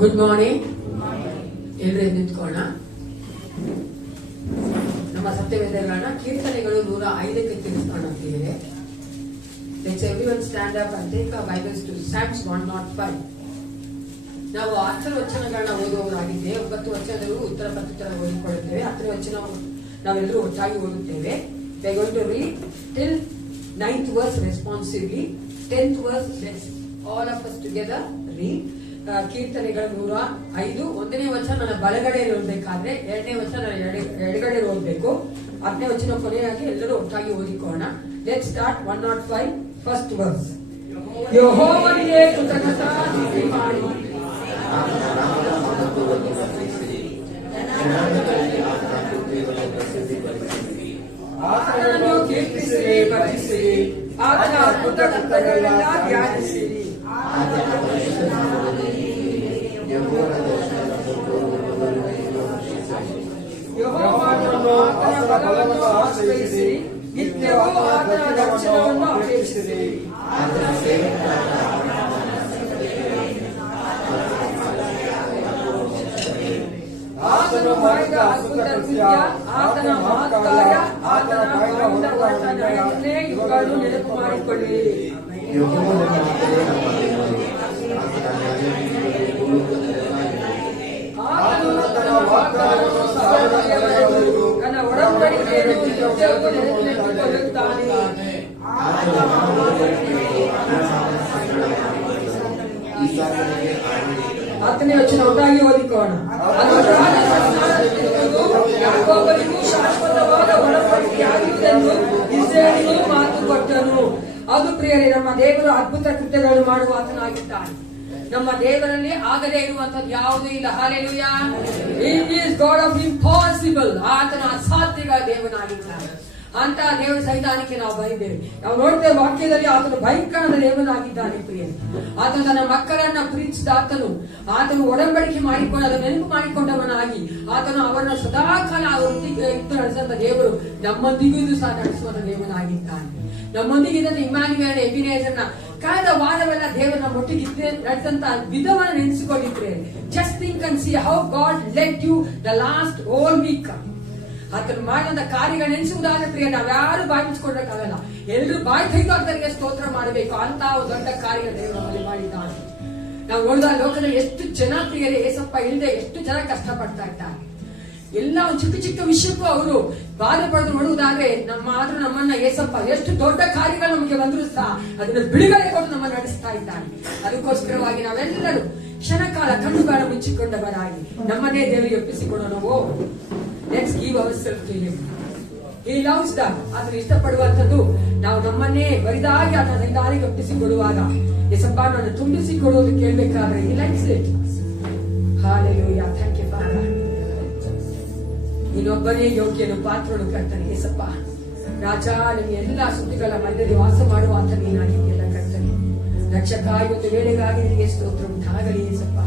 Good morning. ಎಲ್ಲರೂ ನಿಂತ್ಕೋಣ. ನಮ್ಮ ಸತ್ಯವೇದಗಳನ್ನ ಕೀರ್ತನೆಗಳು 105ಕ್ಕೆ ತಿರುಗಿಸೋಣ ಅಂತಿದೆ. Let's everyone stand up and take our Bibles to Psalms 105. ನಾವು 10 ವಚನಗಳನ್ನ ಓದುವವರಾಗಿದ್ದೇವೆ. 9 ವಚನಗಳು ಉತ್ತರ ಪ್ರತ್ಯುತ್ತರ ಓದಿಕೊಳ್ಳುತ್ತೇವೆ. 10 ವಚನ ನಾವೆಲ್ಲರೂ ಒಟ್ಟಾಗಿ ಓದುತ್ತೇವೆ. We are going to read till 9th verse responsively, 10th verse let's all of us together read. ಕೀರ್ತನೆಗಳು 105. 1ನೇ ವಚನ ನನ್ನ ಬಲಗಡೆ ಓದಬೇಕಾದ್ರೆ 2ನೇ ವಚನ ಎಡಗಡೆ ಓದಬೇಕು. 10ನೇ ವಚನ ಕೊನೆಯಾಗಿ ಎಲ್ಲರೂ ಒಟ್ಟಾಗಿ ಓದಿಕೊಳ್ಳೋಣ. Let's start 105 first verse. ಯೆಹೋವನಿಗೆ ಕೃತಜ್ಞತಾಸ್ತುತಿ ಮಾಡಿ ಆತನನ್ನು ಕೀರ್ತಿಸಿರಿ, ಭಜಿಸಿರಿ, ಆತನ ಅದ್ಭುತ ಕೃತ್ಯಗಳನ್ನೆಲ್ಲ ಧ್ಯಾನಿಸಿರಿ. ಯೆಹೋವನನ್ನು ಆತನ ಬಲವನ್ನು ಆಶ್ರಯಿಸಿರಿ, ನಿತ್ಯವೂ ಆತನ ದರ್ಶನವನ್ನು ಅಪೇಕ್ಷಿಸಿರಿ. ಆತನು ಮಾಡಿದ ಅದ್ಭುತ ಕೃತ್ಯ, ಆತನ ಮಹತ್ಕಾರ್ಯ, ಆತನ ಬಾಯಿಂದ ಹೊರಟ ನ್ಯಾಯವನ್ನೇ ಇವುಗಳನ್ನು ನೆನಪು ಮಾಡಿಕೊಳ್ಳಿರಿ. ಆತನು ತನ್ನ ವಾಗ್ದಾನವನ್ನು ಸಾವಿರವರೆಗೂ ತನ್ನ ಒಡಂಬಡಿಕೆಯನ್ನು ನಿತ್ಯವೂ ನೆನಪಿಟ್ಟುಕೊಳ್ಳುತ್ತಾನೆ. ಆತನೇ ವಚನ ಒಟ್ಟಾಗಿ ಓದಿಕೊಳ್ಳೋಣ. ಯಾಕೋಬನಿಗೂ ಶಾಶ್ವತವಾದ ಒಡಂಬಡಿಕೆಯಾಗಿರುವುದೆಂದು ಇಸ್ರಾಯೇಲಿಗೂ ಮಾತು ಕೊಟ್ಟನು. ಅದು ಪ್ರಿಯರೇ, ನಮ್ಮ ದೇವರು ಅದ್ಭುತ ಕೃತ್ಯಗಳನ್ನು ಮಾಡುವ ಆತನಾಗಿದ್ದಾನೆ. ನಮ್ಮ ದೇವರಲ್ಲಿ ಆಗದೇ ಇರುವಂತದ್ದು ಯಾವುದೂ ಇಲ್ಲ. Hallelujah. He is God of impossible. ಆತನ ಅಸಾಧ್ಯಗಳ ದೇವನಾಗಿದ್ದಾನೆ. ಅಂತ ದೇವರ ಸೈತಾನಕ್ಕೆ ನಾವು ಬೈದೇವೆ. ನಾವು ನೋಡ್ತೇವೆ ವಾಕ್ಯದಲ್ಲಿ ಆತನು ಭಯಂಕರದ ದೇವನಾಗಿದ್ದಾನೆ ಪ್ರಿಯರೇ. ಆತನು ತನ್ನ ಮಕ್ಕಳನ್ನ ಪ್ರೀತಿಸಿದ ಆತನು ಒಡಂಬಡಿಕೆ ಮಾಡಿಕೊಂಡು ಅದನ್ನು ನೆನಪು ಮಾಡಿಕೊಂಡವನಾಗಿ ಆತನು ಅವರನ್ನು ಸದಾಕಾಲ ಇಟ್ಟು ನಡೆಸಿದ ದೇವರು ನಮ್ಮೊಂದಿಗೂ ಸಹ ನಡೆಸುವ ದೇವನಾಗಿದ್ದಾನೆ. ನಮ್ಮೊಂದಿಗೆ ಇಮ್ಯಾನ್ಯುಯಲ್ ಎಬಿನೇಜರ್ನ ಕಳೆದ ವಾರವೆಲ್ಲ ದೇವರನ್ನ ಒಟ್ಟಿಗೆ ನಡೆದಂತ ವಿಧವನ್ನು ನೆನೆಸಿಕೊಂಡಿದ್ರೆ just think and see how God led you the last whole week. ಆತನು ಮಾಡಿದ ಕಾರ್ಯಗಳು ನೆನೆಸುವುದಾದ್ರೆ ಪ್ರಿಯ ನಾವ್ಯಾರು ಬಾಯಿ ಮುಚ್ಕೊಳ್ಬೇಕಾಗಲ್ಲ. ಎಲ್ಲರೂ ಬಾಯಿ ತೆಗೆದು ಆತನಿಗೆ ಸ್ತೋತ್ರ ಮಾಡಬೇಕು. ಅಂತ ದೊಡ್ಡ ಕಾರ್ಯ ದೇವರಲ್ಲಿ ಮಾಡಿದ್ದಾನೆ. ನಾವು ನೋಡಿದ ಲೋಕದಲ್ಲಿ ಎಷ್ಟು ಜನ ಪ್ರಿಯರೇ ಏಸಪ್ಪ ಇಲ್ಲದೆ ಎಷ್ಟು ಜನ ಕಷ್ಟಪಡ್ತಾ ಇದ್ದಾರೆ. ಎಲ್ಲ ಒಂದು ಚಿಕ್ಕ ಚಿಕ್ಕ ವಿಷಯಕ್ಕೂ ಅವರು ಬಾಧೆ ಪಡೆದು ನೋಡುವುದಾದ್ರೆ ನಮ್ಮನ್ನ ಏಸಪ್ಪ ಎಷ್ಟು ದೊಡ್ಡ ಕಾರ್ಯಗಳು ನಮಗೆ ಬಂದರೂ ಸಹ ಅದನ್ನು ಬಿಡುಗಡೆ ಕೊಟ್ಟು ನಮ್ಮ ನಡೆಸ್ತಾ ಇದ್ದಾರೆ. ಅದಕ್ಕೋಸ್ಕರವಾಗಿ ನಾವೆಲ್ಲರೂ ಕ್ಷಣಕಾಲ ಕಣ್ಣುಗಾಲ ಮುಚ್ಚಿಕೊಂಡವರಾಗಿ ನಮ್ಮನ್ನೇ ದೇವರಿಗೆ ಒಪ್ಪಿಸಿಕೊಳ್ಳೋಣವೋ. Let's give ourselves to him. He loves that. ಆತನು ಇಷ್ಟಪಡುವಂಥದ್ದು ನಾವು ನಮ್ಮನ್ನೇ ಬರಿದಾಗಿ ಆತನ ಸನ್ನಿಧಾನಕ್ಕೆ ಒಪ್ಪಿಸಿಕೊಡುವಾಗ ಯೇಸಪ್ಪ ನಾನು ತುಂಬಿಸಿಕೊಡುವುದು ಕೇಳಬೇಕಾದ್ರೆ he likes it. Hallelujah. Thank you Father. ನೀನೊಬ್ಬನೇ ಯೋಗ್ಯನು, ಪಾತ್ರನು ಕರ್ತನೆ. ಯೇಸಪ್ಪ ರಾಜ, ನಿನ್ನ ಎಲ್ಲ ಸುದ್ದಿಗಳ ಮಧ್ಯದಲ್ಲಿ ವಾಸ ಮಾಡುವ ಆತ ನೀನಾಗಿದೆಯಲ್ಲ ಕರ್ತನೆ. ರಕ್ಷಕ, ಇವತ್ತು ವೇಳೆಗಾಗಿ ನಿನಗೆ ಸ್ತೋತ್ರ ಉಂಟಾಗಲಿ ಯೇಸಪ್ಪ.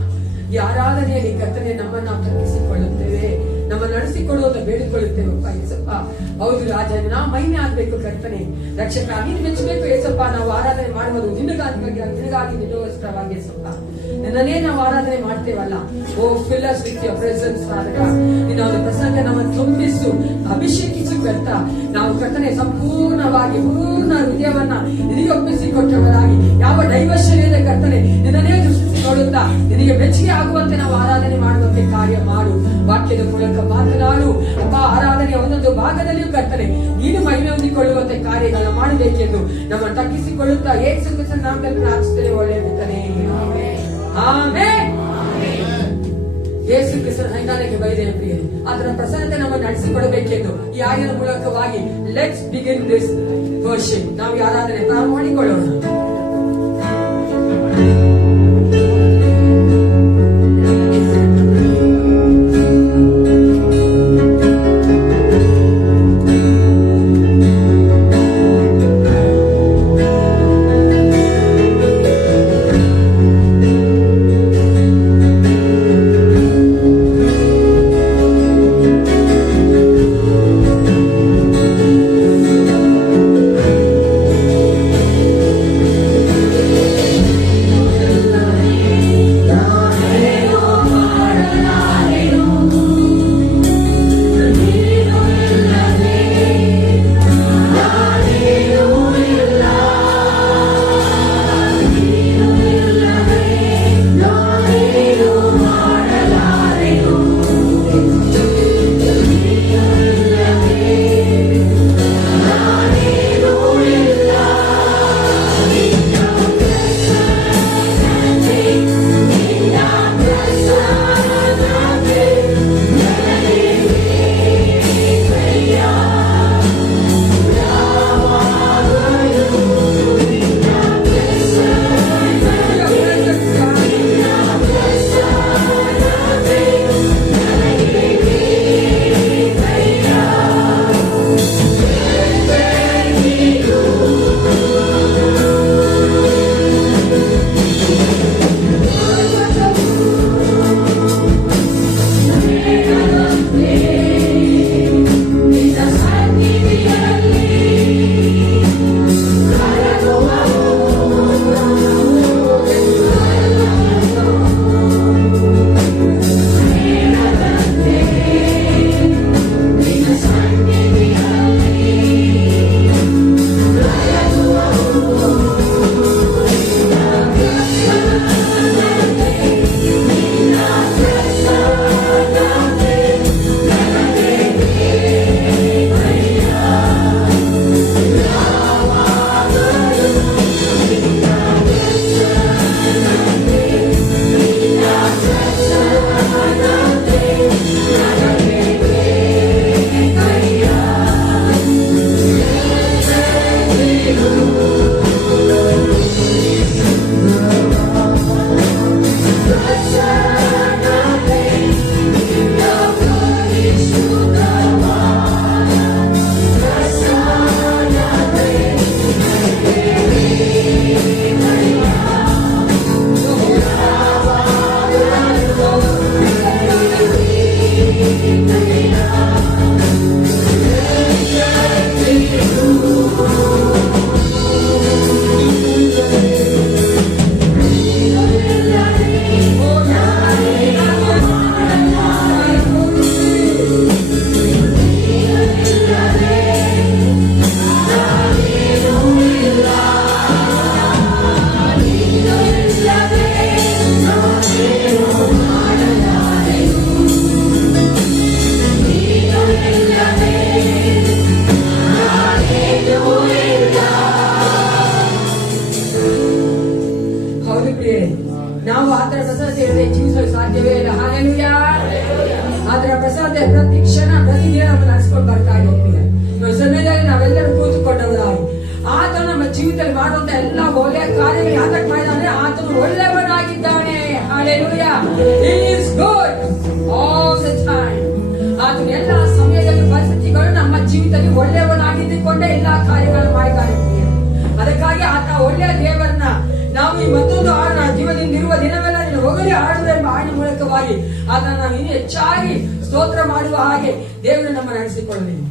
ಈ ಆರಾಧನೆಯಲ್ಲಿ ಕರ್ತನೆ ನಮ್ಮನ್ನು ನಾವು ತಗ್ಗಿಸಿಕೊಳ್ಳುತ್ತೇವೆ, ನಮ್ಮ ನಡೆಸಿಕೊಳ್ಳುವುದನ್ನು ಬೇಡಿಕೊಳ್ಳುತ್ತೇವಪ್ಪ ಯೇಸಪ್ಪ. ಹೌದು ರಾಜ, ನಾವು ಮಹಿಮೆ ಆಗ್ಬೇಕು ಕರ್ತನೆ. ರಕ್ಷಕ, ನೀನು ಮೆಚ್ಚಬೇಕು ಯೇಸಪ್ಪ. ನಾವು ಆರಾಧನೆ ಮಾಡುವುದು ನಿನಗಾಗಿ ನಿಲ್ಲುವಷ್ಟವಾಗಿ ಯೇಸಪ್ಪ. ನನ್ನನ್ನೇ ನಾವು ಆರಾಧನೆ ಮಾಡ್ತೇವಲ್ಲ. O fill us with your presence father. ನಿನ್ನ ಒಂದು ಪ್ರಸಂಗ ನಮ್ಮನ್ನು ತುಂಬಿಸು, ಅಭಿಷೇಕಿಸು ಕರ್ತ. ನಾವು ಕರ್ತನೆ ಸಂಪೂರ್ಣವಾಗಿ ಪೂರ್ಣ ಹೃದಯವನ್ನ ನಿನಗೆ ಒಪ್ಪಿಸಿಕೊಟ್ಟವರಾಗಿ ಯಾವ ಡೈವರ್ಷನ್ ಇದೆ ಕರ್ತನೆ ನಿನ್ನನ್ನೇ ದೃಷ್ಟಿಸಿ ನೋಡುತ್ತಾ ನಿನಗೆ ಮೆಚ್ಚುಗೆ ಆಗುವಂತೆ ನಾವು ಆರಾಧನೆ ಮಾಡುವಂತೆ ಕಾರ್ಯ ಮಾಡು. ವಾಕ್ಯದ ಮೂಲಕ ಮಾತನಾಡು ಅಪ್ಪ. ಆರಾಧನೆಯ ಒಂದೊಂದು ಭಾಗದಲ್ಲಿಯೂ ಕರ್ತನೆ ನೀನು ಮಹಿಮೆ ಹೊಂದಿಕೊಳ್ಳುವಂತೆ ಕಾರ್ಯಗಳನ್ನ ಮಾಡಬೇಕೆಂದು ನಮ್ಮನ್ನು ತಗ್ಗಿಸಿಕೊಳ್ಳುತ್ತಾ ಯೇಸು ಕ್ರಿಸ್ತನ ನಾಮದಲ್ಲಿ ಪ್ರಾರ್ಥಿಸುತ್ತೇವೆ. ಒಳ್ಳೆಯದಿದ್ದಾನೆ. ಆಮೆನ್. ಯೇಸು ಕ್ರಿಸ್ತನ ಸನ್ನಿಧಾನಕ್ಕೆ ಬೈದೇವೆ ಪ್ರಿಯರೇ. ಆತನ ಪ್ರಸನ್ನತೆ ನಮ್ಮನ್ನು ನಡೆಸಿಕೊಡಬೇಕೆಂದು ಈ ಆಯನ ಮೂಲಕವಾಗಿ ಲೆಟ್ಸ್ ಬಿಗಿನ್ ದಿಸ್ ವರ್ಷನ್. ನಾವು ಈ ಆರಾಧನೆ ಪ್ರಾರಂಭ ಮಾಡಿಕೊಳ್ಳೋಣ. ಇಲ್ಲದೆ ಜೀವಿಸಲು ಸಾಧ್ಯವೇ ಇಲ್ಲ. ಹಾಲೆಲೂಯಾ. ಅದರ ಪ್ರಸಾದ ಪ್ರತಿ ಕ್ಷಣ ಪ್ರತಿದಿನ ನಾವು ನಡೆಸ್ಕೊಂಡು ಬರ್ತಾ ಇದ್ದೀವಿ. ಸಮಯದಲ್ಲಿ ನಾವೆಲ್ಲರೂ ಕೂತುಕೊಂಡವರಾಗಿ ಆತನು ನಮ್ಮ ಜೀವಿತದಲ್ಲಿ ಮಾಡುವಂತ ಎಲ್ಲ ಒಳ್ಳೆಯ ಕಾರ್ಯಗಳು ಯಾತಕ್ಕೆ ಮಾಡಿದಾನೆ? ಆತನು ಒಳ್ಳೆಯವನಾಗಿದ್ದಾನೆ. Hallelujah. He is good all the time. ಆತನು ಎಲ್ಲ ಸಮಯದಲ್ಲಿ ಪರಿಸ್ಥಿತಿಗಳು ನಮ್ಮ ಜೀವಿತದಲ್ಲಿ ಒಳ್ಳೆಯವನಾಗಿದ್ದುಕೊಂಡೇ ಎಲ್ಲಾ ಕಾರ್ಯಗಳನ್ನು ಮಾಡಿದ್ದಾನೆ. ಅದಕ್ಕಾಗಿ ಆತ ಒಳ್ಳೆಯ ದೇವರನ್ನ ನಾವು ಈ ಮತ್ತೊಂದು ಹಾಡು ಜೀವನದಿಂದ ಇರುವ ದಿನವೆಲ್ಲ ನೀನು ಹೊಗಳಿ ಹಾಡುವುದೆಂಬ ಹಾಡಿನ ಮೂಲಕವಾಗಿ ಆತನ ನಾವು ಇನ್ನೂ ಹೆಚ್ಚಾಗಿ ಸ್ತೋತ್ರ ಮಾಡುವ ಹಾಗೆ ದೇವರು ನಮ್ಮ ನಡೆಸಿಕೊಳ್ಳಬೇಕು.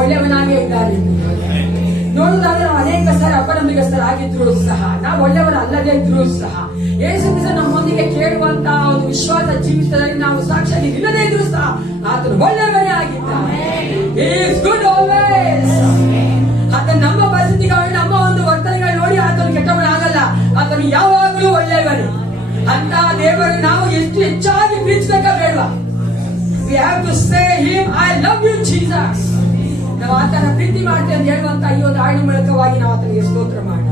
ಒಳ್ಳೆಯವನಾಗೇ ಇದ್ದಾರೆ. ನೋಡುವುದಾದ್ರೆ ನಾವು ಅನೇಕ ಸಾರಿ ಅಪನಂಬಿಕಸ್ಥರಾಗಿದ್ರು ಸಹ, ನಾವು ಒಳ್ಳೆಯವರ ಅಲ್ಲದೇ ಇದ್ರು ಸಹ, ಯೇಸು ಕ್ರಿಸ್ತ ನಮ್ಮೊಂದಿಗೆ ಕೇಳುವಂತಹ ಒಂದು ವಿಶ್ವಾಸ ಜೀವಿತದಲ್ಲಿ ನಾವು ಸಾಕ್ಷಿಯಾಗಿ ನಿಲ್ಲದೇ ಇದ್ರು ಸಹ ಆತನು ಒಳ್ಳೆಯವನೇ ಆಗಿದ್ದಾನೆ. He is good always. ಆತನು ನಮ್ಮ ಪರಿಸ್ಥಿತಿಗಳು, ನಮ್ಮ ಒಂದು ವರ್ತನೆಗಳು ನೋಡಿ ಆತನು ಕೆಟ್ಟವನಾಗಲ್ಲ. ಆತನು ಯಾವಾಗಲೂ ಒಳ್ಳೆಯವನೇ. ಅಂತ ದೇವರು ನಾವು ಎಷ್ಟು ಹೆಚ್ಚಾಗಿ ಪ್ರೀತಿಸಬೇಕಾ ಬೇಡವಾ? We have to say him, I love you Jesus. ನಾವು ಆತನ ಪ್ರೀತಿ ಮಾಡ್ತೇವೆ ಅಂತ ಹೇಳುವಂತ ಈ ಒಂದು ಹಾಡಿನ ಮೂಲಕವಾಗಿ ನಾವು ಆತನಿಗೆ ಸ್ತೋತ್ರ ಮಾಡೋಣ.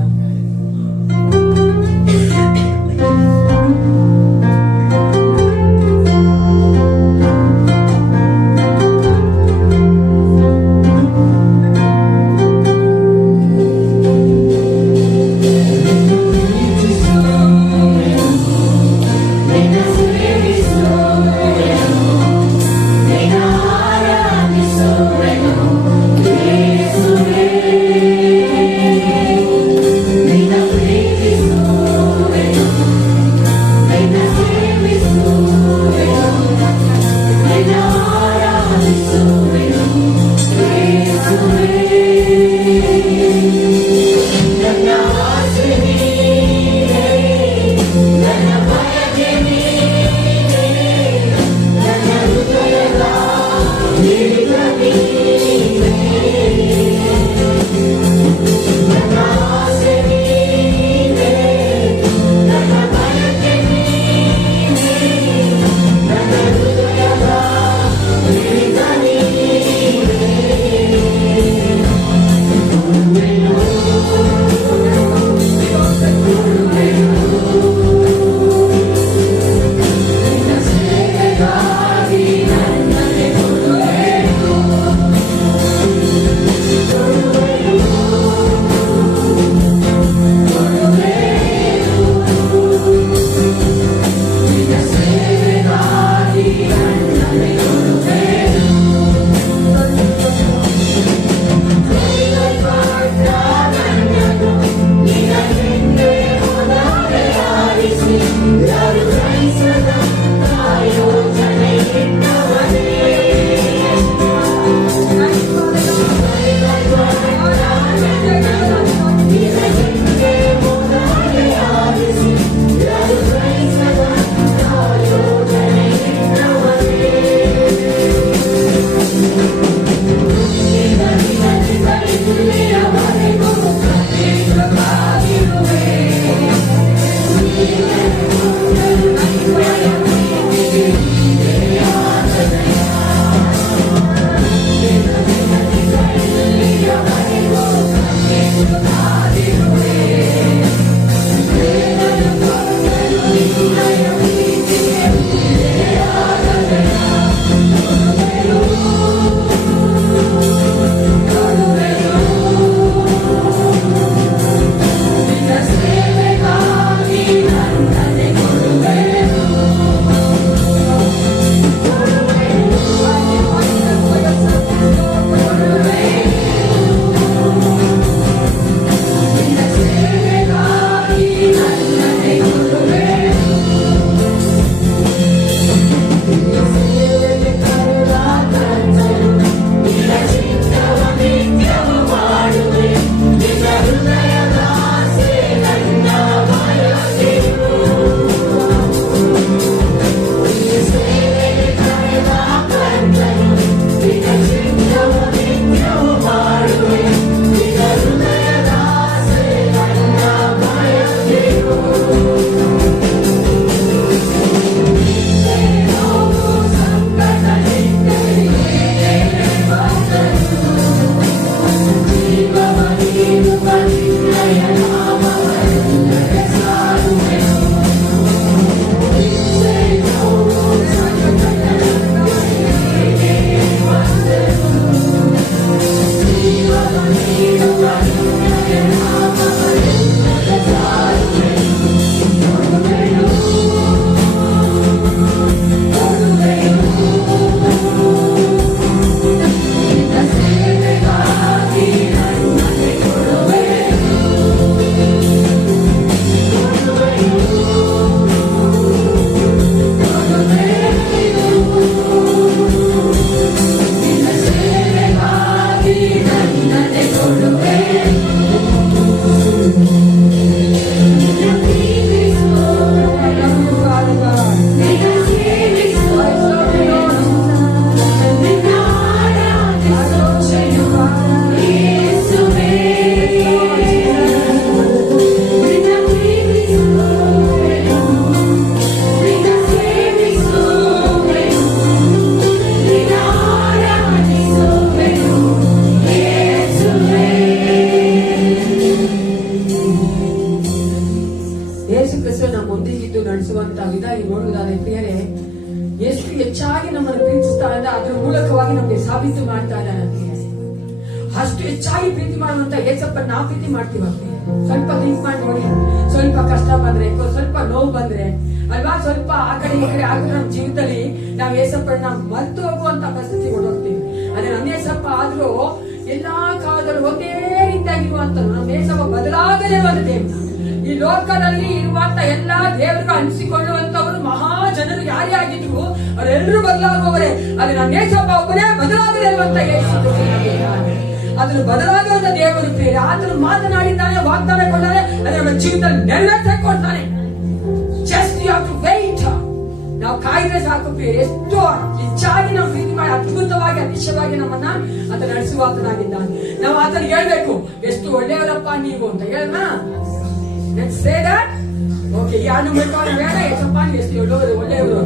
ಅದ್ರ ಮೂಲಕವಾಗಿ ನಮ್ಗೆ ಸಾಬೀತು ಮಾಡ್ತಾ ಇದ್ದಾನೆ. ಅಷ್ಟು ಹೆಚ್ಚಾಗಿ ಪ್ರೀತಿ ಮಾಡುವಂತ ಏಸಪ್ಪ ನಾವು ಪ್ರೀತಿ ಮಾಡ್ತೀವಿ. ಸ್ವಲ್ಪ ಥಿಂಕ್ ಮಾಡಿ ನೋಡಿ, ಸ್ವಲ್ಪ ಕಷ್ಟ ಬಂದ್ರೆ, ಸ್ವಲ್ಪ ನೋವು ಬಂದ್ರೆ ಅಲ್ವಾ, ಸ್ವಲ್ಪ ಆ ಕಡೆ ಈ ಕಡೆ ಆದ್ರೆ ನಮ್ಮ ಜೀವಿತದಲ್ಲಿ ನಾವು ಏಸಪ್ಪನ ಮರೆತು ಹೋಗುವಂತ ಪರಿಸ್ಥಿತಿ ಹೊರಟೋಗ್ತೀವಿ. ಅದೇ ನಮ್ಮ ಏಸಪ್ಪ ಆದ್ರೂ ಎಲ್ಲಾ ಕಾಲದಲ್ಲೂ ಒಂದೇ ರೀತಿಯಾಗಿರುವಂತ ನಮ್ಮ ಏಸಪ್ಪ ಬದಲಾಗಲೇ ಒಂದು ದೇವರು. ಈ ಲೋಕದಲ್ಲಿ ಇರುವಂತ ಎಲ್ಲಾ ದೇವರಿಗೂ ಅನಿಸಿಕೊಳ್ಳುವಂತವರು ಮಹಾ ಜನರು ಯಾರೇ ಆಗಿದ್ರು ಅವರೆಲ್ಲರೂ ಬದಲಾಗುವವರೇ. ಆದ್ರೆ ನಮ್ಮ ಏಸಪ್ಪ ಒಬ್ಬನೇ ಬದಲಾಗದೇ ಇರುವಂತ ಅದನ್ನು ಬದಲಾಗುವಂತ ದೇವರು ಪ್ರಿಯರೇ. ಆತನು ಮಾತನಾಡಿದ್ದಾನೆ, ವಾಗ್ದಾನ ಕೊಡ್ತಾನೆ, ಅದೇ ನಮ್ಮ ಜೀವಿತದಲ್ಲಿ ನೆರವೇರಿಸಿ ಕೊಡ್ತಾನೆ. Just you have to wait. ನಾವು ಕಾಯ್ದ್ರೆ ಸಾಕು ಪ್ರಿಯರೇ. ಎಷ್ಟು ಹೆಚ್ಚಾಗಿ ನಾವು ಪ್ರೀತಿ ಮಾಡಿ ಅದ್ಭುತವಾಗಿ ಅತಿಶಯವಾಗಿ ನಮ್ಮನ್ನ ಆತ ನಡೆಸುವ ಆತನಾಗಿದ್ದಾನೆ. ನಾವು ಆತನಿಗೆ ಹೇಳ್ಬೇಕು, ಎಷ್ಟು ಒಳ್ಳೆಯವರಪ್ಪ ನೀವು ಅಂತ ಹೇಳೋಣ. Let's say that. Okay, ಯಾರು ಬೇಕಾದ್ರೆ ಬೇಡ, ಯೇಸಪ್ಪ ಎಷ್ಟು ಒಳ್ಳೆಯವರು.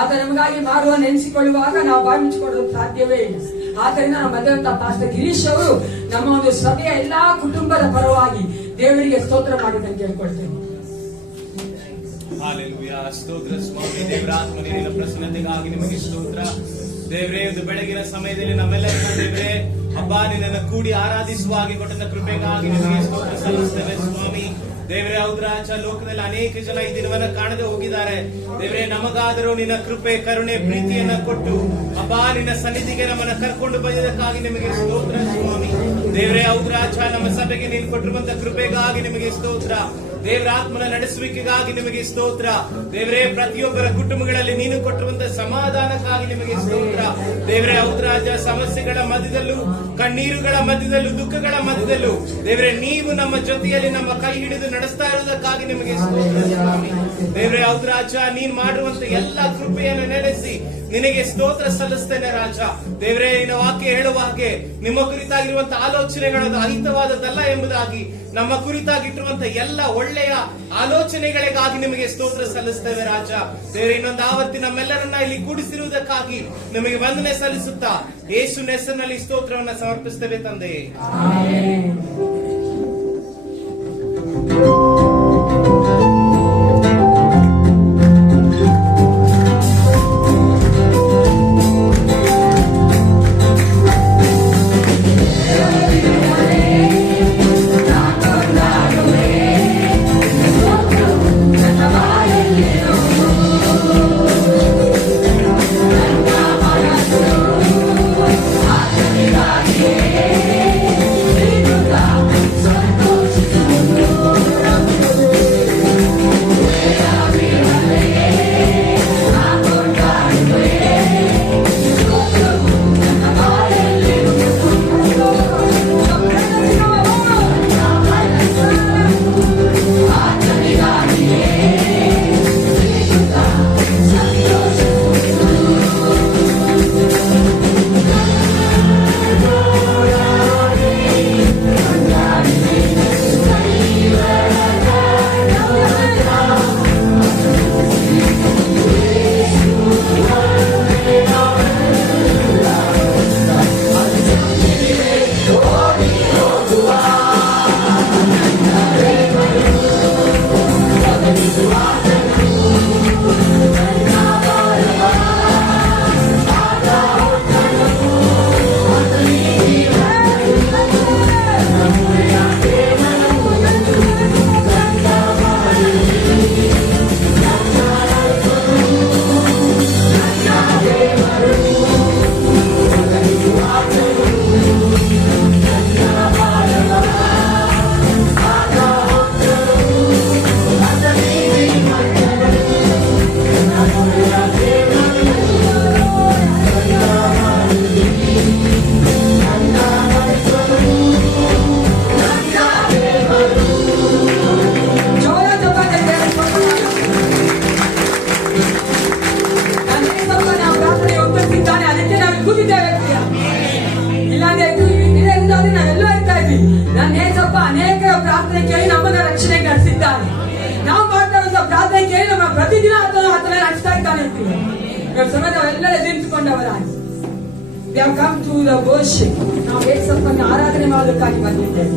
ಆತ ನಮಗಾಗಿ ಮಾಡುವ ನೆನೆಸಿಕೊಳ್ಳುವಾಗ ನಾವು ಬಾಯಿ ಮುಚ್ಚಿಕೊಳ್ಳಲು ಸಾಧ್ಯವೇ ಇಲ್ಲ. ಆದ್ದರಿಂದ ನಮ್ಮ ಮಧ್ಯಂತ ಪಾಸ್ಟರ್ ಗಿರೀಶ್ ಅವರು ನಮ್ಮ ಒಂದು ಸಭೆಯ ಎಲ್ಲಾ ಕುಟುಂಬದ ಪರವಾಗಿ ದೇವರಿಗೆ ಸ್ತೋತ್ರ ಮಾಡಿದಂತೆ ಕೇಳ್ಕೊಳ್ತೇನೆ. ಹಾಲೆಲೂಯಾ. ಸ್ತೋತ್ರ ಸ್ವಾಮಿ. ದೇವರಾತ್ಮನೇ ನಿನ್ನ ಪ್ರಸನ್ನತೆಗಾಗಿ ನಿಮಗೆ ಸ್ತೋತ್ರ ದೇವರೇ. ಇದು ಬೆಳಗಿನ ಸಮಯದಲ್ಲಿ ನಮ್ಮೆಲ್ಲರನ್ನ ದೇವರೇ ಹಬ್ಬ ನಿನ್ನನ್ನು ಕೂಡಿ ಆರಾಧಿಸುವ ಹಾಗೆ ಕೊಟ್ಟಂತ ಕೃಪೆಗಾಗಿ ನಿಮಗೆ ಸ್ತೋತ್ರ ಸಲ್ಲಿಸ್ತೇವೆ ಸ್ವಾಮಿ. ದೇವರೇ ಹೌದ್ರಾಜ, ಲೋಕದಲ್ಲಿ ಅನೇಕ ಜನ ಈ ದಿನವನ್ನ ಕಾಣದೆ ಹೋಗಿದ್ದಾರೆ ದೇವರೇ. ನಮಗಾದರೂ ನಿನ್ನ ಕೃಪೆ, ಕರುಣೆ, ಪ್ರೀತಿಯನ್ನ ಕೊಟ್ಟು ಹಬ್ಬ ನಿನ್ನ ಸನ್ನಿಧಿಗೆ ನಮ್ಮನ್ನ ಕರ್ಕೊಂಡು ಬಂದಿದ್ದಕ್ಕಾಗಿ ನಿಮಗೆ ಸ್ತೋತ್ರ ಸ್ವಾಮಿ. ದೇವರೇ ಹೌದ್ರಾಜ, ನಮ್ಮ ಸಭೆಗೆ ನೀನು ಕೊಟ್ಟಿರುವಂತ ಕೃಪೆಗಾಗಿ ನಿಮಗೆ ಸ್ತೋತ್ರ. ದೇವರ ಆತ್ಮನ ನಡೆಸುವಿಕೆಗಾಗಿ ನಿಮಗೆ ಸ್ತೋತ್ರ ದೇವರೇ. ಪ್ರತಿಯೊಬ್ಬರ ಕುಟುಂಬಗಳಲ್ಲಿ ನೀನು ಕೊಟ್ಟಿರುವಂತಹ ಸಮಾಧಾನಕ್ಕಾಗಿ ನಿಮಗೆ ಸ್ತೋತ್ರ ದೇವರೇ ಹೌದ್ರಾಜ. ಸಮಸ್ಯೆಗಳ ಮಧ್ಯದಲ್ಲೂ, ಕಣ್ಣೀರುಗಳ ಮಧ್ಯದಲ್ಲೂ, ದುಃಖಗಳ ಮಧ್ಯದಲ್ಲೂ ದೇವರೇ ನೀವು ನಮ್ಮ ಜೊತೆಯಲ್ಲಿ ನಮ್ಮ ಕೈ ಹಿಡಿದು ನಡೆಸ್ತಾ ಇರುವುದಕ್ಕಾಗಿ ನಿಮಗೆ ಸ್ತೋತ್ರ ಸ್ವಾಮಿ. ದೇವರೇ ಹೌದ್ರಾಜ, ನೀನ್ ಮಾಡಿರುವಂತ ಎಲ್ಲ ಕೃಪೆಯನ್ನು ನಡೆಸಿ ನಿನಗೆ ಸ್ತೋತ್ರ ಸಲ್ಲಿಸ್ತೇನೆ ರಾಜ. ದೇವರೇ ನಿನ್ನ ವಾಕ್ಯ ಹೇಳುವ ಹಾಗೆ ನಿಮ್ಮ ಕುರಿತಾಗಿರುವಂತಹ ಆಲೋಚನೆಗಳದು ಅಹಿತವಾದದ್ದಲ್ಲ ಎಂಬುದಾಗಿ ನಮ್ಮ ಕುರಿತಾಗಿಟ್ಟಿರುವಂತಹ ಎಲ್ಲ ಒಳ್ಳೆಯ ಆಲೋಚನೆಗಳಿಗಾಗಿ ನಿಮಗೆ ಸ್ತೋತ್ರ ಸಲ್ಲಿಸ್ತೇವೆ ರಾಜ. ದೇವರೇ ಇನ್ನೊಂದು ಆವತ್ತಿ ನಮ್ಮೆಲ್ಲರನ್ನ ಇಲ್ಲಿ ಕೂಡಿಸಿರುವುದಕ್ಕಾಗಿ ನಿಮಗೆ ವಂದನೆ ಸಲ್ಲಿಸುತ್ತಾ ಯೇಸುವಿನ ಹೆಸರಿನಲ್ಲಿ ಸ್ತೋತ್ರವನ್ನ ಸಮರ್ಪಿಸ್ತೇವೆ ತಂದೆ. ಅನೇಕ ಪ್ರಾರ್ಥನೆ ಕೇಳಿ ನಮ್ಮನ್ನ ರಕ್ಷಣೆ ನಡೆಸಿದ್ದಾನೆ. ನಾವು ಮಾಡ್ತಾ ಇರುವಂತಹ ಪ್ರಾರ್ಥನೆ ಕೇಳಿ ನಮ್ಮ ಪ್ರತಿದಿನ ಆತನ ನಡೆಸ್ತಾ ಇದ್ದಾನೆ. ಸಮಯ ನಾವೆಲ್ಲರೂ ನಿಂತುಕೊಂಡವರಾಗಿ we have come to the worship. ನಾವು ಯೇಸುವನ್ನು ಆರಾಧನೆ ಮಾಡೋದಕ್ಕಾಗಿ ಬಂದಿದ್ದೇವೆ.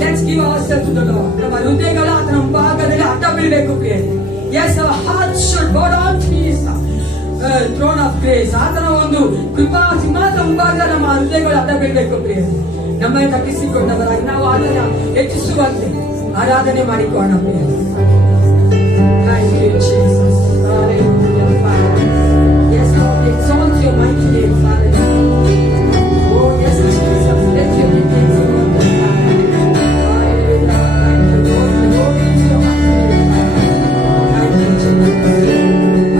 Let's give ourselves to the Lord. ನಮ್ಮ ಹೃದಯಗಳ ಆತನ ಮುಂಭಾಗದಲ್ಲಿ ಅಡ್ಡ ಬೀಳಬೇಕು ಪ್ರಿಯರೇ. Yes, our hearts should bow down to His throne of grace. ಆತನ ಒಂದು ಕೃಪಾ ಸಿಂಹಾಸನ ಮುಂಭಾಗದಲ್ಲಿ ನಮ್ಮ ಹೃದಯಗಳು ಅಡ್ಡ ಬೀಳಬೇಕು ಪ್ರಿಯರೇ. ನಮ್ಮನ್ನು ಕಟ್ಟಿಸಿಕೊಂಡವರಾಗಿ ನಾವು ಆತನ ಹೆಚ್ಚಿಸುವಂತೆ ಆರಾಧನೆ ಮಾಡಿಕೊಳ್ಳೋಣ ಪ್ರಿಯರೇ. Thank you, Jesus. Hallelujah, Father. Yes, Lord, exalt your mighty name, Father. Oh, yes, Jesus. Let your name be exalted, Father. Hallelujah. Thank you, Lord. Glory to your mighty name, Father. Thank you, Jesus.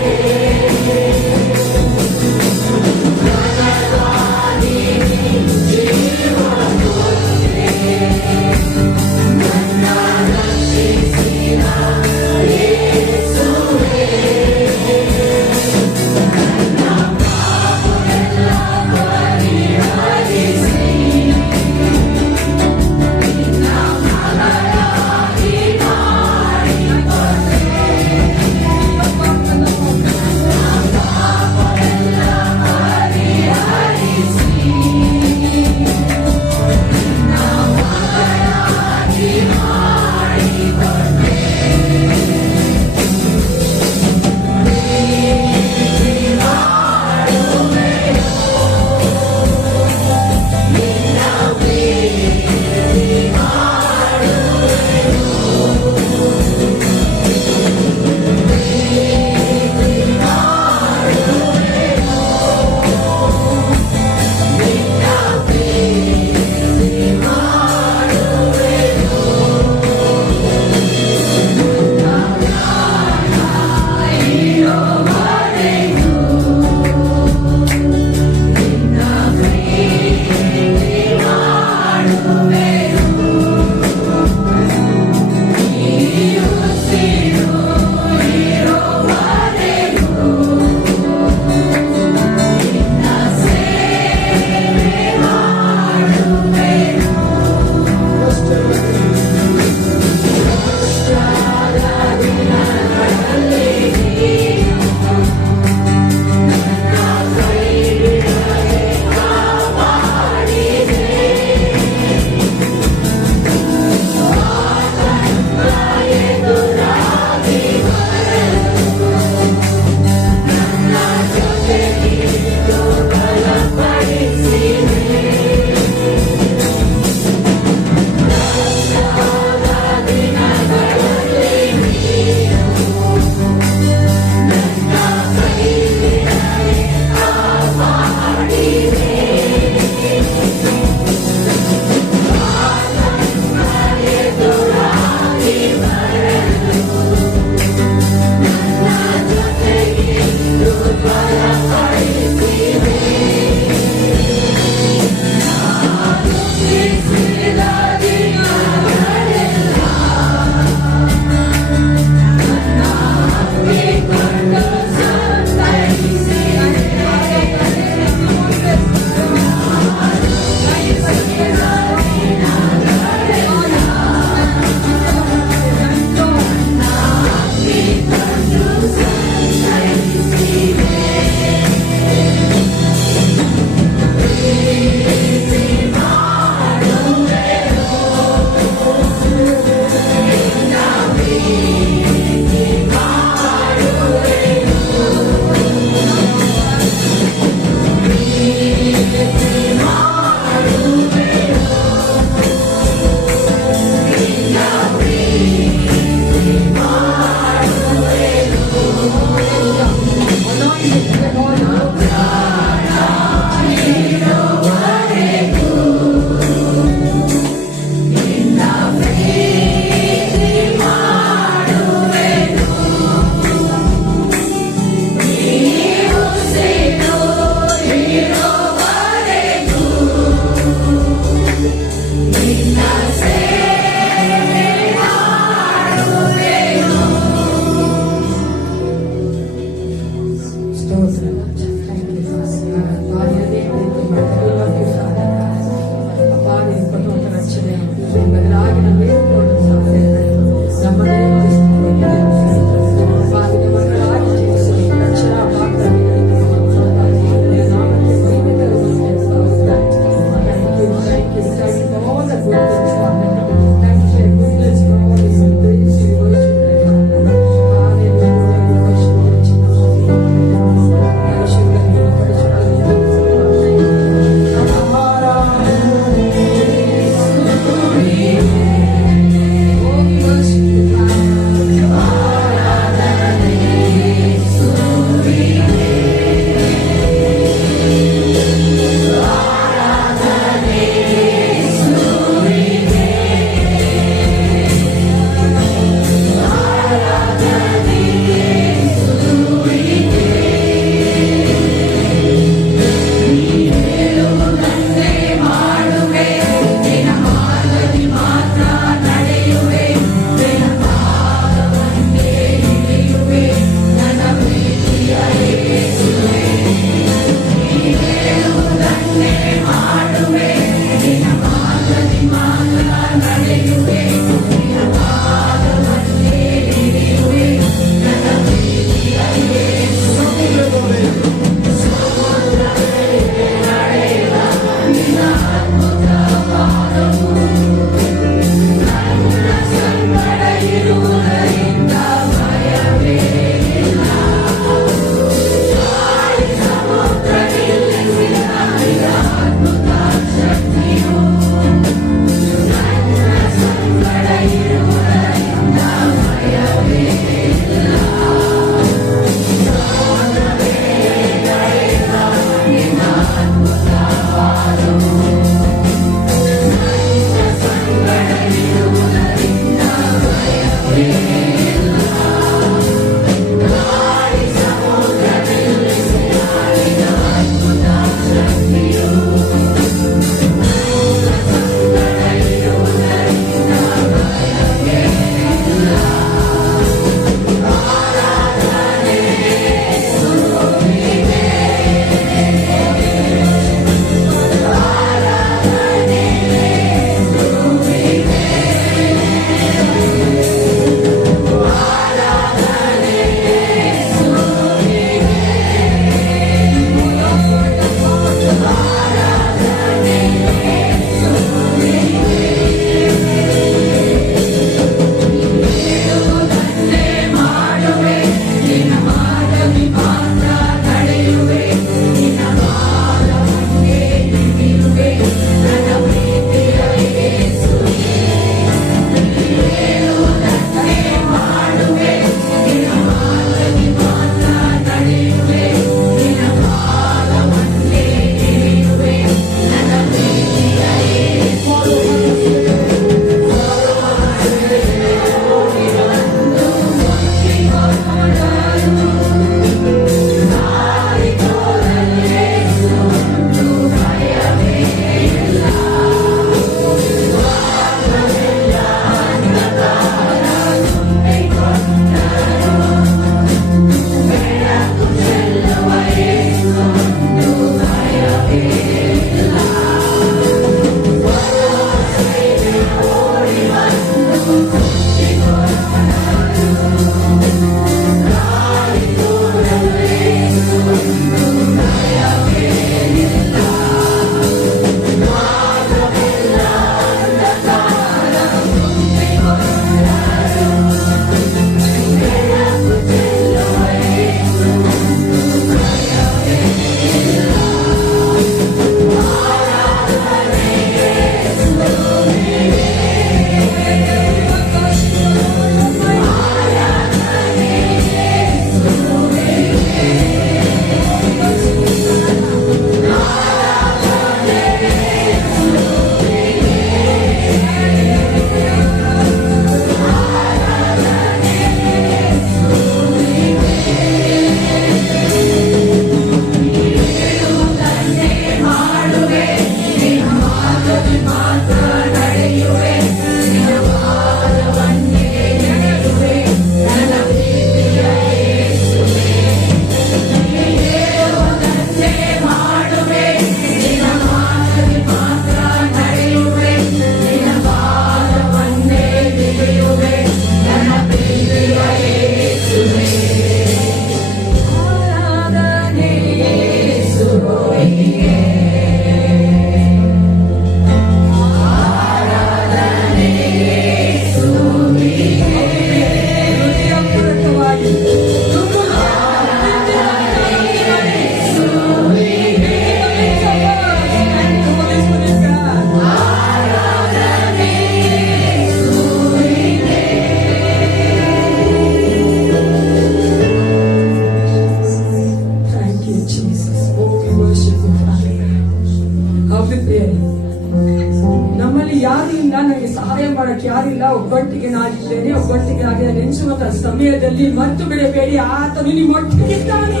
ಯಾರಿಲ್ಲ, ಒಬ್ಬಟ್ಟಿಗೆ ನಾನಿದ್ದೇನೆ, ಒಬ್ಬಟ್ಟಿಗೆ ಆಗಿದೆ ನೆನೆಸುವಂತ ಸಮಯದಲ್ಲಿ ಮತ್ತು ಬಿಡಬೇಡಿ, ಆತನು ನಿಮ್ಮೊಟ್ಟಿಗಿದ್ದಾನೆ.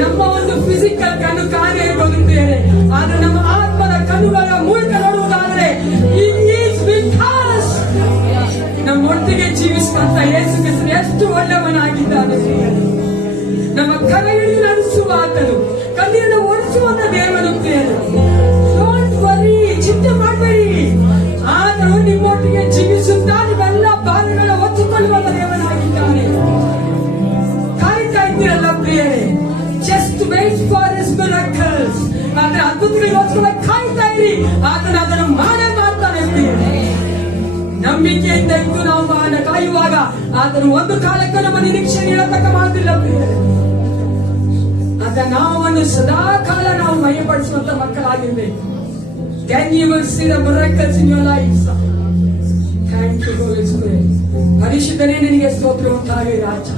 ನಮ್ಮ ಒಂದು physical ಕಣ್ಣು ಕಾರ್ಯ ಇರ್ಬೋದು ಬೇರೆ, ಆದ್ರೆ ನಮ್ಮ ಆತ್ಮದ ಕಣ್ಣುಗಳ ಮೂಲಕ ನೋಡುವುದಾದ್ರೆ ನಮ್ಮೊಟ್ಟಿಗೆ ಜೀವಿಸುವಂತ ಯೇಸು ಕ್ರಿಸ್ತನು ಎಷ್ಟು ಒಳ್ಳೆಯವನಾಗಿದ್ದಾನೆ. ನಮ್ಮ ಕರ ಹಿಡಿದು ನಡೆಸುವ ಆತನು, ಕಣ್ಣೀರನ್ನು ಓಡಿಸುವಂತ ದೇವನು ಪ್ರಿಯರು. ಡೋಂಟ್ ವರಿ, ಚಿಂತೆ ಮಾಡಬೇಡಿ, ಆತನು ನಿಮ್ಮೊಟ್ಟಿಗೆ ಜೀವಿಸುತ್ತಾ ನಿಮ್ಮೆಲ್ಲ ಭಾರಗಳ ಹೊತ್ತುಕೊಳ್ಳುವಂತ ದೇವನಾಗಿದ್ದಾನೆ. ಕಾಯ್ತಾ ಇದ್ದೀರಲ್ಲ ಪ್ರಿಯರೇ, just wait for his miracles. ಆದ್ರೆ ಅದ್ಭುತಗಳಿಗೋಸ್ಕರ ಕಾಯ್ತಾ ಇರಿ, ಆತನು ಅದನ್ನು ಮಾಡೇ ಮಾಡ್ತಾನೆ ಪ್ರಿಯರೇ. ನಂಬಿಕೆಯಿಂದ ಇದ್ದು ನಾವು ಕಾಯುವಾಗ ಆತನು ಒಂದು ಕಾಲಕ್ಕೂ ನಮ್ಮ ನಿರೀಕ್ಷೆ ನೀಡತಕ್ಕ ಮಾಡುತ್ತಿಲ್ಲ ಪ್ರಿಯರೇ. ಆತ ನಾವನ್ನು ಸದಾ ಕಾಲ ನಾವು ಮಯಪಡಿಸುವಂತ ಮಕ್ಕಳಾಗಿರ್ಬೇಕು. Then you will see the miracles in your lives. Thank you, Holy Spirit. ಪರಿಶುದ್ಧನೇ ನಿನಗೆ ಸ್ತೋತ್ರ ಉಂಟಾಗಲಿ ರಾಜ.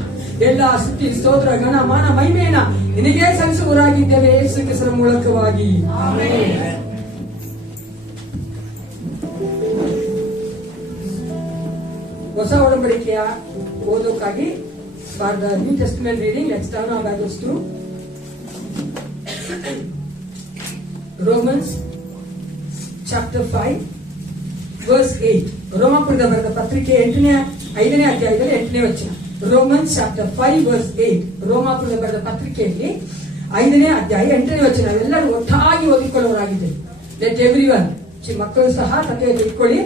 ಎಲ್ಲ ಸ್ತುತಿ ಸ್ತೋತ್ರ ಗಣ ಮಾನ ಮಹಿಮೆಯನ್ನ ನಿನಗೆ ಸಲ್ಲಿಸುವವರಾಗಿದ್ದೇವೆ ಯೇಸು ಕ್ರಿಸ್ತನ ಮೂಲಕವಾಗಿ. ಆಮೆನ್. ಹೊಸ ಒಡಂಬಡಿಕೆಯ ಓದೋಕ್ಕಾಗಿ for the New Testament reading let's turn our Bibles to Romans chapter 5 verse 8. ರೋಮಾಪುರದ ಬರೆದ ಪತ್ರಿಕೆ 5ನೇ ಅಧ್ಯಾಯದಲ್ಲಿ 8ನೇ ವಚನ. Romans chapter 5 verse 8. ರೋಮಾಪುರದ ಬರೆದ ಪತ್ರಿಕೆಯಲ್ಲಿ 5ನೇ ಅಧ್ಯಾಯ 8ನೇ ವಚನ. ಎಲ್ಲರೂ ಒಟ್ಟಾಗಿ ಓದಿಕೊಳ್ಳುವರಾಗಿದ್ದೇವೆ. ಲೆಟ್ ಎವ್ರಿವನ್, ಮಕ್ಕಳು ಸಹ ತಲೆಯಲ್ಲಿ ಇಟ್ಕೊಳ್ಳಿ.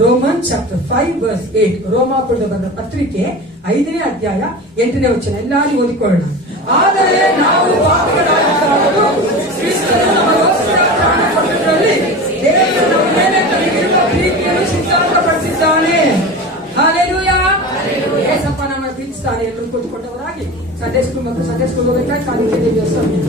Roman chapter 5 verse 8. ರೋಮಾಪುರದ ಬರೆದ ಪತ್ರಿಕೆ 5ನೇ ಅಧ್ಯಾಯ 8ನೇ ವಚನ. ಎಲ್ಲರೂ ಓದಿಕೊಳ್ಳೋಣ. ಆದರೆ ನಾವು ಪಾಪಿಗಳಾಗಿದ್ದಾಗಲೂ ಕ್ರಿಸ್ತನು ನಮಗೋಸ್ಕರ ಪ್ರಾಣ ಕೊಟ್ಟದ್ದರಲ್ಲಿ ದೇವರು ನಮ್ಮ ಮೇಲೆ ತನಗಿರುವ ಪ್ರೀತಿಯನ್ನು ಸಿದ್ಧಾಂತಪಡಿಸಿದ್ದಾನೆ. ಹಲ್ಲೆಲೂಯಾ. ಯೇಸಪ್ಪ ನಮ್ಮ ಪ್ರೀತಿಸ್ತಾನೆ. ಎಲ್ಲರೂ ಕೂತ್ಕೊಂಡವರಾಗಿ ಸಂಡೇ ಸ್ಕೂಲ್ ಮತ್ತು ಸಂಡೇ ಸ್ಕೂಲ್ ಹೋಗಬೇಕಾಗಿ ಕಾಲಿಗೆ ವ್ಯವಸ್ಥೆ.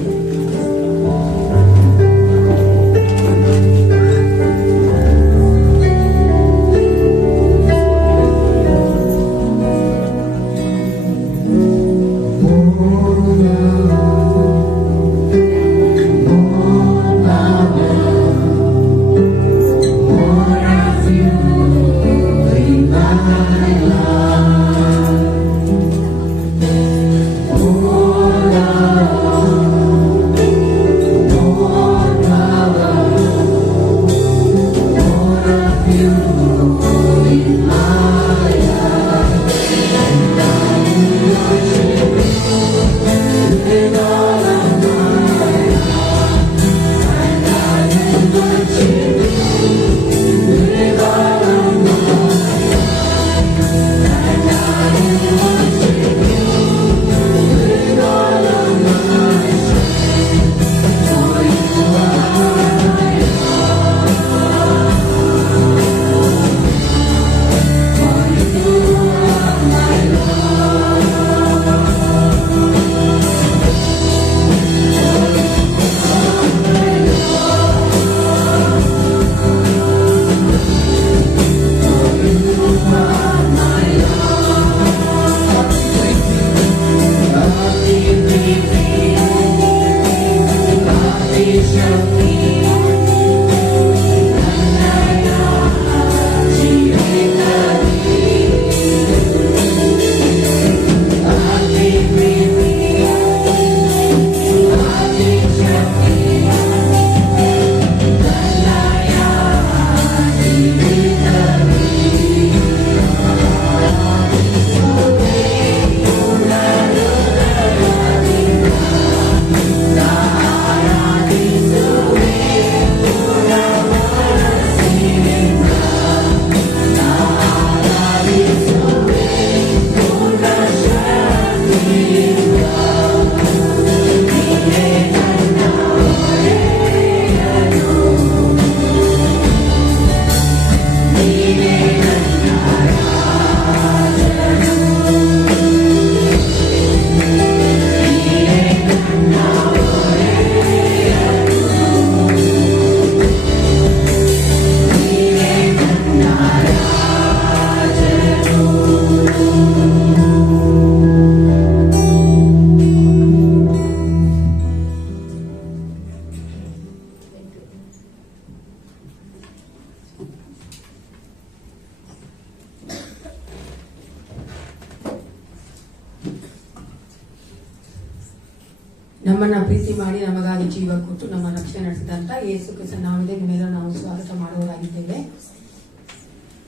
ನಮ್ಮನ್ನ ಪ್ರೀತಿ ಮಾಡಿ ನಮಗಾಗಿ ಜೀವ ಕೊಟ್ಟು ನಮ್ಮ ರಕ್ಷಣೆ ನಡೆಸಿದಂತ ಯೇಸು ಕ್ರಿಸ್ತನ ನಾಮದಲ್ಲಿ ನಿಮ್ಮೆಲ್ಲರೂ ನಾವು ಸ್ವಾಗತ ಮಾಡುವವರಾಗಿದ್ದೇವೆ.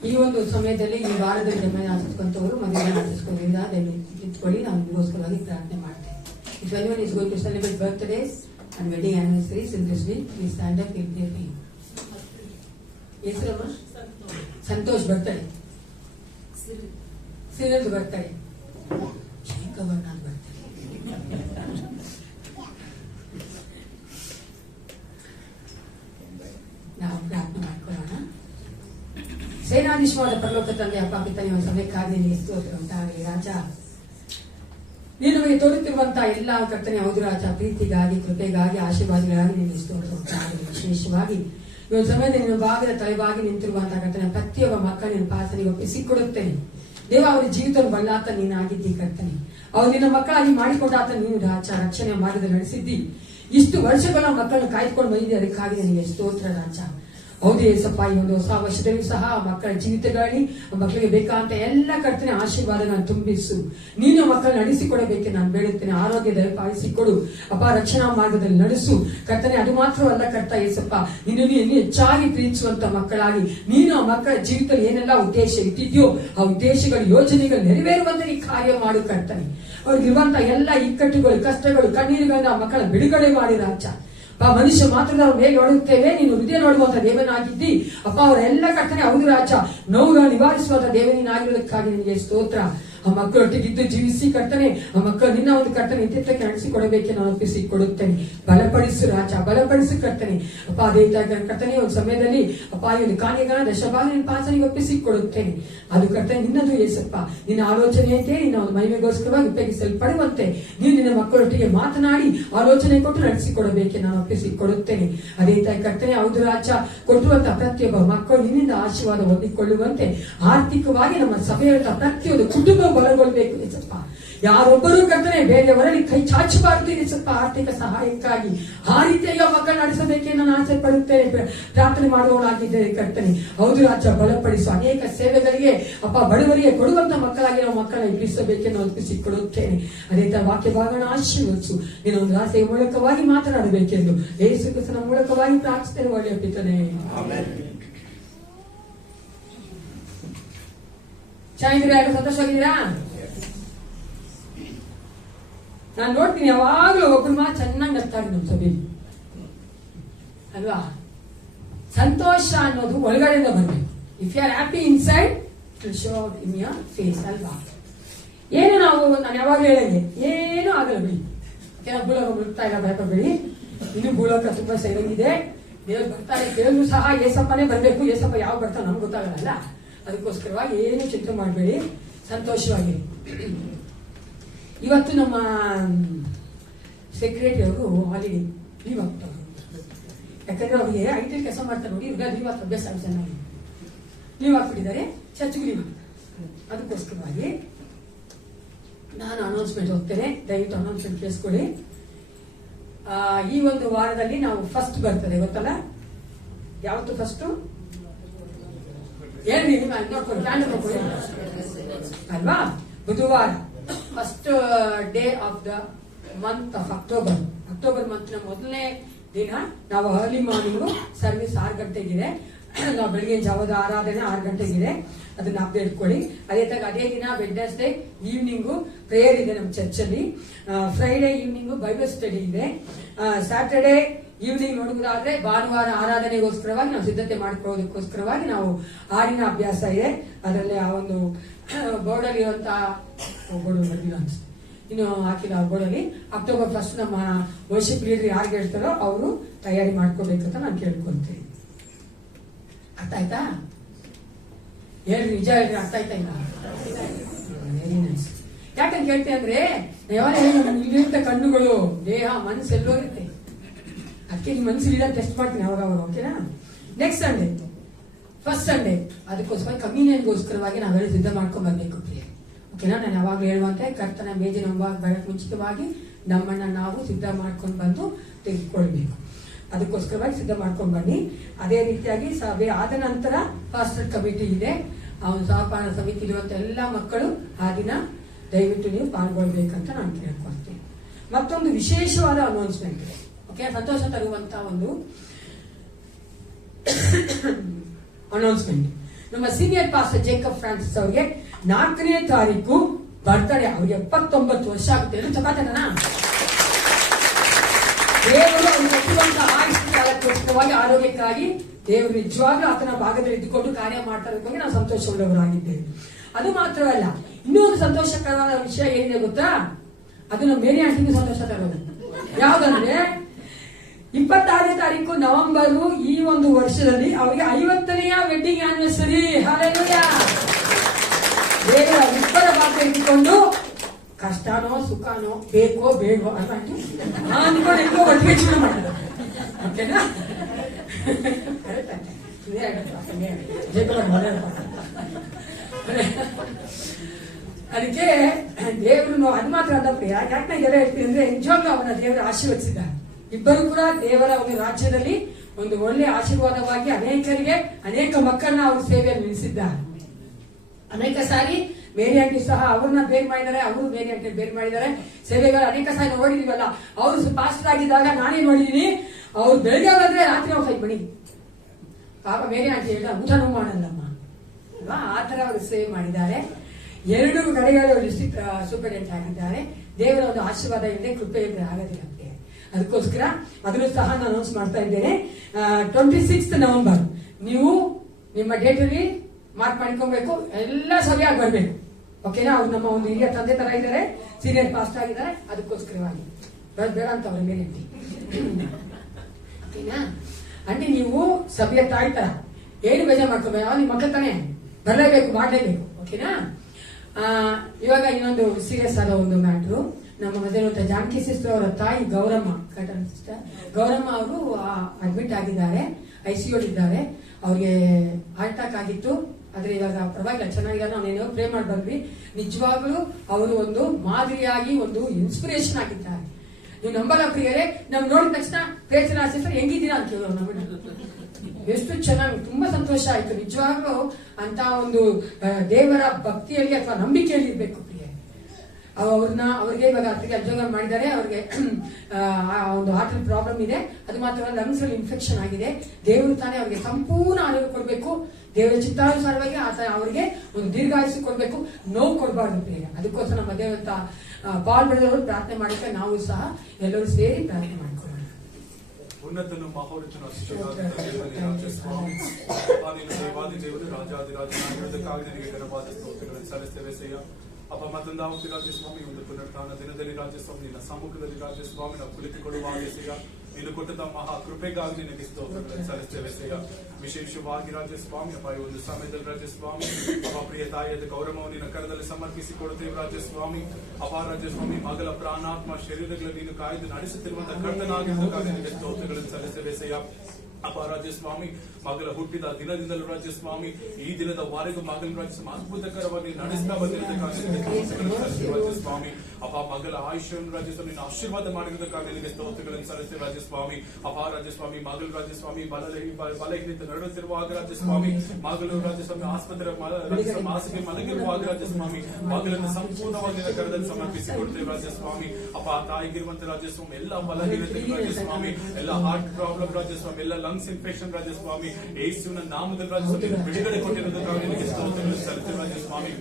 ಈ ಒಂದು ಸಮಯದಲ್ಲಿ ಈ ವಾರದಲ್ಲಿ ಜನ್ಮದಿನ ಆಚರಿಸಿಕೊಂಡವರು ಮದುವೆ ಆಚರಿಸಿಕೊಂಡಿಲ್ಲ ನಿಂತ್ಕೊಳ್ಳಿ. ನಾವು ನಿಮಗೋಸ್ಕರವಾಗಿ ಪ್ರಾರ್ಥನೆ ಮಾಡ್ತೇವೆ. If anyone is going to celebrate birthdays and wedding anniversaries in this week, please stand up in their name. ಹೆಸರಮ್ಮ Santosh birthday, Cyril birthday, Shekhavarnan birthday. ನಾವು ಪ್ರಾರ್ಥನೆ ಮಾಡ್ಕೊಳ್ಳೋಣ. ಸೇನಾಧೀಶ್ವರ ಪರಲೋಕ ತಂದೆ ಅಪ್ಪ ಪಿತನೇ ಒಂದು ಸಮಯಕ್ಕಾಗಿ ನಿನಗೆ ಸ್ತೋತ್ರ ಉಂಟಾಗಲಿ. ರಾಜ, ನೀನು ನಮಗೆ ತೋರುತ್ತಿರುವಂತಹ ಎಲ್ಲಾ ಕರ್ತನೆ ಹೌದು ರಾಜ, ಪ್ರೀತಿಗಾಗಿ ಕೃಪೆಗಾಗಿ ಆಶೀರ್ವಾದಗಳಾಗಿ ನಿನಗೆ ಸ್ತೋತ್ರ ಉಂಟಾಗಲಿ. ವಿಶೇಷವಾಗಿ ಈ ಒಂದು ಸಮಯದಲ್ಲಿ ನಿನ್ನ ಭಾಗದ ತಲೆವಾಗಿ ನಿಂತಿರುವಂತಹ ಕರ್ತನೆ ಪ್ರತಿಯೊಬ್ಬ ಮಕ್ಕಳ ನಿನ್ನ ಪಾಸನಿಗೆ ಒಪ್ಪಿಸಿಕೊಡುತ್ತೇನೆ. ದೇವ, ಅವರ ಜೀವಿತವನ್ನು ಬಲ್ಲಾತ ನೀನಾಗಿದ್ದಿ ಕರ್ತನೆ. ಅವ್ರು ನಿನ್ನ ಮಕ್ಕಳಾಗಿ ಮಾಡಿಕೊಂಡಾತ ನೀನು ರಾಜ ರಕ್ಷಣೆ ಮಾರ್ಗದಲ್ಲಿ ನಡೆಸಿದ್ದಿ. ಇಷ್ಟು ವರ್ಷಗಳ ಮಕ್ಕಳನ್ನು ಕಾಯ್ದುಕೊಂಡು ಬಂದಿದ್ದೆ, ಅದಕ್ಕಾಗಿ ನನಗೆ ಸ್ತೋತ್ರ ರಾಜ. ಹೌದು ಏಸಪ್ಪ, ಈ ಒಂದು ಹೊಸ ವರ್ಷದಲ್ಲಿ ಸಹ ಮಕ್ಕಳ ಜೀವಿತಗಳಲ್ಲಿ ಮಕ್ಕಳಿಗೆ ಬೇಕಾದಂತ ಎಲ್ಲ ಕರ್ತನೆ ಆಶೀರ್ವಾದಗಳನ್ನು ತುಂಬಿಸು. ನೀನು ಮಕ್ಕಳು ನಡೆಸಿಕೊಡಬೇಕೆ ನಾನು ಬೇಡುತ್ತೇನೆ. ಆರೋಗ್ಯ ದಯಪಾಲಿಸಿಕೊಡು ಅಪ್ಪ, ರಕ್ಷಣಾ ಮಾರ್ಗದಲ್ಲಿ ನಡೆಸು ಕರ್ತನೆ. ಅದು ಮಾತ್ರವಲ್ಲ ಕರ್ತ ಏಸಪ್ಪ, ನೀನು ಹೆಚ್ಚಾಗಿ ಪ್ರೀತಿಸುವಂತ ಮಕ್ಕಳಾಗಿ ನೀನು ಆ ಮಕ್ಕಳ ಜೀವಿತದಲ್ಲಿ ಏನೆಲ್ಲ ಉದ್ದೇಶ ಇಟ್ಟಿದ್ಯೋ ಆ ಉದ್ದೇಶಗಳು ಯೋಜನೆಗಳು ನೆರವೇರುವಂತೆ ನೀ ಕಾರ್ಯ ಮಾಡು ಕರ್ತನೆ. ಅವ್ರಿಗಿರುವಂತ ಎಲ್ಲ ಇಕ್ಕಟ್ಟುಗಳು ಕಷ್ಟಗಳು ಕಣ್ಣೀರುಗಳನ್ನ ಮಕ್ಕಳ ಬಿಡುಗಡೆ ಮಾಡಿ ರಾಜ. ಮನುಷ್ಯ ಮಾತ್ರದ ಮೇಲೆ ನೋಡುತ್ತೇವೆ, ನೀನು ಹೃದಯ ನೋಡುವಂತ ದೇವನಾಗಿದ್ದಿ ಅಪ್ಪ. ಅವರೆಲ್ಲ ಕರ್ತನೆ ಹೌದು ರಾಜ, ನೋವುಗಳನ್ನು ನಿವಾರಿಸುವಂತ ದೇವನಾಗಿರೋದಕ್ಕಾಗಿ ನಿನಗೆ ಸ್ತೋತ್ರ. ಆ ಮಕ್ಕಳೊಟ್ಟಿಗಿದ್ದು ಜೀವಿಸಿ ಕರ್ತನೆ, ಆ ಮಕ್ಕಳು ನಿನ್ನ ಒಂದು ಕರ್ತನೆ ಇತ್ಯರ್ಥಕ್ಕೆ ನಡೆಸಿಕೊಡಬೇಕೆ ನಾನು ಒಪ್ಪಿಸಿ ಕೊಡುತ್ತೇನೆ. ಬಲಪಡಿಸು ರಾಜ, ಬಲಪಡಿಸು ಕರ್ತನೆ ಅಪ್ಪ. ಅದೇ ಕರ್ತನೆ ಒಂದು ಸಮಯದಲ್ಲಿ ಅಪ್ಪ ಈ ಒಂದು ಕಾರ್ಯಗಳ ದಶಭಾಗ ನಿನ್ನ ಪಾಸನಿಗೆ ಒಪ್ಪಿಸಿ ಕೊಡುತ್ತೇನೆ. ಅದು ಕರ್ತನೆ ನಿನ್ನದು ಏಸಪ್ಪ. ನಿನ್ನ ಆಲೋಚನೆಯಂತೆ ನಿನ್ನ ಒಂದು ಮಹಿಮೆಗೋಸ್ಕರವಾಗಿ ಉಪಯೋಗಿಸಲ್ಪಡುವಂತೆ ನೀನು ನಿನ್ನ ಮಕ್ಕಳೊಟ್ಟಿಗೆ ಮಾತನಾಡಿ ಆಲೋಚನೆ ಕೊಟ್ಟು ನಡೆಸಿಕೊಡಬೇಕೆ ನಾನು ಒಪ್ಪಿಸಿ ಕೊಡುತ್ತೇನೆ. ಅದೇ ತಾಯಿ ಕರ್ತನೆ ಹೌದು ರಾಜ, ಕೊಟ್ಟಿರುವಂತಹ ಪ್ರತಿಯೊಬ್ಬ ಮಕ್ಕಳು ನಿನ್ನಿಂದ ಆಶೀರ್ವಾದ ಹೊಂದಿಕೊಳ್ಳುವಂತೆ ಆರ್ಥಿಕವಾಗಿ ನಮ್ಮ ಸಭೆಯ ಪ್ರತಿಯೊಂದು ಕುಟುಂಬ ಬಲಗೊಳ್ಳಬೇಕು ಏಸಪ್ಪ. ಯಾರೊಬ್ಬರೂ ಕರ್ತನೆ ಬೇರೆಯವರಲ್ಲಿ ಕೈ ಚಾಚಬಾರದು ಏಸಪ್ಪ, ಆರ್ಥಿಕ ಸಹಾಯಕ್ಕಾಗಿ ಆ ರೀತಿಯಾಗಿ ಮಕ್ಕಳು ನಡೆಸಬೇಕೆ ನಾನು ಆಸೆ ಪಡುತ್ತೇನೆ, ಪ್ರಾರ್ಥನೆ ಮಾಡುವವಳಾಗಿದ್ದೇನೆ ಕರ್ತನೆ. ಹೌದು ರಾಜ, ಬಲಪಡಿಸು. ಅನೇಕ ಸೇವೆಗಳಿಗೆ ಅಪ್ಪ ಬಡವರಿಗೆ ಕೊಡುವಂತ ಮಕ್ಕಳಾಗಿ ನಾವು ಮಕ್ಕಳನ್ನ ಇರಿಸಬೇಕೆ ನಾವು ಒಪ್ಪಿಸಿ ಕೊಡುತ್ತೇನೆ. ಅದೇ ತರ ವಾಕ್ಯ ಭಾಗನ ಆಶೀರ್ವದಿಸು. ನೀನು ಒಂದು ರಾಸೆಯ ಮೂಲಕವಾಗಿ ಮಾತನಾಡಬೇಕೆಂದು ಯೇಸು ಕ್ರಿಸ್ತನ ಮೂಲಕವಾಗಿ ಪ್ರಾರ್ಥಿಸ್ತೇನೆ. ಒಳ್ಳೆಯ ಪಿತನೇ, ಚೆನ್ನಾಗಿದ್ದೀರಾ? ಯಾರು ಸಂತೋಷವಾಗಿದ್ದೀರಾ? ನಾನು ನೋಡ್ತೀನಿ ಯಾವಾಗ್ಲೂ ಒಬ್ರು ಮಾತು ಚೆನ್ನಾಗಿ ನಗ್ತಾರೆ ನಮ್ಮ ಸಭೆ ಅಲ್ವಾ. ಸಂತೋಷ ಅನ್ನೋದು ಒಳಗಡೆಯಿಂದ ಬರ್ಬೇಕು. If you are happy inside it will show in your face ಅಲ್ವಾ. ಏನು ನಾನು ಯಾವಾಗ್ಲೂ ಹೇಳಂಗೆ ಏನು ಆಗಲ್ಲ ಬಿಡಿ. ಕೆಲವು ಭೂಲೋಕ ಮುಳುಗ್ತಾ ಇಲ್ಲ, ಭಯಪಡಬೇಡಿ. ಇನ್ನು ಭೂಲೋಕ ತುಂಬಾ ಸೈರಂಗಿದೆ. ದೇವ್ರು ಬರ್ತಾರೆ, ದೇವ್ರು ಸಹ ಏಸಪ್ಪನೇ ಬರ್ಬೇಕು. ಏಸಪ್ಪ ಯಾವ ಬರ್ತಾನೆ ನಮ್ಗೆ ಗೊತ್ತಾಗಲ್ಲ. ಅದಕ್ಕೋಸ್ಕರವಾಗಿ ಏನು ಚಿಂತೆ ಮಾಡಬೇಡಿ, ಸಂತೋಷವಾಗಿರಿ. ಇವತ್ತು ನಮ್ಮ ಸೆಕ್ರೆಟರಿ ಅವರು ಹಾಲಿಡೇ ಲೀವ್ ಆಗ್ತಾರೆ. ಯಾಕಂದ್ರೆ ಅವ್ರಿಗೆ IT ಕೆಲಸ ಮಾಡ್ತಾರೆ ನೋಡಿ, ಇವ್ರಿಗೆ ಲೀವ್ ಆಗ್ತಾ ಅಭ್ಯಾಸ ಚೆನ್ನಾಗಿ ಲೀವ್ ಆಗ್ಬಿಟ್ಟಿದ್ದಾರೆ, ಚರ್ಚ್ಗೆ ಲೀವ್ ಆಗ್ತಾರೆ. ಅದಕ್ಕೋಸ್ಕರವಾಗಿ ನಾನು ಅನೌನ್ಸ್ಮೆಂಟ್ ಹೋಗ್ತೇನೆ. ದಯವಿಟ್ಟು ಅನೌನ್ಸ್ಮೆಂಟ್ ಕೇಳಿಸ್ಕೊಳ್ಳಿ. ಈ ಒಂದು ವಾರದಲ್ಲಿ ನಾವು ಫಸ್ಟ್ ಬರ್ತದೆ, ಗೊತ್ತಲ್ಲ ಯಾವತ್ತು ಫಸ್ಟ್ ಹೇಳಿ ನೋಡ್ಕೊಳ್ಳಿ ಅಲ್ವಾ. ಬುಧವಾರ first day of the month of October. October month ನ ಮೊದಲನೇ ದಿನ ನಾವು ಅರ್ಲಿ ಮಾರ್ನಿಂಗ್ ಸರ್ವಿಸ್ 6 ಗಂಟೆಗಿದೆ. ನಾವು ಬೆಳಿಗ್ಗೆ ಜಾವದ ಆರಾಧನೆ 6 ಗಂಟೆಗಿದೆ. ಅದನ್ನ ಅಪ್ಡೇಟ್ ಕೊಡಿ. ಅದೇ ದಿನ ವೆಡ್ನೆಸ್ಡೇ ಈವ್ನಿಂಗು ಪ್ರೇಯರ್ ಇದೆ ನಮ್ಮ ಚರ್ಚಲ್ಲಿ. ಫ್ರೈಡೇ ಈವ್ನಿಂಗು ಬೈಬಲ್ ಸ್ಟಡಿ ಇದೆ. ಸ್ಯಾಟರ್ಡೇ ಈವ್ನಿಂಗ್ ನೋಡುವುದಾದ್ರೆ ಭಾನುವಾರ ಆರಾಧನೆಗೋಸ್ಕರವಾಗಿ ನಾವು ಸಿದ್ಧತೆ ಮಾಡ್ಕೊಳ್ಳೋದಕ್ಕೋಸ್ಕರವಾಗಿ ನಾವು ಹಾಡಿನ ಅಭ್ಯಾಸ ಇದೆ. ಅದರಲ್ಲಿ ಆ ಒಂದು ಬೋರ್ಡಲ್ಲಿ ಇರುವಂತಹ ಇನ್ನು ಹಾಕಿಲ್ಲ ಬೋರ್ಡಲ್ಲಿ. ಅಕ್ಟೋಬರ್ 1 ನಮ್ಮ ವರ್ಷಿಪ್ ಲೀಡರ್ ಯಾರು ಹೇಳ್ತಾರೋ ಅವರು ತಯಾರಿ ಮಾಡ್ಕೋಬೇಕಂತ ನಾನು ಕೇಳ್ಕೊಂತೀನಿ. ಅರ್ಥ ಆಯ್ತಾ? ಹೇಳ್ರಿ, ನಿಜ ಹೇಳ್ರಿ, ಅರ್ಥ ಆಯ್ತಾ? ಇಲ್ಲ ವೆರಿ ನೈಸ್. ಯಾಕಂತ ಕೇಳ್ತೀನಿ ಅಂದ್ರೆ ಇಲ್ಲಿರುವಂತ ಕಣ್ಣುಗಳು ದೇಹ ಮನಸ್ಸು ಎಲ್ಲೋ ಇರುತ್ತೆ. ಅದಕ್ಕೆ ನಿಮ್ಮ ಮನಸ್ಸಿಲ್ಲ ಟೆಸ್ಟ್ ಮಾಡ್ತೀನಿ ಅವಾಗ. ಓಕೆನಾ? ನೆಕ್ಸ್ಟ್ ಸಂಡೇ ಫಸ್ಟ್ ಸಂಡೇ ಅದಕ್ಕೋಸ್ಕರ ಕಮ್ಯುನಿಯನ್ಗೋಸ್ಕರವಾಗಿ ನಾವೆಲ್ಲ ಸಿದ್ಧ ಮಾಡ್ಕೊಂಡ್ ಬರ್ಬೇಕು. ಓಕೆನಾ? ನಾನು ಯಾವಾಗಲೂ ಹೇಳುವಂತೆ ಕರ್ತನ ಮೇಜಿನ ಬರಕ್ ಮುಂಚಿತವಾಗಿ ನಮ್ಮನ್ನ ನಾವು ಸಿದ್ಧ ಮಾಡ್ಕೊಂಡು ಬಂದು ತೆಗೆದುಕೊಳ್ಬೇಕು. ಅದಕ್ಕೋಸ್ಕರವಾಗಿ ಸಿದ್ಧ ಮಾಡ್ಕೊಂಡು ಬನ್ನಿ. ಅದೇ ರೀತಿಯಾಗಿ ಸಭೆ ಆದ ನಂತರ ಪಾಸ್ಟರ್ ಕಮಿಟಿ ಇದೆ. ಅವನು ಸಹಪಾಠ ಸಮಿತಿ ಇರುವಂತ ಎಲ್ಲ ಮಕ್ಕಳು ಆ ದಿನ ದಯವಿಟ್ಟು ನೀವು ಪಾಲ್ಗೊಳ್ಬೇಕಂತ ನಾನು ಕೇಳ್ಕೊಳ್ತೀನಿ. ಮತ್ತೊಂದು ವಿಶೇಷವಾದ ಅನೌನ್ಸ್ಮೆಂಟ್ ಇದೆ. ಓಕೆ, ಸಂತೋಷ ತರುವಂತ ಒಂದು ಅನೌನ್ಸ್ಮೆಂಟ್. ನಮ್ಮ ಸೀನಿಯರ್ ಪಾಸ್ಟರ್ ಜೇಕಬ್ ಫ್ರಾನ್ಸಿಸ್ ಅವರಿಗೆ 4ನೇ ತಾರೀಕು ಬರ್ತಾರೆ. ಅವ್ರಿಗೆ 79 ವರ್ಷ ಆಗುತ್ತೆ. ಚಪಾತನ ದೇವರು ಅವರು ಕೊಟ್ಟುವಂತ ಆಯುಷ್ಕಾಲಕ್ಕೋಸ್ಕರವಾಗಿ ಆರೋಗ್ಯಕ್ಕಾಗಿ ದೇವರು ನಿಜವಾಗ್ಲೂ ಆತನ ಭಾಗದಲ್ಲಿ ಇದ್ದುಕೊಂಡು ಕಾರ್ಯ ಮಾಡ್ತಾ ಇರೋದಕ್ಕೆ ನಾವು ಸಂತೋಷವುಳ್ಳವರಾಗಿದ್ದೇವೆ. ಅದು ಮಾತ್ರವಲ್ಲ, ಇನ್ನೂ ಒಂದು ಸಂತೋಷಕರವಾದ ವಿಷಯ ಏನಿದೆ ಗೊತ್ತಾ? ಅದು ನಮ್ಮ ಮೇರಿ ಆಂಟಿಗೂ ಸಂತೋಷ ತರೋದು. ಯಾವ್ದಂದ್ರೆ 26ನೇ ತಾರೀಕು ನವೆಂಬರ್ ಈ ಒಂದು ವರ್ಷದಲ್ಲಿ ಅವರಿಗೆ 50ನೇ ವೆಡ್ಡಿಂಗ್ ಆನಿವರ್ಸರಿ. ಹಾಲೆಲೂಯಾ. ದೇವರ ಇಬ್ಬರ ಭಾಗ ಇಟ್ಕೊಂಡು ಕಷ್ಟನೋ ಸುಖನೋ ಬೇಕೋ ಬೇಡವೋ ಅಲ್ಲ ಅಂದ್ಕೊಂಡು ఎక్కువ ಒಟ್ಟಿಗೆ ಜೀವನ ಮಾಡ್ತಾರೆ. ಓಕೆನಾ? ಅದಕ್ಕೆ ದೇವರು ಅದು ಮಾತ್ರ ಅಲ್ಲಪ್ಪ. ಯಾಕೆ ಇದೆಲ್ಲ ಹೇಳ್ತೀನಿ ಅಂದ್ರೆ ನಿಜವಾಗ್ಲೂ ಅವನ ದೇವರ ಆಶೀರ್ವದಿಸಿದ್ದಾರೆ. ಇಬ್ಬರು ಕೂಡ ದೇವರ ಒಂದು ರಾಜ್ಯದಲ್ಲಿ ಒಂದು ಒಳ್ಳೆ ಆಶೀರ್ವಾದವಾಗಿ ಅನೇಕರಿಗೆ ಅನೇಕ ಮಕ್ಕಳನ್ನ ಅವ್ರ ಸೇವೆಯಲ್ಲಿ ನಿಲ್ಲಿಸಿದ್ದಾರೆ. ಅನೇಕ ಸಾರಿ ಮೇರಿ ಆಂಟಿ ಸಹ ಅವ್ರನ್ನ ಬೇರ್ ಮಾಡಿದ್ದಾರೆ, ಅವರು ಮೇರಿ ಆಂಟಿ ಬೇರ್ ಮಾಡಿದ್ದಾರೆ. ಸೇವೆಗಳು ಅನೇಕ ಸಾರಿ ನೋಡಿದೀವಲ್ಲ. ಅವರು ಪಾಸ್ಟರ್ ಆಗಿದ್ದಾಗ ನಾನೇ ನೋಡಿದೀನಿ, ಅವ್ರು ಬೆಳಗ್ಗೆ ಬಂದ್ರೆ ರಾತ್ರಿ ಅವ್ರು ಕೈ ಬಣಿ ಪಾಪ ಮೇರಿ ಆಂಟಿ ಹೇಳಿದ ಊಟನೂ ಮಾಡಲ್ಲಮ್ಮ ಅಲ್ವಾ, ಆ ತರ ಅವರು ಸೇವೆ ಮಾಡಿದ್ದಾರೆ. 2 ಕಡೆಗಳು ಡಿಸ್ಟ್ರಿಕ್ಟ್ ಸೂಪರಿಂಟೆಂಡೆಂಟ್ ಆಗಿದ್ದಾರೆ. ದೇವರ ಒಂದು ಆಶೀರ್ವಾದ ಇಲ್ಲದೆ ಕೃಪೆ ಇಲ್ಲದೆ ಆಗೋದಿಲ್ಲ. ಅದಕ್ಕೋಸ್ಕರ ಅದನ್ನು ಸಹ ನಾನು ಅನೌನ್ಸ್ ಮಾಡ್ತಾ ಇದ್ದೇನೆ. 26 ನವೆಂಬರ್ ನೀವು ನಿಮ್ಮ ಡೇಟ್ ಅಲ್ಲಿ ಮಾರ್ಕ್ ಮಾಡ್ಕೊಬೇಕು, ಎಲ್ಲ ಸರಿಯಾಗಿ ಬರ್ಬೇಕು. ಓಕೆನಾ? ಅವ್ರು ನಮ್ಮ ಒಂದು ಹಿರಿಯ ತಂದೆ ತರ ಇದ್ದಾರೆ, ಸೀನಿಯರ್ ಪಾಸ್ಟ್ ಆಗಿದ್ದಾರೆ. ಅದಕ್ಕೋಸ್ಕರವಾಗಿ ಬೇಡ ಅಂತ ಅವ್ರ ಮೇಲೆ ಓಕೆನಾ? ಅಂಟಿ ನೀವು ಸಭೆಯ ತಾಯ್ತರ ಏನು ಬೇಜಾರು ಮಾಡ್ಕೋಬೇಕು, ನಿಮ್ಮ ಮಕ್ಕಳ ತಾನೇ ಬರಲೇಬೇಕು, ಮಾಡಲೇಬೇಕು. ಓಕೆನಾ? ಇವಾಗ ಇನ್ನೊಂದು ಸೀರಿಯಸ್ ಆದ ಒಂದು ಮ್ಯಾಟ್ರು. ನಮ್ಮ ಮಧ್ಯೆ ಜಾನಕಿ ಸಿಸ್ಟರ್ ಅವರ ತಾಯಿ ಗೌರಮ್ಮ, ಸಿಸ್ಟರ್ ಗೌರಮ್ಮ ಅವರು ಅಡ್ಮಿಟ್ ಆಗಿದ್ದಾರೆ, ICU ಇದ್ದಾರೆ. ಅವ್ರಿಗೆ ಹಾರ್ಟ್ ಅಟ್ಯಾಕ್ ಆಗಿತ್ತು. ಆದ್ರೆ ಇವಾಗ ಪರವಾಗಿಲ್ಲ, ಚೆನ್ನಾಗಿದ್ದಾರೆ. ನಾವೇನೋ ಪ್ರೇ ಮಾಡಿ ಬಂದ್ವಿ. ನಿಜವಾಗ್ಲೂ ಅವರು ಒಂದು ಮಾದರಿಯಾಗಿ ಒಂದು ಇನ್ಸ್ಪಿರೇಷನ್ ಆಗಿದ್ದಾರೆ. ನೀವು ನಂಬಲ್ಲ ಪ್ರಿಯರೇ, ನಮ್ ನೋಡಿದ ತಕ್ಷಣ ಪ್ರೇಕ್ಷಣ ಸಿಸ್ಟರ್ ಹೆಂಗಿದ್ದೀರಾ ಅಂತ ಕೇಳೋರು ನಮಗೆ. ಎಷ್ಟು ಚೆನ್ನಾಗಿ, ತುಂಬಾ ಸಂತೋಷ ಆಯ್ತು. ನಿಜವಾಗ್ಲೂ ಅಂತ ಒಂದು ದೇವರ ಭಕ್ತಿಯಲ್ಲಿ ಅಥವಾ ನಂಬಿಕೆಯಲ್ಲಿ ಇರ್ಬೇಕು ಪ್ರಿಯ. ಅವ್ರಿಗೆ ಇವಾಗ ಅಬ್ಸರ್ವ್ ಮಾಡಿದ್ದಾರೆ. ಅವ್ರಿಗೆ ಒಂದು ಹಾರ್ಟ್ ಪ್ರಾಬ್ಲಮ್ ಇದೆ. ಅದು ಮಾತ್ರ ಲಂಗ್ಸ್ ಅಲ್ಲಿ ಇನ್ಫೆಕ್ಷನ್ ಆಗಿದೆ. ದೇವರು ತಾನೇ ಅವ್ರಿಗೆ ಸಂಪೂರ್ಣ ಆರೋಗ್ಯ ಕೊಡ್ಬೇಕು. ದೇವರ ಚಿತ್ತಾನುಸಾರವಾಗಿ ಆತ ಅವ್ರಿಗೆ ಒಂದು ದೀರ್ಘಾಯುಷ್ಯ ಕೊಡ್ಬೇಕು, ನೋವು ಕೊಡಬಾರ್ದು ಪ್ರಿಯ. ಅದಕ್ಕೋಸ್ಕರ ನಮ್ಮ ದೇವಂತ ಪಾಲ್ ಬೆಳೆದವರು ಪ್ರಾರ್ಥನೆ ಮಾಡಿದ್ರೆ ನಾವು ಸಹ ಎಲ್ಲರೂ ಸೇರಿ ಪ್ರಾರ್ಥನೆ ಮಾಡ್ಕೊಳ್ಳೋಣ. ಉನ್ನತನು ಮಹೋನ್ನತನು ದೇವಾದಿ ದೇವರು ರಾಜಾದಿರಾಜನಾಗಿರುವುದಕ್ಕಾಗಿ ನಿನಗೆ ಘನವಾದ ಸ್ತೋತ್ರಗಳನ್ನು ಸಲ್ಲಿಸ್ತೇವೆ ಸಯ್ಯ. ಅಪ್ಪ ಮತ್ತೊಂದಾವತಿ ರಾಜಸ್ವಾಮಿ, ಒಂದು ಪುನರುತ್ಥಾನ ದಿನದಲ್ಲಿ ರಾಜಸ್ವಾಮಿ ನಿನ್ನ ಸಮ್ಮುಖದಲ್ಲಿ ರಾಜಸ್ವಾಮಿ ನಾವು ಕುಳಿತುಕೊಳ್ಳುವಾಗ ಸಯ್ಯ, ನೀನು ಕೊಟ್ಟದ ಮಹಾ ಕೃಪೆಗಾಗಿ ನಿನಗೆ ಸ್ತೋತ್ರಗಳನ್ನು ಸಲ್ಲಿಸ್ತೇವೆ ಸಯ್ಯ. ವಿಶೇಷವಾಗಿ ರಾಜಸ್ವಾಮಿ ಅಪ್ಪ ಈ ಒಂದು ಸಮಯದಲ್ಲಿ ರಾಜಸ್ವಾಮಿ ಅಪ್ಪ ಪ್ರಿಯ ತಾಯಿಯಾದ ಗೌರವವನ್ನು ನಿನ್ನ ಕರದಲ್ಲಿ ಸಮರ್ಪಿಸಿಕೊಡುತ್ತೇವೆ ರಾಜಸ್ವಾಮಿ. ಅಪ್ಪ ರಾಜಸ್ವಾಮಿ ಮಗಳ ಪ್ರಾಣಾತ್ಮ ಶರೀರಗಳನ್ನು ನೀನು ಕಾಯ್ದು ನಡೆಸುತ್ತಿರುವಂತಹ ಕರ್ತನಾಗಿರುವುದಕ್ಕಾಗಿ ನಿನಗೆ ಸ್ತೋತ್ರಗಳನ್ನು ಸಲ್ಲಿಸ್ತೇವೆ ಸಯ್ಯ. ಅಪ್ಪ ರಾಜಸ್ವಾಮಿ ಮಗಳ ಹುಟ್ಟಿದ ದಿನದಿಂದಲೂ ರಾಜಸ್ವಾಮಿ ಈ ದಿನದವರೆಗೂ ಮಗಳ ರಾಜಸ್ವಾಮಿ ಅದ್ಭುತಕರವಾಗಿ ನಡೆಸ್ತಾ ಬಂದಿರುವುದಕ್ಕಾಗಿ ರಾಜಸ್ವಾಮಿ. ಅಪ್ಪ ಮಗಳ ಆಯುಷ್ಯವನ್ನು ರಾಜಸ್ವಾಮಿ ನಿನ್ನ ಆಶೀರ್ವಾದ ಮಾಡಿರುವುದಕ್ಕಾಗಿ ನಿನಗೆ ಸ್ತೋತ್ರಗಳನ್ನು ಸಲ್ಲಿಸ್ತೇವೆ ರಾಜಸ್ವಾಮಿ. ಅಪ್ಪ ರಾಜಸ್ವಾಮಿ ಮಗಳು ರಾಜಸ್ವಾಮಿ ಬಲಹೀನತೆ ನಡುತ್ತಿರುವಾಗ ರಾಜಸ್ವಾಮಿ, ಮಗಳು ರಾಜಸ್ವಾಮಿ ಆಸ್ಪತ್ರೆ ಮಾಸಿಗೆ ಮಲಗಿರುವಾಗ ರಾಜಸ್ವಾಮಿ ಮಗಳನ್ನು ಸಂಪೂರ್ಣವಾಗಿ ನಿನ್ನ ಕರದಲ್ಲಿ ಸಮರ್ಪಿಸಿಕೊಡ್ತೇವೆ ರಾಜಸ್ವಾಮಿ. ಅಪ್ಪ ತಾಯಿಗಿರುವಂತ ರಾಜಸ್ವಾಮಿ ಎಲ್ಲ ಬಲಹೀನತೆ ರಾಜಸ್ವಾಮಿ, ಎಲ್ಲ ಹಾರ್ಟ್ ಪ್ರಾಬ್ಲಮ್ ರಾಜಸ್ವಾಮಿ, ಎಲ್ಲ ಲಂಗ್ಸ್ ಇನ್ಫೆಕ್ಷನ್ ರಾಜಸ್ವಾಮಿ ಯೇಸುವಿನ ನಾಮದಲ್ಲಿ ರಾಜಸ್ವಾಮಿ ಬಿಡುಗಡೆ ಕೊಟ್ಟಿರುವುದಕ್ಕಾಗಿ ನಿನಗೆ ಸ್ತೋತ್ರಗಳನ್ನು ಸಲ್ಲಿಸ್ತೇವೆ ರಾಜಸ್ವಾಮಿ.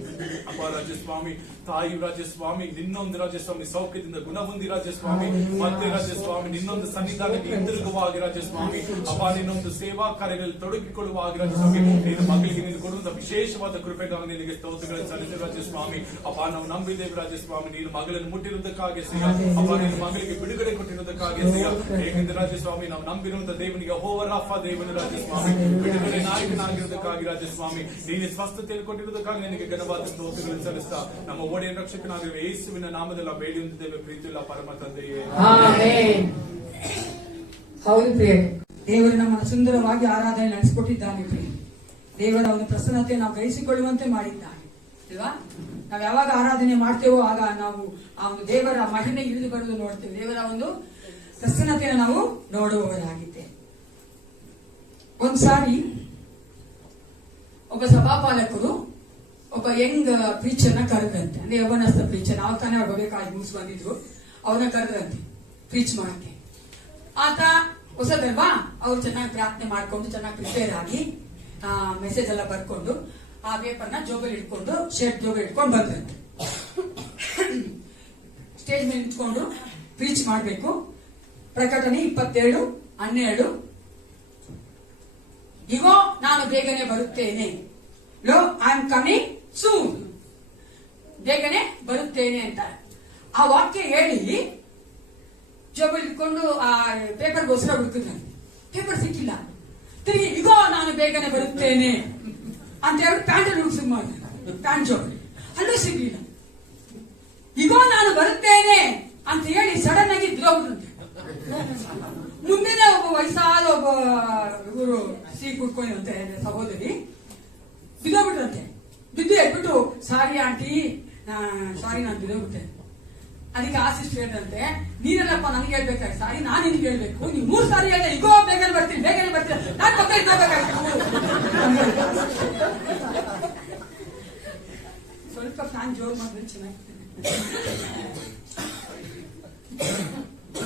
ಅಪ್ಪ ರಾಜಸ್ವಾಮಿ ತಾಯಿ ರಾಜಸ್ವಾಮಿ ನಿನ್ನೊಂದು ರಾಜಸ್ವಾಮಿ ಸೌಖ್ಯದಿಂದ ಗುಣ ಹೊಂದಿ ರಾಜಸ್ವಾಮಿ, ಮತ್ತೆ ರಾಜಸ್ವಾಮಿ ನಿನ್ನೊಂದು ಸನ್ನಿಧಾನಕ್ಕೆ ಹಿಂದಿರುಗುವಾಗ ರಾಜಸ್ವಾಮಿ, ಅಪ್ಪ ನಿನ್ನೊಂದು ಸೇವಾ ಕಾರ್ಯಗಳಲ್ಲಿ ತೊಡಗಿಕೊಳ್ಳುವಾಗ ರಾಜಸ್ವಾಮಿ ನಿನ್ನ ಮಗಳಿಗೆ ನೀನು ಕೊಡುವಂತಹ ವಿಶೇಷವಾದ ಕೃಪೆಗಾಗಿ ನಿನಗೆ ಸ್ತೋತ್ರಗಳನ್ನು ಸಲ್ಲಿಸ್ತೇವೆ ರಾಜಸ್ವಾಮಿ. ಅಪ್ಪ ನಾವು ನಂಬಿದ್ದೇವೆ ರಾಜಸ್ವಾಮಿ ನೀನು ಮಗಳನ್ನು ಮುಟ್ಟಿರುವುದಕ್ಕಾಗಿ ಸಿಗ, ಅಪ್ಪ ನಿನ್ನ ಮಗಳಿಗೆ ಬಿಡುಗಡೆ ಕೊಟ್ಟಿರುವುದಕ್ಕಾಗಿ ಸಿಗ. ಏಕೆಂದ್ರೆ ರಾಜಸ್ವಾಮಿ ನಾವು ನಂಬಿರುವಂತಹ ದೇವನಿಗೆ ಹೋವರಾಫ ದೇವನು ರಾಜಸ್ವಾಮಿ ಬಿಡುಗಡೆ ನಾಯಕನಾಗಿರುವುದಕ್ಕಾಗಿ ರಾಜಸ್ವಾಮಿ ನೀನು ಸ್ವಸ್ಥತೆಯನ್ನು ಕೊಟ್ಟಿರುವುದಕ್ಕಾಗಿ ನಿನಗೆ ಘನವಾದ ಸ್ತೋತ್ರಗಳನ್ನು ಸಲ್ಲಿಸ್ತಾ ನಮ್ಮ ಒಡೆಯ ರಕ್ಷಕನಾಗಿರುವ ಯೇಸುವಿನ ನಾಮದಲ್ಲಿ ಬೇಡಿ ಹೊಂದಿದ್ದೇವೆ ಪ್ರೀತಿಯುಳ್ಳ ಪರಮ ತಂದೆಯೇ. ಹೌದು ಪ್ರಿಯ, ದೇವರು ನಮ್ಮನ್ನು ಸುಂದರವಾಗಿ ಆರಾಧನೆ ನಡೆಸಿಕೊಟ್ಟಿದ್ದಾನೆ ಪ್ರಿಯ. ದೇವರ ಒಂದು ಪ್ರಸನ್ನತೆ ನಾವು ಗ್ರಹಿಸಿಕೊಳ್ಳುವಂತೆ ಮಾಡಿದ್ದಾನೆ ಅಲ್ವಾ. ನಾವು ಯಾವಾಗ ಆರಾಧನೆ ಮಾಡ್ತೇವೋ ಆಗ ನಾವು ಆ ಒಂದು ದೇವರ ಮಹಿಮೆ ಇಳಿದು ಬರುವುದು ನೋಡ್ತೇವೆ. ದೇವರ ಒಂದು ಪ್ರಸನ್ನತೆಯನ್ನು ನಾವು ನೋಡುವವರಾಗಿದ್ದೇವೆ. ಒಂದ್ಸಾರಿ ಒಬ್ಬ ಸಭಾಪಾಲಕರು ಒಬ್ಬ ಯಂಗ್ ಪ್ರೀಚರ್ನ ಕರೆದಂತೆ, ಅಂದ್ರೆ ಯವನಸ್ಥ ಪ್ರೀಚರ್, ನಾವು ತಾನೇ ಅವ್ರ ಬಗ್ಗೆ ಕಾಳಜಿ ಮುಗಿಸಿ ಬಂದಿದ್ರು. ಅವನ್ನ ಕರೆದಂತೆ ಪ್ರೀಚ್ ಮಾಡಕ್ಕೆ. ಆತ ಹೊಸದಲ್ವಾ, ಅವ್ರು ಚೆನ್ನಾಗಿ ಪ್ರಾರ್ಥನೆ ಮಾಡ್ಕೊಂಡು ಚೆನ್ನಾಗಿ ಪ್ರಿಪೇರ್ ಆಗಿ ಮೆಸೇಜ್ ಎಲ್ಲ ಬರ್ಕೊಂಡು ಆ ಪೇಪರ್ನ ಜೋಬಲ್ಲಿ ಇಟ್ಕೊಂಡು ಶರ್ಟ್ ಜೋಬಲ್ಲಿ ಇಟ್ಕೊಂಡು ಬಂದಂತೆ. ಸ್ಟೇಜ್ ಮೇಲೆ ಇಟ್ಕೊಂಡು ಪ್ರೀಚ್ ಮಾಡಬೇಕು. ಪ್ರಕಟಣೆ 27:12 ಇಗೋ ನಾನು ಬೇಗನೆ ಬರುತ್ತೇನೆ, low I am coming soon, ಬೇಗನೆ ಬರುತ್ತೇನೆ ಅಂತ ಆ ವಾಕ್ಯ ಹೇಳಿ ಜೋಬಲ್ಲಿ ಇಟ್ಕೊಂಡು ಆ ಪೇಪರ್ಗೋಸ್ಕರ ಹುಡುಕಿದ್ರಂತೆ. ಪೇಪರ್ ಸಿಕ್ಕಿಲ್ಲ. ತಿರುಗಿ ಇಗೋ ನಾನು ಬೇಗನೆ ಬರುತ್ತೇನೆ ಅಂತ ಹೇಳಿ ಪ್ಯಾಂಟ್ ಹುಡುಗಿ ಮಾಡಿದ್ರು, ಪ್ಯಾಂಟ್ ಜೋಬಲ್ಲಿ ಅಲ್ಲೂ ಸಿಗ್ಲಿಲ್ಲ. ಇಗೋ ನಾನು ಬರುತ್ತೇನೆ ಅಂತ ಹೇಳಿ ಸಡನ್ ಆಗಿ ಬಿದ್ದೋಗ್ಬಿಟ್ರಂತೆ. ಮುಂದಿನ ಒಬ್ಬ ವಯಸ್ಸಾದ ಒಬ್ಬ ಇವರು ಸಿಹಿ ಕುಡ್ಕೊಂಡಂತೆ ಸಹೋದರಿ ಬಿದ್ದೋಗ್ಬಿಟ್ರಂತೆ. ಬಿದ್ದು ಎದ್ಬಿಟ್ಟು ಸಾರಿ ಆಂಟಿ, ಸಾರಿ ನಾನು ಬಿದ್ದೋಗ್ಬಿಟ್ಟೆ ಅದಕ್ಕೆ ಆ ಸಿಸ್ಟರ್ ಹೇಳಿದಂತೆ, ನೀನಲ್ಲಪ್ಪ ನನಗೆ ಹೇಳ್ಬೇಕಾಗಿ ಸಾರಿ, ನಾನು ನಿನ್ಗೆ ಹೇಳ್ಬೇಕು, ನೀವು 3 ಸಾರಿ ಹೇಳಿದೆ, ಈಗೋ ಬೇಗನೆ ಬರ್ತೀನಿ ನಾನು ಪಕ್ಕ ಇದ್ದೋಗ್ಬೇಕಾಗಿತ್ತು. ಸ್ವಲ್ಪ ಫ್ಯಾನ್ ಜೋರ್ ಮಾಡಿದ್ರೆ ಚೆನ್ನಾಗಿರ್ತದೆ.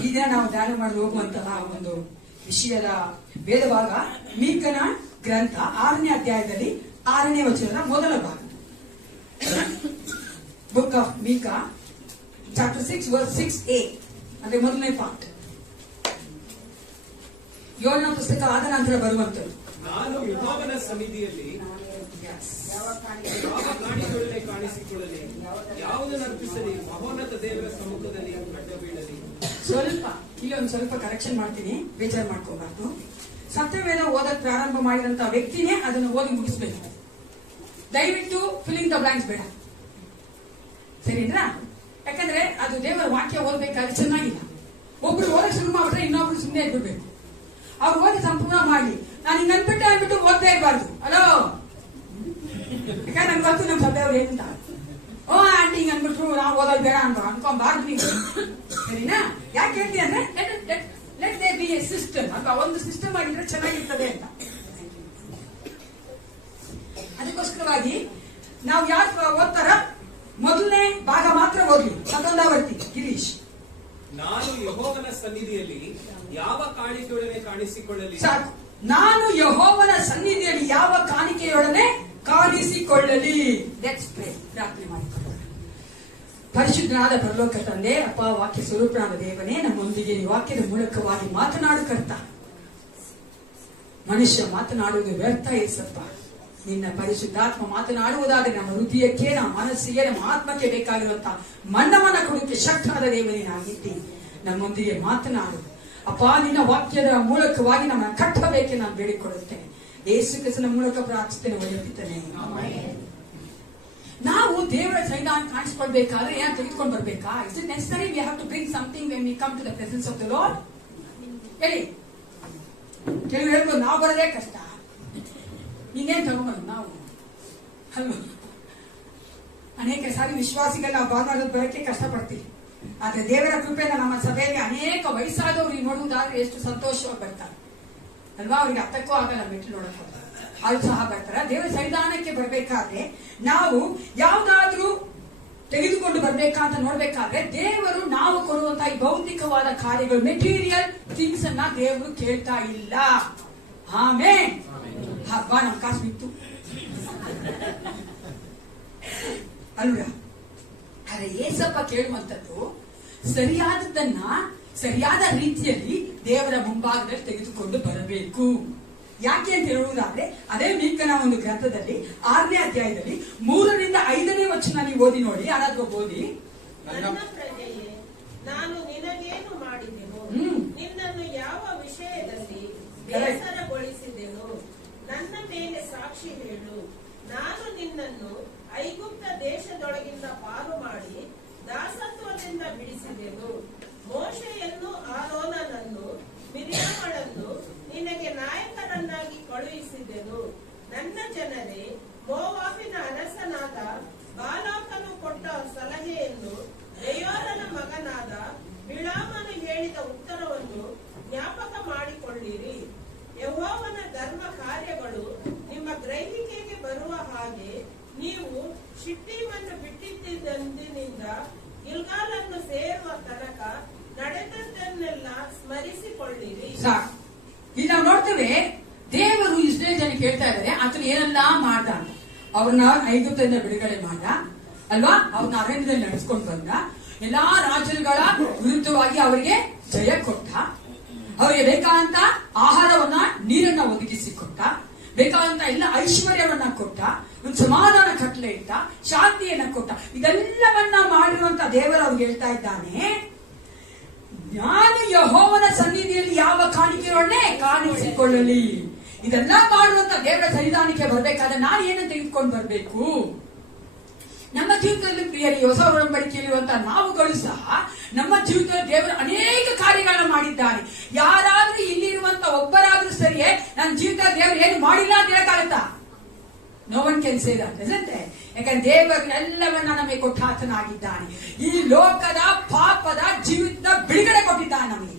ಈಗ ನಾವು ಧ್ಯಾನ ಮಾಡಿ ಹೋಗುವಂತಹ ಒಂದು ವಿಷಯದ ವೇದಭಾಗ ಮೀಕನ ಗ್ರಂಥ 6ನೇ ಅಧ್ಯಾಯದಲ್ಲಿ 6ನೇ ವಚನದ ಮೊದಲ ಭಾಗ. Book of Micah chapter 6 verse 6a ಅಂದ್ರೆ ಮೊದಲನೇ ಪಾರ್ಟ್. 7ನೇ ಪುಸ್ತಕ ಆದ ನಂತರ ಬರುವಂತದ್ದು. ನಾನು ಯೆಹೋವನ ಸನ್ನಿಧಿಯಲ್ಲಿ ಯಾವ ಕಾಣಿಕೆಯೊಡನೆ ಕಾಣಿಸಿಕೊಳ್ಳಲಿ, ಯಾವುದನ್ನು ಅರ್ಪಿಸಲಿ, ಮಹೋನ್ನತ ದೇವರ ಸಮ್ಮುಖದಲ್ಲಿ ಅಡ್ಡ ಬೀಳಲಿ. ಇಲ್ಲಿ ಒಂದು ಸ್ವಲ್ಪ ಕರೆಕ್ಷನ್ ಮಾಡ್ತೀನಿ, ಬೇಜಾರು ಮಾಡ್ಕೋಬಾರ್ದು. ಸತ್ಯವೇದ ಓದಕ್ ಪ್ರಾರಂಭ ಮಾಡಿದಂತ ವ್ಯಕ್ತಿನೇ ಅದನ್ನು ಓದಿ ಮುಗಿಸ್ಬೇಕು. ದಯವಿಟ್ಟು ಫಿಲ್ಲಿಂಗ್ ದ ಬ್ಲಾಂಕ್ಸ್ ಬೇಡ, ಸರಿನಾ? ಯಾಕಂದ್ರೆ ಅದು ದೇವರ ವಾಕ್ಯ ಓದ್ಬೇಕಾದ್ರೆ ಚೆನ್ನಾಗಿಲ್ಲ. ಒಬ್ರು ಓದಕ್ ಶುರು ಮಾಡ್ಬಿಟ್ರೆ ಇನ್ನೊಬ್ರು ಸುಮ್ಮನೆ ಇದ್ಬಿಡ್ಬೇಕು. ಅವ್ರು ಓದಿ ಸಂಪೂರ್ಣ ಮಾಡಿ ನಾನು ಹಿಂಗ್ ಅನ್ಬಿಟ್ಟು ಓದ್ತಾ ಇರಬಾರ್ದು. ಹಲೋ, ಯಾಕಂದ್ರೆ ನನ್ಗೆ ಗೊತ್ತು ನಮ್ಮ ಸಭೆಯವ್ರು ಏನಂತ, ಓ ಆಂಟಿ ಹಿಂಗ್ ಅನ್ಬಿಟ್ರು ನಾವು ಓದೋದು ಬೇಡ ಅಂತ ಅನ್ಕೊಂಬಾರ್ದು ನೀವು, ಸರಿನಾ? ಯಾಕೆ ಹೇಳ್ತೀನಿ ಅಂದ್ರೆ let they B A system, ಅಥವಾ ಒಂದು ಸಿಸ್ಟಮ್ ಆಗಿದ್ರೆ ಚೆನ್ನಾಗಿರ್ತದೆ ಅಂತ. ಅದಕ್ಕೋಸ್ಕರವಾಗಿ ನಾವು ಯಾರು ಓದ್ತಾರ ಮೊದಲನೇ ಭಾಗ ಮಾತ್ರ ಓದ್ಲಿ. ಸಕಂದಾವರ್ತಿ ಗಿರೀಶ್. ನಾನು ಯೆಹೋವನ ಸನ್ನಿಧಿಯಲ್ಲಿ ಯಾವ ಕಾಣಿಕೆಯೊಡನೆ ಕಾಣಿಸಿಕೊಳ್ಳಲಿ. ಸಾಕು. ನಾನು ಯೆಹೋವನ ಸನ್ನಿಧಿಯಲ್ಲಿ ಯಾವ ಕಾಣಿಕೆಯೊಡನೆ ಕಾಣಿಸಿಕೊಳ್ಳಲಿ. ಪ್ರಾರ್ಥನೆ ಮಾಡಿಕೊಳ್ಳೋಣ. ಪರಿಶುದ್ಧನಾದ ಪರಲೋಕ ತಂದೆ, ಅಪ್ಪ, ವಾಕ್ಯ ಸ್ವರೂಪನಾದ ದೇವನೇ, ನಮ್ಮೊಂದಿಗೆ ಈ ವಾಕ್ಯದ ಮೂಲಕವಾಗಿ ಮಾತನಾಡು ಕರ್ತ. ಮನುಷ್ಯ ಮಾತನಾಡುವುದು ವ್ಯರ್ಥ ಏಸಪ್ಪ. ನಿನ್ನ ಪರಿಶುದ್ಧಾತ್ಮ ಮಾತನಾಡುವುದಾದರೆ ನಮ್ಮ ಹೃದಯಕ್ಕೆ, ನಮ್ಮ ಮನಸ್ಸಿಗೆ, ನಮ್ಮ ಆತ್ಮಕ್ಕೆ ಬೇಕಾಗಿರುವಂತಹ ಮನ್ನವನ್ನ ಕೊಡಕ್ಕೆ ಶಕ್ತನಾದ ದೇವನೇನಾಗಿದ್ದಿ. ನಮ್ಮೊಂದಿಗೆ ಮಾತನಾಡು ಅಪ್ಪ. ನಿನ್ನ ವಾಕ್ಯದ ಮೂಲಕವಾಗಿ ನಮ್ಮನ್ನು ಕಟ್ಟಬೇಕೆ ನಾನು ಬೇಡಿಕೊಳ್ಳುತ್ತೇನೆ. ಯೇಸು ಕ್ರಿಸ್ತನ ಮೂಲಕ ಪ್ರಾರ್ಥಿಸ್ತೇನೆ, ಒಳ್ಳೆಯುತ್ತೇನೆ. ನಾವು ದೇವರ ಸನ್ನಿಧಾನ ಕಾಣಿಸ್ಕೊಳ್ಬೇಕಾದ್ರೆ ಏನ್ ತೆಗೆದುಕೊಂಡು ಬರ್ಬೇಕಾ? Is it necessary we have to bring something when we come to the presence of the Lord? ಹೇಳಿ. ಕೆಲವರು ಹೇಳ್ಬೋದು ನಾವು ಬರೋದೇ ಕಷ್ಟ, ಇನ್ನೇನ್ ತಗೊಂಡ್ಬಂದು ನಾವು ಅಲ್ವಾ? ಅನೇಕ ಸಾರಿ ವಿಶ್ವಾಸಿಗಳು ನಾವು ಭಾನುವಾರದ ಬರೋಕ್ಕೆ ಕಷ್ಟಪಡ್ತೀವಿ. ಆದ್ರೆ ದೇವರ ಕೃಪೆಯಿಂದ ನಮ್ಮ ಸಭೆಯಲ್ಲಿ ಅನೇಕ ವಯಸ್ಸಾದವ್ರಿಗೆ ನೋಡುವುದಾದ್ರೆ ಎಷ್ಟು ಸಂತೋಷವಾಗಿ ಬರ್ತಾರೆ ಅಲ್ವಾ? ಅವ್ರಿಗೆ ಅರ್ಥಕ್ಕೂ ಆಗಲ್ಲ ಮೆಟ್ಲು ನೋಡಕ್ ಅವ್ರು ಸಹ ಬರ್ತಾರೆ. ದೇವರ ಸನ್ನಿಧಾನಕ್ಕೆ ಬರ್ಬೇಕಾದ್ರೆ ನಾವು ಯಾವ್ದಾದ್ರೂ ತೆಗೆದುಕೊಂಡು ಬರ್ಬೇಕಂತ ನೋಡ್ಬೇಕಾದ್ರೆ ದೇವರು ನಾವು ಕೊಡುವಂತಹ ಈ ಭೌತಿಕವಾದ ಕಾರ್ಯಗಳು, ಮೆಟೀರಿಯಲ್ ಥಿಂಗ್ಸ್ ಅನ್ನ ದೇವರು ಕೇಳ್ತಾ ಇಲ್ಲ. ಆಮೇನ್. ಹಬ್ಬ ನಮ್ ಕಾಸು ಬಿತ್ತು ಅಲ್ವಾ? ಆದ್ರೆ ಏಸಪ್ಪ ಕೇಳುವಂತದ್ದು ಸರಿಯಾದದನ್ನ ಸರಿಯಾದ ರೀತಿಯಲ್ಲಿ ದೇವರ ಮುಂಭಾಗದಲ್ಲಿ ತೆಗೆದುಕೊಂಡು ಬರಬೇಕು. ಯಾಕೆ ಅಂತ ಹೇಳುವುದಾದ್ರೆ ಅದೇ ಮೀಕನ ಒಂದು ಗ್ರಂಥದಲ್ಲಿ 6ನೇ ಅಧ್ಯಾಯದಲ್ಲಿ 3ರಿಂದ 5ನೇ ವಚನ ನೀವು ಓದಿ ನೋಡಿ. ಯಾರಾದ್ರೂ ಓದಿ. ನನ್ನ ಪ್ರಜೆಯೇ, ನಾನು ನಿನಗೇನು ಮಾಡಿದೆನು? ನಿನ್ನನ್ನು ಯಾವ ವಿಷಯದಲ್ಲಿ ಬೇಸರಗೊಳಿಸಿದೆನು? ನನ್ನ ಮೇಲೆ ಸಾಕ್ಷಿ ಹೇಳು. ನಾನು ನಿನ್ನನ್ನು ಐಗುಪ್ತ ದೇಶದೊಳಗಿಂದ ಪಾರು ಮಾಡಿ ದಾಸತ್ವದಿಂದ ಬಿಡಿಸಿದೆನು. ಮೋಶೆಯನ್ನು, ಆರೋನನನ್ನು, ಮಿರ್ಯಾಮಳನ್ನು ನಿನಗೆ ನಾಯಕರನ್ನಾಗಿ ಕಳುಹಿಸಿದೆನು. ನನ್ನ ಜನರೇ, ಮೋವಾಬಿನ ಅರಸನಾದ ಬಾಲಾಕನು ಕೊಟ್ಟ ಸಲಹೆಯನ್ನು, ಬೆಯೋರನ ಮಗನಾದ ಬಿಳಾಮನು ಹೇಳಿದ ಉತ್ತರವನ್ನು ಜ್ಞಾಪಕ ಮಾಡಿಕೊಳ್ಳಿರಿ. ಯೆಹೋವನ ಧರ್ಮ ಕಾರ್ಯಗಳು ನಿಮ್ಮ ಗ್ರಹಿಕೆಗೆ ಬರುವ ಹಾಗೆ ನೀವು ಶಿಟ್ಟೀಮನ್ನು ಬಿಟ್ಟಿದ್ದಂದಿನಿಂದ ಗಿಲ್ಗಾಲನ್ನು ಸೇರುವ ತನಕ ನಡೆದದ್ದನ್ನೆಲ್ಲ ಸ್ಮರಿಸಿಕೊಳ್ಳಿರಿ. ಇಲ್ಲಿ ನಾವು ನೋಡ್ತೇವೆ, ದೇವರು ಇಸ್ರೇಲ್ ಜನಕ್ಕೆ ಹೇಳ್ತಾ ಇದ್ದಾರೆ ಆತನು ಏನೆಲ್ಲಾ ಮಾಡ್ದ ಅಂತ. ಅವ್ರನ್ನ ಐಗುಪ್ತದಿಂದ ಬಿಡುಗಡೆ ಮಾಡ್ದ ಅಲ್ವಾ? ಅವ್ರನ್ನ ಅರಣ್ಯದಲ್ಲಿ ನಡೆಸ್ಕೊಂಡು ಬಂದ. ಎಲ್ಲಾ ರಾಜರುಗಳ ವಿರುದ್ಧವಾಗಿ ಅವರಿಗೆ ಜಯ ಕೊಟ್ಟ. ಅವರಿಗೆ ಬೇಕಾದಂತ ಆಹಾರವನ್ನ, ನೀರನ್ನ ಒದಗಿಸಿಕೊಟ್ಟ. ಬೇಕಾದಂತ ಎಲ್ಲ ಐಶ್ವರ್ಯವನ್ನ ಕೊಟ್ಟ. ಒಂದು ಸಮಾಧಾನ ಕಟ್ಟಲೆ ಇಟ್ಟ, ಶಾಂತಿಯನ್ನ ಕೊಟ್ಟ. ಇದೆಲ್ಲವನ್ನ ಮಾಡಿರುವಂತ ದೇವರು ಅವ್ರಿಗೆ ಹೇಳ್ತಾ ಇದ್ದಾನೆ, ನಾನು ಯೆಹೋವನ ಸನ್ನಿಧಿಯಲ್ಲಿ ಯಾವ ಕಾಣಿಕೆಯೊಡನೆ ಕಾಣಿಸಿಕೊಳ್ಳಲಿ. ಇದೆಲ್ಲ ಮಾಡುವಂತ ದೇವರ ಸನ್ನಿಧಾನಕ್ಕೆ ಬರ್ಬೇಕಾದ್ರೆ ನಾನು ಏನನ್ನು ತೆಗೆದುಕೊಂಡು ಬರ್ಬೇಕು? ನಮ್ಮ ಜೀವಿತದಲ್ಲಿ ಪ್ರಿಯರಿ, ಹೊಸ ಒಡಂಬಡಿಕೆಯಲ್ಲಿರುವಂತಹ ನಾವುಗಳು ಸಹ ನಮ್ಮ ಜೀವಿತದಲ್ಲಿ ದೇವರು ಅನೇಕ ಕಾರ್ಯಗಳನ್ನ ಮಾಡಿದ್ದಾನೆ. ಯಾರಾದ್ರೂ ಇಲ್ಲಿರುವಂತ ಒಬ್ಬರಾದ್ರೂ ಸರಿಯೇ ನನ್ನ ಜೀವಿತ ದೇವರು ಏನು ಮಾಡಿಲ್ಲ ಅಂತ ಹೇಳಕ್ಕಾಗತ್ತಾ? No one can say that, isn't it? ಯಾಕಂದ್ರೆ ದೇವರು ಎಲ್ಲವನ್ನ ನಮಗೆ ಕೊಟ್ಟ ಆತನಾಗಿದ್ದಾನೆ. ಈ ಲೋಕದ ಪಾಪದ ಜೀವಿತ ಬಿಡುಗಡೆ ಕೊಟ್ಟಿದ್ದಾನೆ ನಮಗೆ.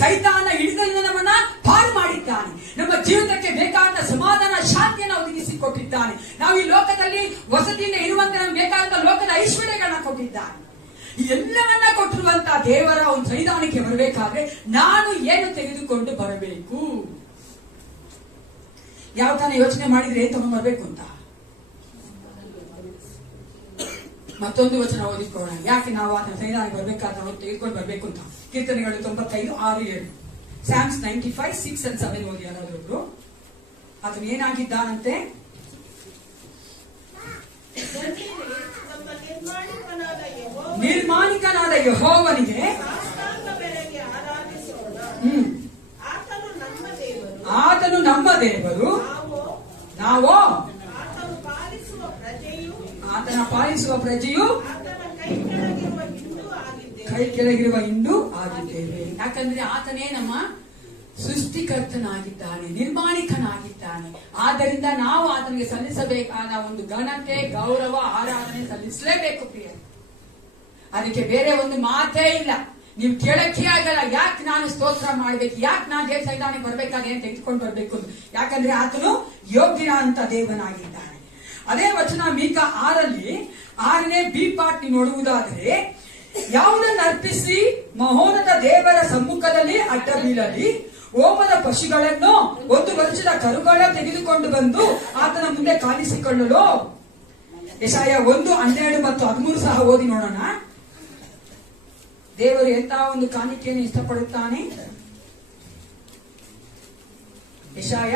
ಸೈತಾನ ಹಿಡಿದಿಂದ ನಮ್ಮನ್ನ ಪಾರು ಮಾಡಿದ್ದಾನೆ. ನಮ್ಮ ಜೀವಿತಕ್ಕೆ ಬೇಕಾದ ಸಮಾಧಾನ ಶಾಂತಿಯನ್ನು ಒದಗಿಸಿಕೊಟ್ಟಿದ್ದಾನೆ. ನಾವು ಈ ಲೋಕದಲ್ಲಿ ವಸತಿಯಿಂದ ಇರುವಂತೆ ನಮ್ಗೆ ಬೇಕಾದ ಲೋಕದ ಐಶ್ವರ್ಯಗಳನ್ನ ಕೊಟ್ಟಿದ್ದಾನೆ. ಈ ಎಲ್ಲವನ್ನ ಕೊಟ್ಟಿರುವಂತಹ ದೇವರ ಒಂದು ಸನ್ನಿಧಾನಕ್ಕೆ ಬರಬೇಕಾದ್ರೆ ನಾನು ಏನು ತೆಗೆದುಕೊಂಡು ಬರಬೇಕು? ಯಾವ ತಾನೇ ಯೋಚನೆ ಮಾಡಿದ್ರೆ ತಗೊಂಡು ಬರಬೇಕು ಅಂತ. ಮತ್ತೊಂದು ವಚನ ಓದಿಕೊಳ್ಳೋಣ. ಯಾಕೆ ನಾವು ಆತನ ಸನ್ನಿಧಾನಕ್ಕೆ ಬರಬೇಕಾದ್ರೆ ನಾವು ತೆಗೆದುಕೊಂಡು ಬರಬೇಕು ಅಂತ. ಕೀರ್ತನೆಗಳು 95, 6, 7. ಸ್ಯಾಮ್ಸ್ 95, 6 and 7 ಓದಿ ಯಾರಾದ್ರೊಬ್ರು. ಅದನ್ನು ಏನಾಗಿದ್ದಾನಂತೆ? ನಿರ್ಮಾಣಿಕನಾದ ಯೆಹೋವನಿಗೆ ಆತನು ನಮ್ಮ ದೇವರು, ನಾವು ಆತನ ಪಾಲಿಸುವ ಪ್ರಜೆಯು ಕೈ ಕೆಳಗಿರುವ ಹಿಂಡು ಆಗಿದ್ದೇವೆ. ಯಾಕಂದ್ರೆ ಆತನೇ ನಮ್ಮ ಸೃಷ್ಟಿಕರ್ತನಾಗಿದ್ದಾನೆ, ನಿರ್ಮಾಣಿಕನಾಗಿದ್ದಾನೆ. ಆದ್ದರಿಂದ ನಾವು ಆತನಿಗೆ ಸಲ್ಲಿಸಬೇಕಾದ ಒಂದು ಘನತೆ, ಗೌರವ, ಆರಾಧನೆ ಸಲ್ಲಿಸಲೇಬೇಕು ಪ್ರಿಯ. ಅದಕ್ಕೆ ಬೇರೆ ಒಂದು ಮಾತೇ ಇಲ್ಲ. ನೀವು ಕೇಳಕ್ಕೆ ಆಗಲ್ಲ. ಯಾಕೆ ನಾನು ಸ್ತೋತ್ರ ಮಾಡ್ಬೇಕು, ಯಾಕೆ ನಾನು ದೇವ ಸನ್ನಿಧಾನಕ್ಕೆ ಬರ್ಬೇಕಾದ್ರೆ ತೆಗೆದುಕೊಂಡು ಬರ್ಬೇಕು ಅಂತ. ಯಾಕಂದ್ರೆ ಆತನು ಯೋಗ್ಯ ಅಂತ ದೇವನಾಗಿದ್ದಾನೆ. ಅದೇ ವಚನ ಮೀಕ 6 6ನೇ ಬಿ ಪಾರ್ಟ್ ನೋಡುವುದಾದರೆ, ಯಾವುದನ್ನು ಅರ್ಪಿಸಿ ಮಹೋನ್ನತ ದೇವರ ಸಮ್ಮುಖದಲ್ಲಿ ಅಡ್ಡ ಬೀಳಲಿ, ಹೋಮದ ಪಶುಗಳನ್ನು 1 ವರ್ಷದ ಕರುಗಳ ತೆಗೆದುಕೊಂಡು ಬಂದು ಆತನ ಮುಂದೆ ಕಾಣಿಸಿಕೊಳ್ಳಲು. ಯೆಶಾಯ 1:12 ಮತ್ತು 13 ಸಹ ಓದಿ ನೋಡೋಣ. ದೇವರು ಎಂತಹ ಒಂದು ಕಾಣಿಕೆಯನ್ನು ಇಷ್ಟಪಡುತ್ತಾನೆ. ಯೆಶಾಯ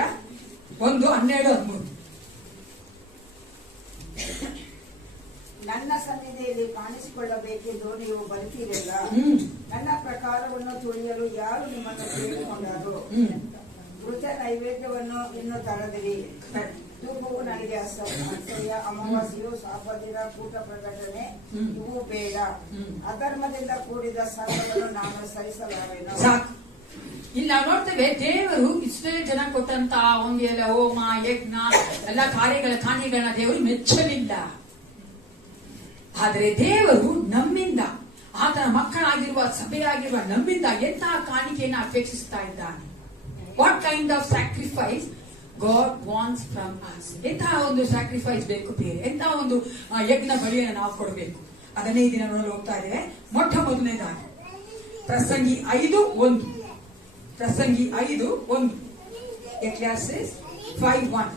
1:12, 13. ನನ್ನ ಸನ್ನಿಧಿಯಲ್ಲಿ ಕಾಣಿಸಿಕೊಳ್ಳಬೇಕೆಂದು ನೀವು ಬರುತ್ತೀರಲ್ಲ, ನನ್ನ ಪ್ರಕಾರವನ್ನು ತುಳಿಯಲು ಯಾರು ನಿಮ್ಮನ್ನು ಕೇಳಿಕೊಂಡರು? ಮೃತ ನೈವೇದ್ಯವನ್ನು ಇನ್ನು ತರದಿರಿ. ಧೂಪವು ನನಗೆ ಅಸಹ್ಯ, ಅಮಾವಾಸ್ಯೆಯು, ಶಾಪದಿನ, ಕೂಟ ಪ್ರಕಟಣೆ ಇವು ಬೇಡ. ಅಧರ್ಮದಿಂದ ಕೂಡಿದ ಸರ್ವವನ್ನು ನಾನು ಸಹಿಸಲಾರೆನು. ಇಲ್ಲಿ ನಾವು ನೋಡ್ತೇವೆ, ದೇವರು ಇಸ್ರೇಲ್ ಜನ ಕೊಟ್ಟಂತ ಒಂದೆಲ್ಲ ಹೋಮ, ಯಜ್ಞ, ಎಲ್ಲ ಕಾಣಿಗಳನ್ನ ದೇವರು ಮೆಚ್ಚಲಿಲ್ಲ. ಆದರೆ ದೇವರು ನಮ್ಮಿಂದ, ಆತನ ಮಕ್ಕಳಾಗಿರುವ ಸಭೆಯಾಗಿರುವ ನಮ್ಮಿಂದ ಎಂತಹ ಕಾಣಿಕೆಯನ್ನು ಅಪೇಕ್ಷಿಸ್ತಾ ಇದ್ದಾನೆ. What kind of sacrifice god wants from us. ಎಂತಹ ಒಂದು ಸ್ಯಾಕ್ರಿಫೈಸ್ ಬೇಕು ಬೇರೆ, ಎಂತಹ ಒಂದು ಯಜ್ಞ ಬಲಿಯನ್ನು ನಾವು ಕೊಡಬೇಕು. ಅದನ್ನೇ ಈ ದಿನ ನೋಡಲು ಹೋಗ್ತಾ ಇದ್ದೇವೆ. ಮೊಟ್ಟ ಮೊದಲನೇದಾಗಿ ಪ್ರಸಂಗಿ 5:1. ಪ್ರಸಂಗಿ 5:1. ಎಕ್ಲೆಸಿಯಾಸ್ 5:1.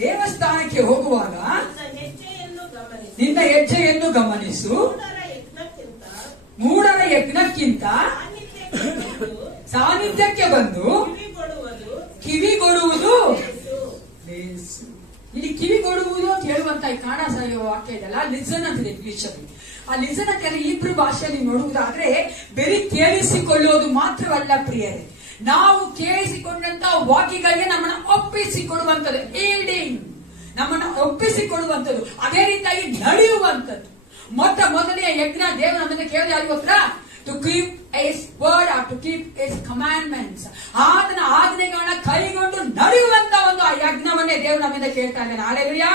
ದೇವಸ್ಥಾನಕ್ಕೆ ಹೋಗುವಾಗ ನಿನ್ನ ಹೆಜ್ಜೆಯನ್ನು ಗಮನಿಸು. ಮೂಢರ ಯಜ್ಞಕ್ಕಿಂತ ಸಾನ್ನಿಧ್ಯಕ್ಕೆ ಬಂದು ಕಿವಿಗೊಡುವುದು. ಇಲ್ಲಿ ಕಿವಿಗೊಡುವುದು ಅಂತ ಹೇಳುವಂತ ಈ ಕಾಣ ವಾಕ್ಯ ಇದೆಲ್ಲ ಲಿಸನ್ ಅಂತಿದೆ ಇಂಗ್ಲಿಷ್ ಅಲ್ಲಿ. ಆ ಲಿಸನ್ ಅಂತ ಇಬ್ರು ಭಾಷೆಯಲ್ಲಿ ನೋಡುವುದಾದ್ರೆ ಬರೀ ಕೇಳಿಸಿಕೊಳ್ಳುವುದು ಮಾತ್ರವಲ್ಲ ಪ್ರಿಯರೇ, ನಾವು ಕೇಳಿಸಿಕೊಂಡಂತ ವಾಕ್ಯಗಳಿಗೆ ನಮ್ಮನ್ನ ಒಪ್ಪಿಸಿಕೊಡುವಂಥದ್ದು, ಈಲ್ಡಿಂಗ್, ನಮ್ಮನ್ನ ಒಪ್ಪಿಸಿಕೊಡುವಂಥದ್ದು, ಅದೇ ರೀತಿಯಾಗಿ ನಡೆಯುವಂಥದ್ದು. ಮೊಟ್ಟ ಮೊದಲನೆಯ ಯಜ್ಞ ದೇವರು ನಮ್ಮನ್ನ ಕೇಳಿದ ಯಾರಿಗೋಸ್ಕರ? To keep his word or to keep his commandments. ಆತನ ಆಜ್ಞೆಗಳನ್ನ ಕೈಗೊಂಡು ನಡೆಯುವಂತ ಒಂದು ಆ ಯಜ್ಞವನ್ನೇ ದೇವರು ನಮ್ಮಿಂದ ಕೇಳ್ತಾ ಇದ್ದಾನೆ. ಹಲ್ಲೆಲೂಯಾ.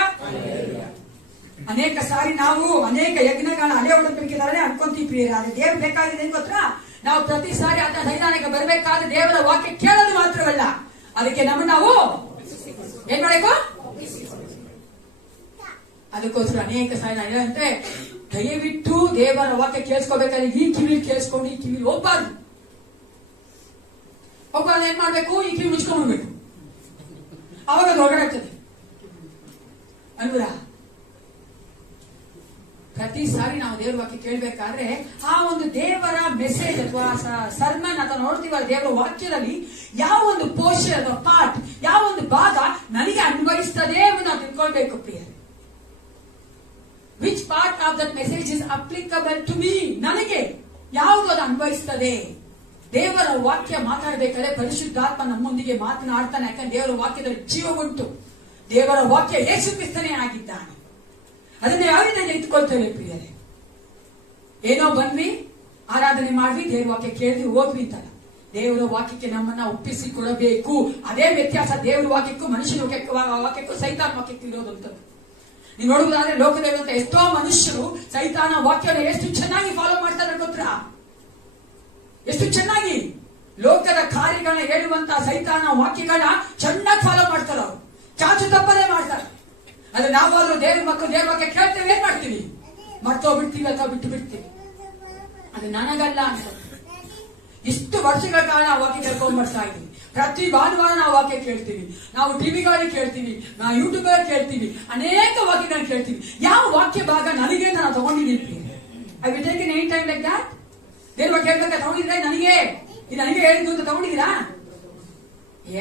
ಅನೇಕ ಸಾರಿ ನಾವು ಅನೇಕ ಯಜ್ಞಗಳನ್ನ ಅಲೆ ಹೊಡಬೇಕಿದ್ದಾರೆ ಅನ್ಕೊಂತೀವಿ ಪ್ರಿಯರೇ. ಆದ್ರೆ ದೇವ್ರು ಬೇಕಾಗಿದೆ ಏನ್ ಗೊತ್ತಾ? ನಾವು ಪ್ರತಿ ಸಾರಿ ಆತನ ಸನ್ನಿಧಾನಕ್ಕೆ ಬರಬೇಕಾದ್ರೆ ದೇವರ ವಾಕ್ಯ ಕೇಳೋದು ಮಾತ್ರವಲ್ಲ, ಅದಕ್ಕೆ ನಾವು ಏನ್ ಮಾಡಬೇಕು? ಅದಕ್ಕೋಸ್ಕರ ಅನೇಕ ಸಾರಿ ನಾನು ಹೇಳಂತೆ, ದಯವಿಟ್ಟು ದೇವರ ವಾಕ್ಯ ಕೇಳಿಸ್ಕೋಬೇಕಾದ್ರೆ ಈ ಕಿವಿಲಿ ಕೇಳಿಸ್ಕೊಂಡು ಈ ಕಿವಿಲಿ ಹೋಗ್ಬಾರ್ದು. ಏನ್ ಮಾಡ್ಬೇಕು? ಈ ಕಿವಿ ಮುಚ್ಕೊಂಡ್ಬಿಡ್ಬೇಕು, ಅವಾಗ ಅದು ಹೊರಗಡೆ ಆಗ್ತದೆ ಅಲ್ವರಾ? ಪ್ರತಿ ಸಾರಿ ನಾವು ದೇವರ ವಾಕ್ಯ ಕೇಳಬೇಕಾದ್ರೆ ಆ ಒಂದು ದೇವರ ಮೆಸೇಜ್ ಅಥವಾ ಸರ್ಮನ್ ಅಥವಾ ನೋಡ್ತೀವಲ್ಲ ದೇವರ ವಾಕ್ಯದಲ್ಲಿ ಯಾವ ಒಂದು ಪೋರ್ಷನ್ ಅಥವಾ ಪಾರ್ಟ್, ಯಾವ ಒಂದು ಭಾಗ ನನಗೆ ಅನ್ವಯಿಸ್ತದೆ ಎಂದು ನಾವು ತಿಳ್ಕೊಳ್ಬೇಕು ಪ್ರಿಯರೇ. Which part of that message is applicable to me, ನನಗೆ ಯಾವುದು ಅದು ಅನ್ವಯಿಸ್ತದೆ. ದೇವರ ವಾಕ್ಯ ಮಾತಾಡಬೇಕಾದ್ರೆ ಪರಿಶುದ್ಧಾತ್ಮ ನಮ್ಮೊಂದಿಗೆ ಮಾತನಾಡ್ತಾನೆ. ಯಾಕಂದ್ರೆ ದೇವರ ವಾಕ್ಯದಲ್ಲಿ ಜೀವ ಉಂಟು. ದೇವರ ವಾಕ್ಯ ಯೇಸು ಕ್ರಿಸ್ತನೇ ಆಗಿದ್ದಾನೆ. ಅದನ್ನ ಯಾವ ರೀತಿ ತೆಗೆದುಕೊಳ್ತೇವೆ ಪ್ರಿಯರೇ? ಏನೋ ಬಂದ್ವಿ, ಆರಾಧನೆ ಮಾಡ್ವಿ, ದೇವ್ರ ವಾಕ್ಯ ಕೇಳಿದ್ವಿ, ಹೋದ್ವಿ ಅಂತಲ್ಲ. ದೇವರ ವಾಕ್ಯಕ್ಕೆ ನಮ್ಮನ್ನ ಒಪ್ಪಿಸಿಕೊಡಬೇಕು. ಅದೇ ವ್ಯತ್ಯಾಸ ದೇವರ ವಾಕ್ಯಕ್ಕೂ ಮನುಷ್ಯನ ವಾಕ್ಯಕ್ಕೂ ಸೈತಾನ ವಾಕ್ಯಕ್ಕೂ ಇರೋದಂಥದ್ದು. ನೀವು ನೋಡುವುದಾದ್ರೆ ಲೋಕದಲ್ಲಿರುವಂತ ಎಷ್ಟೋ ಮನುಷ್ಯರು ಸೈತಾನ ವಾಕ್ಯವನ್ನು ಎಷ್ಟು ಚೆನ್ನಾಗಿ ಫಾಲೋ ಮಾಡ್ತಾರೆ ಗೊತ್ತಾ? ಎಷ್ಟು ಚೆನ್ನಾಗಿ ಲೋಕದ ಕಾರ್ಯಗಳನ್ನ ಹೇಳುವಂತ ಸೈತಾನ ವಾಕ್ಯಗಳನ್ನ ಚೆನ್ನಾಗಿ ಫಾಲೋ ಮಾಡ್ತಾರೆ. ಅವರು ಚಾಚು ತಪ್ಪದೇ ಮಾಡ್ತಾರೆ. ಆದ್ರೆ ನಾವಾದ್ರೂ ದೇವ್ರ ಮಕ್ಕಳು ದೇವ್ರ ವಾಕ್ಯ ಕೇಳ್ತೇವೆ, ಏನ್ ಮಾಡ್ತೀವಿ? ಮರ್ತೋಗ್ಬಿಡ್ತೀವಿ ಅಥವಾ ಬಿಟ್ಟು ಬಿಡ್ತೀವಿ. ಅದು ನನಗಲ್ಲ ಅಂತ ಇಷ್ಟು ವರ್ಷಗಳ ಕಾಲ ನಾವು ವಾಕ್ಯ ಕೇಳ್ಕೊಂಡ್ ಬರ್ತಾ ಇದ್ದೀವಿ. ಪ್ರತಿ ಭಾನುವಾರ ನಾವು ವಾಕ್ಯ ಕೇಳ್ತೀವಿ, ನಾವು ಟಿವಿಗಳಲ್ಲಿ ಕೇಳ್ತೀವಿ, ನಾವು ಯೂಟ್ಯೂಬ್ ಅಲ್ಲಿ ಕೇಳ್ತೀವಿ, ಅನೇಕ ವಾಕ್ಯಗಳನ್ನ ಕೇಳ್ತೀವಿ. ಯಾವ ವಾಕ್ಯ ಭಾಗ ನನಗೆ ನಾನು ತಗೊಂಡಿದ್ದೀನಿ? I will take any time like that. ದೇವ್ರ ವಾಕ್ಯ ಹೇಳ್ಬೇಕಾ ತಗೊಂಡಿದ್ರೆ ನನಗೆ ಹೇಳಿದ್ದು ಅಂತ ತಗೊಂಡಿದ್ದೀರಾ?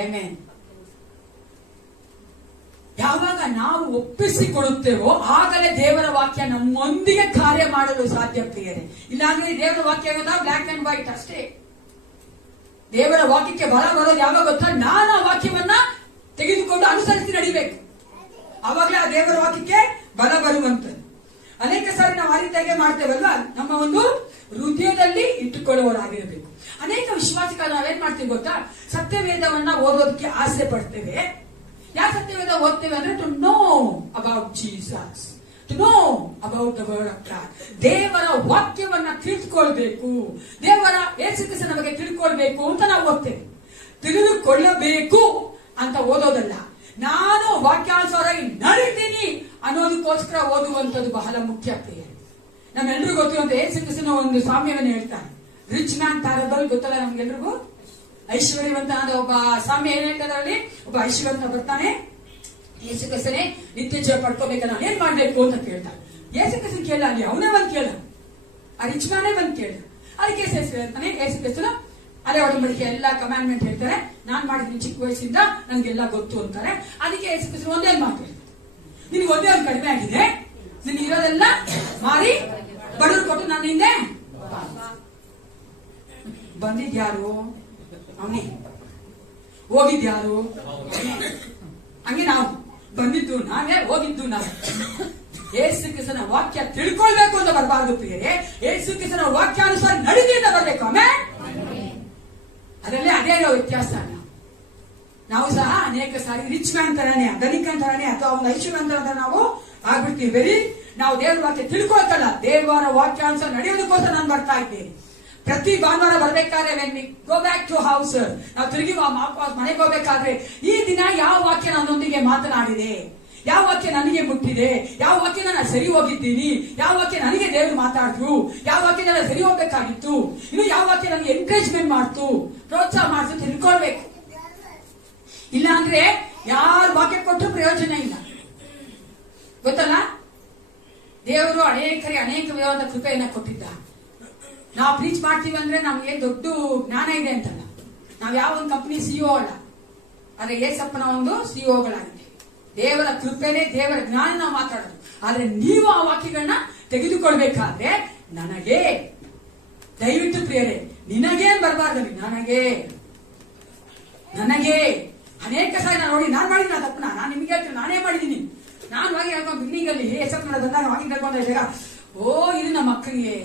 ಏಮೇನ್. ಯಾವಾಗ ನಾವು ಒಪ್ಪಿಸಿಕೊಡುತ್ತೇವೋ ಆಗಲೇ ದೇವರ ವಾಕ್ಯ ನಮ್ಮೊಂದಿಗೆ ಕಾರ್ಯ ಮಾಡಲು ಸಾಧ್ಯ ಪ್ರಿಯರೇ. ಇಲ್ಲಾಂದ್ರೆ ದೇವರ ವಾಕ್ಯ ಬ್ಲಾಕ್ ಅಂಡ್ ವೈಟ್ ಅಷ್ಟೇ. ದೇವರ ವಾಕ್ಯಕ್ಕೆ ಬಲ ಬರೋದು ಯಾವಾಗ ಗೊತ್ತಾ? ನಾನು ಆ ವಾಕ್ಯವನ್ನ ತೆಗೆದುಕೊಂಡು ಅನುಸರಿಸಿ ನಡಿಬೇಕು. ಆವಾಗಲೇ ಆ ದೇವರ ವಾಕ್ಯಕ್ಕೆ ಬಲ ಬರುವಂತದ್ದು. ಅನೇಕ ಸಾರಿ ನಾವು ಆ ರೀತಿಯಾಗಿ ಮಾಡ್ತೇವಲ್ವಾ? ನಮ್ಮ ಒಂದು ಹೃದಯದಲ್ಲಿ ಇಟ್ಟುಕೊಳ್ಳುವವರಾಗಿರಬೇಕು. ಅನೇಕ ವಿಶ್ವಾಸಿಗಳು ನಾವೇನ್ ಮಾಡ್ತೀವಿ ಗೊತ್ತಾ? ಸತ್ಯವೇದವನ್ನ ಓದೋದಕ್ಕೆ ಆಸೆ ಪಡ್ತೇವೆ. ಯಾವ ಸತ್ಯವೇದ ಓದ್ತೇವೆ ಅಂದ್ರೆ to know about Jesus, to know about the word of God. ದೇವರ ವಾಕ್ಯವನ್ನ ತಿಳಿದುಕೊಳ್ಬೇಕು, ದೇವರ ಯೇಸು ಕ್ರಿಸ್ತನ ಬಗ್ಗೆ ತಿಳ್ಕೊಳ್ಬೇಕು ಅಂತ ನಾವು ಓದ್ತೇವೆ. ತಿಳಿದುಕೊಳ್ಳಬೇಕು ಅಂತ ಓದೋದಲ್ಲ, ನಾನು ವಾಕ್ಯಾನುಸಾರವಾಗಿ ನಡೀತೀನಿ ಅನ್ನೋದಕ್ಕೋಸ್ಕರ ಓದುವಂಥದ್ದು ಬಹಳ ಮುಖ್ಯ ಪ್ರಿಯ. ನಮ್ಮೆಲ್ರಿಗೂ ಗೊತ್ತಿರುವಂತ ಯೇಸು ಕ್ರಿಸ್ತನ ಒಂದು ಸಾಮ್ಯವನ್ನು ಹೇಳ್ತಾರೆ. ರಿಚ್ ಮ್ಯಾನ್ ಪ್ಯಾರಬಲ್ ಗೊತ್ತಲ್ಲ ನಮ್ಗೆಲ್ರಿಗೂ? ಐಶ್ವರ್ಯವಂತನಾದ ಒಬ್ಬ ಸಾಮ್ಯ ಏನ್ ಹೇಳ್ತಾರೆ ಅಲ್ಲಿ? ಒಬ್ಬ ಐಶ್ವರ್ಯವಂತ ಬರ್ತಾನೆ, ಯೇಸು ಕ್ರಿಸ್ತನೇ ನಿತ್ಯ ಜೀವ ಪಡ್ಕೋಬೇಕಲ್ಲ, ನಾನು ಏನ್ ಮಾಡ್ಬೇಕು ಅಂತ ಕೇಳ್ತಾನೆ. ಯೇಸು ಕ್ರಿಸ್ತನ್ ಕೇಳ, ಅಲ್ಲಿ ಅವನೇ ಬಂದ್ ಕೇಳ, ಆ ರಿಚ್ ಮ್ಯಾನೇ ಬಂದ್ ಕೇಳ. ಅದಕ್ಕೆ ಹೇಳ್ತಾನೆ ಯೇಸು ಕ್ರಿಸ್ತನ ಅದೇ ಒಡಂಬಡಿಕೆ ಎಲ್ಲ ಕಮಾಂಡ್ಮೆಂಟ್ ಹೇಳ್ತಾರೆ. ನಾನ್ ಮಾಡಿದ್ದೀನಿ ಚಿಕ್ಕ ವಯಸ್ಸಿಂದ ನನ್ಗೆಲ್ಲ ಗೊತ್ತು ಅಂತಾರೆ. ಅದಕ್ಕೆ ಯೇಸು ಕ್ರಿಸ್ತನ್ ಒಂದೇ ಮಾತು ಹೇಳ್ತಾರೆ, ನಿನ್ಗೆ ಒಂದೇ ಒಂದು ಕಡಿಮೆ ಆಗಿದೆ, ನಿನ್ ಇರೋದೆಲ್ಲ ಮಾರಿ ಬಡವ್ರು ಕೊಟ್ಟು ನನ್ನ ಹಿಂದೆ ಬಂದಿದ್ಯಾರು? ಅವನೇ. ಹೋಗಿದ್ಯಾರು? ಹಂಗೆ ನಾವು ಬಂದಿದ್ದು ನಾವೇ, ಹೋಗಿದ್ದು ನಾವು. ಯೇಸು ಕ್ರಿಸ್ತನ ವಾಕ್ಯ ತಿಳ್ಕೊಳ್ಬೇಕು ಅಂತ ಬರಬಾರದು ಪ್ರಿಯರೇ. ಯೇಸು ಕ್ರಿಸ್ತನ ವಾಕ್ಯಾನುಸಾರ ನಡಿಗೆಯಿಂದ ಬರಬೇಕು. ಆಮೇಲೆ ಅದರಲ್ಲೇ ಅದೇ ಇರೋ ವ್ಯತ್ಯಾಸ. ನಾವು ಸಹ ಅನೇಕ ಸಾರಿ ರಿಚ್ ಮ್ಯಾನ್ ತರಾನೇ, ಧನಿಕನ್ ತರಾನೇ ಅಥವಾ ಒಂದು ಐಶ್ವರ್ಯವಂತ ನಾವು ಆಗ್ಬಿಡ್ತೀವಿ. ಬರೀ ನಾವು ದೇವರ ವಾಕ್ಯ ತಿಳ್ಕೊಳ್ತಲ್ಲ, ದೇವರ ವಾಕ್ಯಾನುಸಾರ ನಡೆಯೋದಕ್ಕೋಸ್ಕರ ನಾನು ಬರ್ತಾ ಇದ್ದೇನೆ. ಪ್ರತಿ ಭಾನುವಾರ ಬರ್ಬೇಕಾದ್ರೆ ಗೋ ಬ್ಯಾಕ್ ಟು ಹೌಸ್, ನಾವು ತಿರುಗಿ ಮನೆಗೆ ಹೋಗ್ಬೇಕಾದ್ರೆ ಈ ದಿನ ಯಾವ ವಾಕ್ಯ ನನ್ನೊಂದಿಗೆ ಮಾತನಾಡಿದೆ, ಯಾವ ವಾಕ್ಯ ನನಗೆ ಮುಟ್ಟಿದೆ, ಯಾವ ವಾಕ್ಯ ನಾನು ಸರಿ ಹೋಗಿದ್ದೀನಿ, ಯಾವ ವಾಕ್ಯ ನನಗೆ ದೇವರು ಮಾತಾಡಿದ್ರು, ಯಾವ ವಾಕ್ಯ ನಾನು ಸರಿ ಹೋಗ್ಬೇಕಾಗಿತ್ತು, ಇನ್ನು ಯಾವ ವಾಕ್ಯ ನನಗೆ ಎನ್ಕರೇಜ್ಮೆಂಟ್ ಮಾಡ್ತು, ಪ್ರೋತ್ಸಾಹ ಮಾಡ್ತು ತಿಳ್ಕೊಳ್ಬೇಕು. ಇಲ್ಲ ಅಂದ್ರೆ ಯಾರು ವಾಕ್ಯ ಕೊಟ್ಟರು ಪ್ರಯೋಜನ ಇಲ್ಲ. ಗೊತ್ತಲ್ಲ, ದೇವರು ಅನೇಕರಿಗೆ ಅನೇಕ ವಿಧವಾದ ಕೃಪೆಯನ್ನ ಕೊಟ್ಟಿದ್ದ. ನಾವು ಪ್ರೀಚ್ ಮಾಡ್ತೀವಿ ಅಂದ್ರೆ ನಮ್ಗೆ ದೊಡ್ಡ ಜ್ಞಾನ ಇದೆ ಅಂತಲ್ಲ. ನಾವ್ ಯಾವ ಒಂದು ಕಂಪನಿ ಸಿಇಒ ಅಲ್ಲ, ಆದ್ರೆ ಏಸಪ್ಪನ ಒಂದು ಸಿಇಒಗಳಾಗಿದೆ. ದೇವರ ಕೃಪೆನೇ, ದೇವರ ಜ್ಞಾನ ನಾವು ಮಾತಾಡೋದು. ಆದ್ರೆ ನೀವು ಆ ವಾಕ್ಯಗಳನ್ನ ತೆಗೆದುಕೊಳ್ಬೇಕಾದ್ರೆ ನನಗೆ, ದಯವಿಟ್ಟು ಪ್ರಿಯರೇ, ನಿನಗೇನ್ ಬರಬಾರ್ದು, ನನಗೆ ಅನೇಕ ಸಾರಿ ನಾನು ನೋಡಿ, ನಾನ್ ಮಾಡಿದ್ದೀನಿ ತಪ್ಪನ, ನಾನು ನಿಮ್ಗೆ ಹೇಳ್ತೀನಿ, ನಾನೇ ಮಾಡಿದ್ದೀನಿ. ನಾನು ವಾಗಿ ಹೇಳ್ಕೊಂಡು ಬಿಗ್ನಿಂಗ್ ಅಲ್ಲಿ ಏಸಪ್ಪನ ಬಂದಾಗ ವಾಗಿ ಹೇಳ್ಕೊಂಡ, ಇದು ನಮ್ಮ ಮಕ್ಕಳಿಗೆ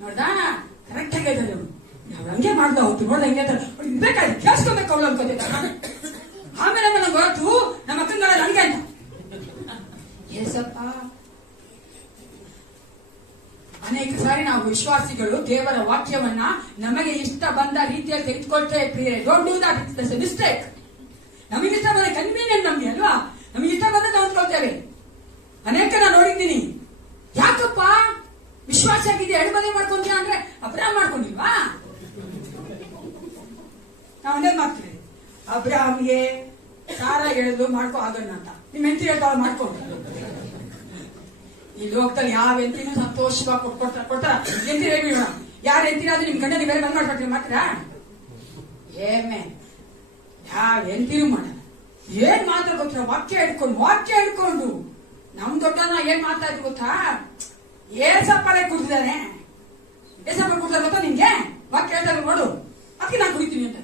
ನೋಡ್ದ ಕರೆಕ್ಟ್ ಆಗಿ ಹೇಳ್ತಾರೆ, ಹಂಗೆ ಮಾಡ್ದ ಹೊತ್ತು ನೋಡ್ದ ಹಂಗೆ ಬೇಕಾದ್ರೆ ಕೇಳಿಸ್ಕೋಬೇಕು ಅವಳು ಅನ್ಕೋತಿದ್ದ. ಆಮೇಲೆ ನನಗೆ ಹೊರತು ನಮ್ಮ ಅಕ್ಕನ ನನಗೆ ಅಂತ ಏಸಪ್ಪ. ಅನೇಕ ಸಾರಿ ನಾವು ವಿಶ್ವಾಸಿಗಳು ದೇವರ ವಾಕ್ಯವನ್ನ ನಮಗೆ ಇಷ್ಟ ಬಂದ ರೀತಿಯಲ್ಲಿ ತೆಗೆದುಕೊಳ್ತೇವೆ ಪ್ರಿಯರೇ. Don't do that, it's A mistake. ನಮಗೆ ಇಷ್ಟ ಬಂದ ಕನ್ವೀನಿಯಂಟ್ ನಮ್ಗೆ ಅಲ್ವಾ, ನಮಗೆ ಇಷ್ಟ ಬಂದ ತೆಗೆದುಕೊಳ್ತೇವೆ. ಅನೇಕ ನಾನು ನೋಡಿದ್ದೀನಿ, ಯಾಕಪ್ಪ ವಿಶ್ವಾಸ ಆಗಿದೆ ಎರಡು ಮನೆ ಮಾಡ್ಕೊಂತೀಯ ಅಂದ್ರೆ ಅಬ್ರಾಹಂ ಮಾಡ್ಕೊಂಡಿಲ್ವಾ? ನಾವು ಒಂದೇ ಮಾಡ್ತೀವಿ, ಅಬ್ರಾಹಂಗೆ ಸಾರ ಹೇಳಿದ್ರು ಮಾಡ್ಕೋ ಆಗೋಣ ಅಂತ. ನಿಮ್ ಹೆಂಡತಿ ಹೇಳ್ತಾವ ಮಾಡ್ಕೊಂಡು. ಈ ಲೋಕದಲ್ಲಿ ಯಾವ ಹೆಂಡತಿನೂ ಸಂತೋಷವಾಗಿ ಕೊಡ್ತಾರ. ಹೆಂಡತಿ ಹೇಳ್ಬಿಡ, ಯಾರ ಹೆಂಡತಿನಾದ್ರೂ ನಿಮ್ ಗಂಡ ಬೇರೆ ಬಂದ್ ಮಾಡ್ಕೊಡ್ತೀವಿ ಮಾಡ್ತೀರಾ? ಏಮೇ ಯಾವ ಹೆಂಡತಿನೂ ಮಾಡಲ್ಲ. ಏನ್ ಮಾತ್ರ ಗೊತ್ತಿರ, ವಾಕ್ಯ ಹಿಡ್ಕೊಂಡು ನಮ್ ದೊಡ್ಡನ ಏನ್ ಮಾತಾಡ್ತೀವಿ ಗೊತ್ತಾ? ಏಸಪ್ಪಳೆ ಕುಡ್ದಿದ್ದಾನೆ, ಏಸಪ್ಪ ಕುಡ್ದ ಗೊತ್ತಾ ನಿನ್ಗೆ? ವಾಕ್ಯ ಹೇಳ್ತಾರೆ ನೋಡು, ಅದಕ್ಕೆ ನಾನು ಕುಡಿತೀನಿ ಅಂತ.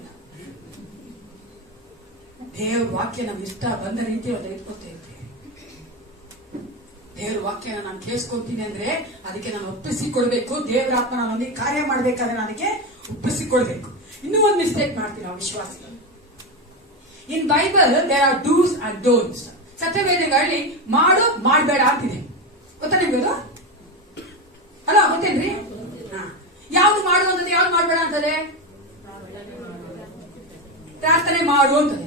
ದೇವ್ರ ವಾಕ್ಯ ನಮ್ಗೆ ಇಷ್ಟ ಬಂದ ರೀತಿಯಲ್ಲಿ ತೆಗೆದುಕೊಳ್ತಾ ಇರ್ತೇವೆ. ದೇವ್ರ ವಾಕ್ಯನ ನಾನು ಕೇಳಿಸ್ಕೊಂತೀನಿ ಅಂದ್ರೆ ಅದಕ್ಕೆ ನಾನು ಒಪ್ಪಿಸಿಕೊಳ್ಬೇಕು. ದೇವರ ಆತ್ಮ ನನ್ನೊಂದಿಗೆ ಕಾರ್ಯ ಮಾಡ್ಬೇಕಾದ್ರೆ ನಾನು ಅದಕ್ಕೆ ಒಪ್ಪಿಸಿಕೊಳ್ಬೇಕು. ಇನ್ನೂ ಒಂದು ಮಿಸ್ಟೇಕ್ ಮಾಡ್ತೀವಿ ನಾವು ವಿಶ್ವಾಸಿಗಳು. In Bible there are dos and don'ts. ಸತ್ಯವೇದಗಳಲ್ಲಿ ಮಾಡು ಮಾಡಬೇಡ ಅಂತಿದೆ. ಗೊತ್ತಾ ನಿಮ್ಗೆ ಅದು? ಅಲ್ಲ, ಗೊತ್ತೇನ್ರಿ? ಯಾವ್ದು ಮಾಡು ಅಂತದೆ, ಯಾವ್ದು ಮಾಡಬೇಡ ಅಂತದೆ? ಪ್ರಾರ್ಥನೆ ಮಾಡು ಅಂತದೆ.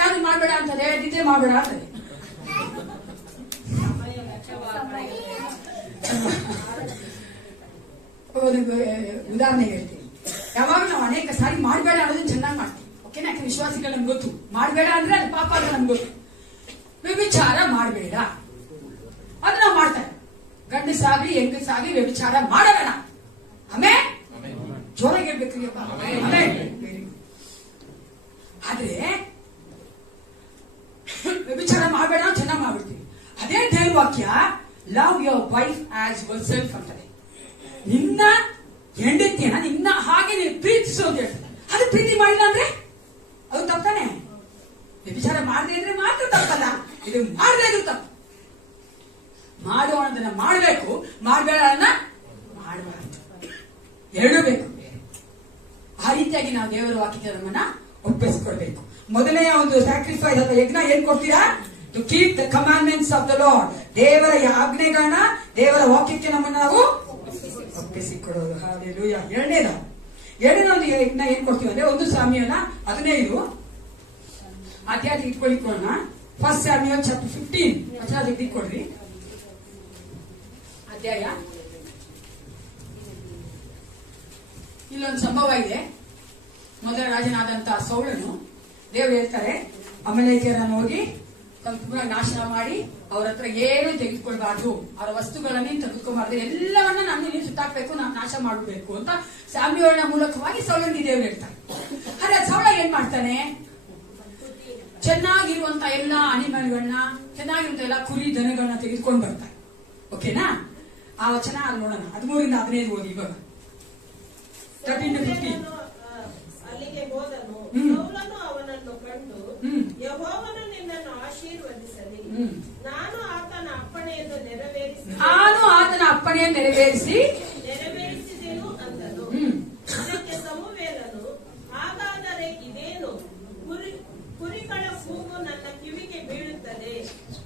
ಯಾವ್ದು ಮಾಡಬೇಡ ಅಂತದೆ? ನಿದ್ದೆ ಮಾಡಬೇಡ ಅಂತದೆ. ಉದಾಹರಣೆ ಹೇಳ್ತೀನಿ. ಯಾವಾಗ ನಾವು ಅನೇಕ ಸಾರಿ ಮಾಡಬೇಡ ಅನ್ನೋದನ್ನ ಚೆನ್ನಾಗಿ ಮಾಡ್ತೀವಿ. ಓಕೆನಾ? ಯಾಕೆ ವಿಶ್ವಾಸಿಗಳು ನಮ್ಗೆ ಗೊತ್ತು, ಮಾಡಬೇಡ ಅಂದ್ರೆ ಅದು ಪಾಪ ಅಂತ ನಮ್ಗೆ ಗೊತ್ತು. ವ್ಯಭಿಚಾರ ಮಾಡಬೇಡ ಅದು ನಾವು ಮಾಡ್ತಾರೆ. ಗಂಡಸಾಗ್ಲಿ ಹೆಂಗಸಾಗ್ಲಿ ವ್ಯಭಿಚಾರ ಮಾಡಬೇಡ. ಆಮೇಲೆ ಜೋರಾಗಿ ಹೇಳ್ಬೇಕ್ರಿ ಅಪ್ಪ. ಆದ್ರೆ ವ್ಯಭಿಚಾರ ಮಾಡಬೇಡ ಚೆನ್ನಾಗಿ ಮಾಡ್ಬಿಡ್ತೀವಿ. ಅದೇ ದೇವ್ರ ವಾಕ್ಯ love your wife as yourself ಅಂತದೆ. ನಿನ್ನ ಹೆಂಡತಿಯನ್ನ ನಿನ್ನ ಹಾಗೆ ನೀನು ಪ್ರೀತಿಸು ಅಂತ ಹೇಳ್ತಾರೆ. ಅದು ಪ್ರೀತಿ ಮಾಡಿಲ್ಲ ಅಂದ್ರೆ ಅದು ತಪ್ಪಾನೆ. ವ್ಯಭಿಚಾರ ಮಾಡದೇ ಇದ್ರೆ ಮಾತ್ರ ತಪ್ಪಲ್ಲ, ಇದು ಮಾಡದೇ ಇದ್ರು ತಪ್ಪು. ಮಾಡೋದನ್ನ ಮಾಡಬೇಕು, ಮಾಡಬೇಡ ಮಾಡಬಾರ್ದು. ಎರಡೂ ಬೇಕು. ಆ ರೀತಿಯಾಗಿ ನಾವು ದೇವರ ವಾಕ್ಯಕ್ಕೆ ನಮ್ಮನ್ನ ಒಪ್ಪಿಸಿಕೊಳ್ಬೇಕು. ಮೊದಲನೇ ಒಂದು ಸ್ಯಾಕ್ರಿಫೈಸ್ ಅಥವಾ ಯಜ್ಞ ಏನ್ ಕೊಡ್ತೀರಾ? To keep the commandments of the Lord. ದೇವರ ಆಜ್ಞೆಗಳನ್ನ, ದೇವರ ವಾಕ್ಯಕ್ಕೆ ನಮ್ಮನ್ನ ನಾವು ಒಪ್ಪಿಸಿಕೊಡೋದು. ಹಾಲೆಲೂಯಾ. ಎರಡನೇ ಒಂದು ಯಜ್ಞ ಏನ್ ಕೊಡ್ತೀವಿ ಅಂದ್ರೆ 1 ಸಾಮ್ಯನ 15 ಅಧ್ಯಾಯ ಇಟ್ಕೊಳ್ಳಿಕೊಳ್ಳೋಣ. 1 ಸ್ಯಾಮ್ಯುಯಲ್ ಚಾಪ್ಟರ್ 15 ವಚನ ತೆಗೆದುಕೊಡ್ರಿ. ಅಧ್ಯಾಯ. ಇಲ್ಲೊಂದು ಸಂಭವ ಇದೆ. ಮೊದಲ ರಾಜನಾದಂತಹ ಸೌಲನು ದೇವರು ಹೇಳ್ತಾರೆ ಅಮಲೇಕ್ಯರನ್ನು ಹೋಗಿ ಸಂಪೂರ್ಣ ನಾಶನ ಮಾಡಿ ಅವ್ರ ಹತ್ರ ಏನು ತೆಗೆದುಕೊಳ್ಬಾರ್ದು, ಅವರ ವಸ್ತುಗಳನ್ನೇ ತೆಗೆದುಕೊಬಾರ್ದು, ಎಲ್ಲವನ್ನ ನಾನು ಇಲ್ಲಿ ಸುತ್ತಾಕ್ಬೇಕು, ನಾನು ನಾಶ ಮಾಡಬೇಕು ಅಂತ ಸ್ಯಾಮ್ಯುಯೇಲನ ಮೂಲಕವಾಗಿ ಸೌಲನಿಗೆ ದೇವರು ಹೇಳ್ತಾರೆ. ಆದ್ರೆ ಸೌಲ ಏನ್ ಮಾಡ್ತಾನೆ? ಚೆನ್ನಾಗಿರುವಂತ ಎಲ್ಲಾ ಅನಿಮಲ್ಗಳನ್ನ, ಚೆನ್ನಾಗಿರುವಂತ ಎಲ್ಲಾ ಕುರಿ ದನಗಳನ್ನ ತೆಗೆದುಕೊಂಡು ಬರ್ತಾರೆ. ಓಕೆನಾ? ಆ ವಚನ ಅಲ್ಲಿ ನೋಡೋಣ. 13-15 ಓದಿ ಇವಾಗ. 13-15. ಅಲ್ಲಿಗೆ ಹೋದನು. ಸೌಲನು ಅವನನ್ನು ಕಂಡು, ಯೆಹೋವನು ನಿನ್ನನ್ನು ಆಶೀರ್ವದಿಸಲಿ, ನಾನು ಆತನ ಅಪ್ಪಣೆಯನ್ನು ನೆರವೇರಿಸಿದೆನು ಅಂದನು. ಅದಕ್ಕೆ ಸಮುವೇಲನು, ಹಾಗಾದರೆ ಇದೇನು? ಕುರಿಗಳ ಕೂಗು ನನ್ನ ಕಿವಿಗೆ ಬೀಳುತ್ತದೆ,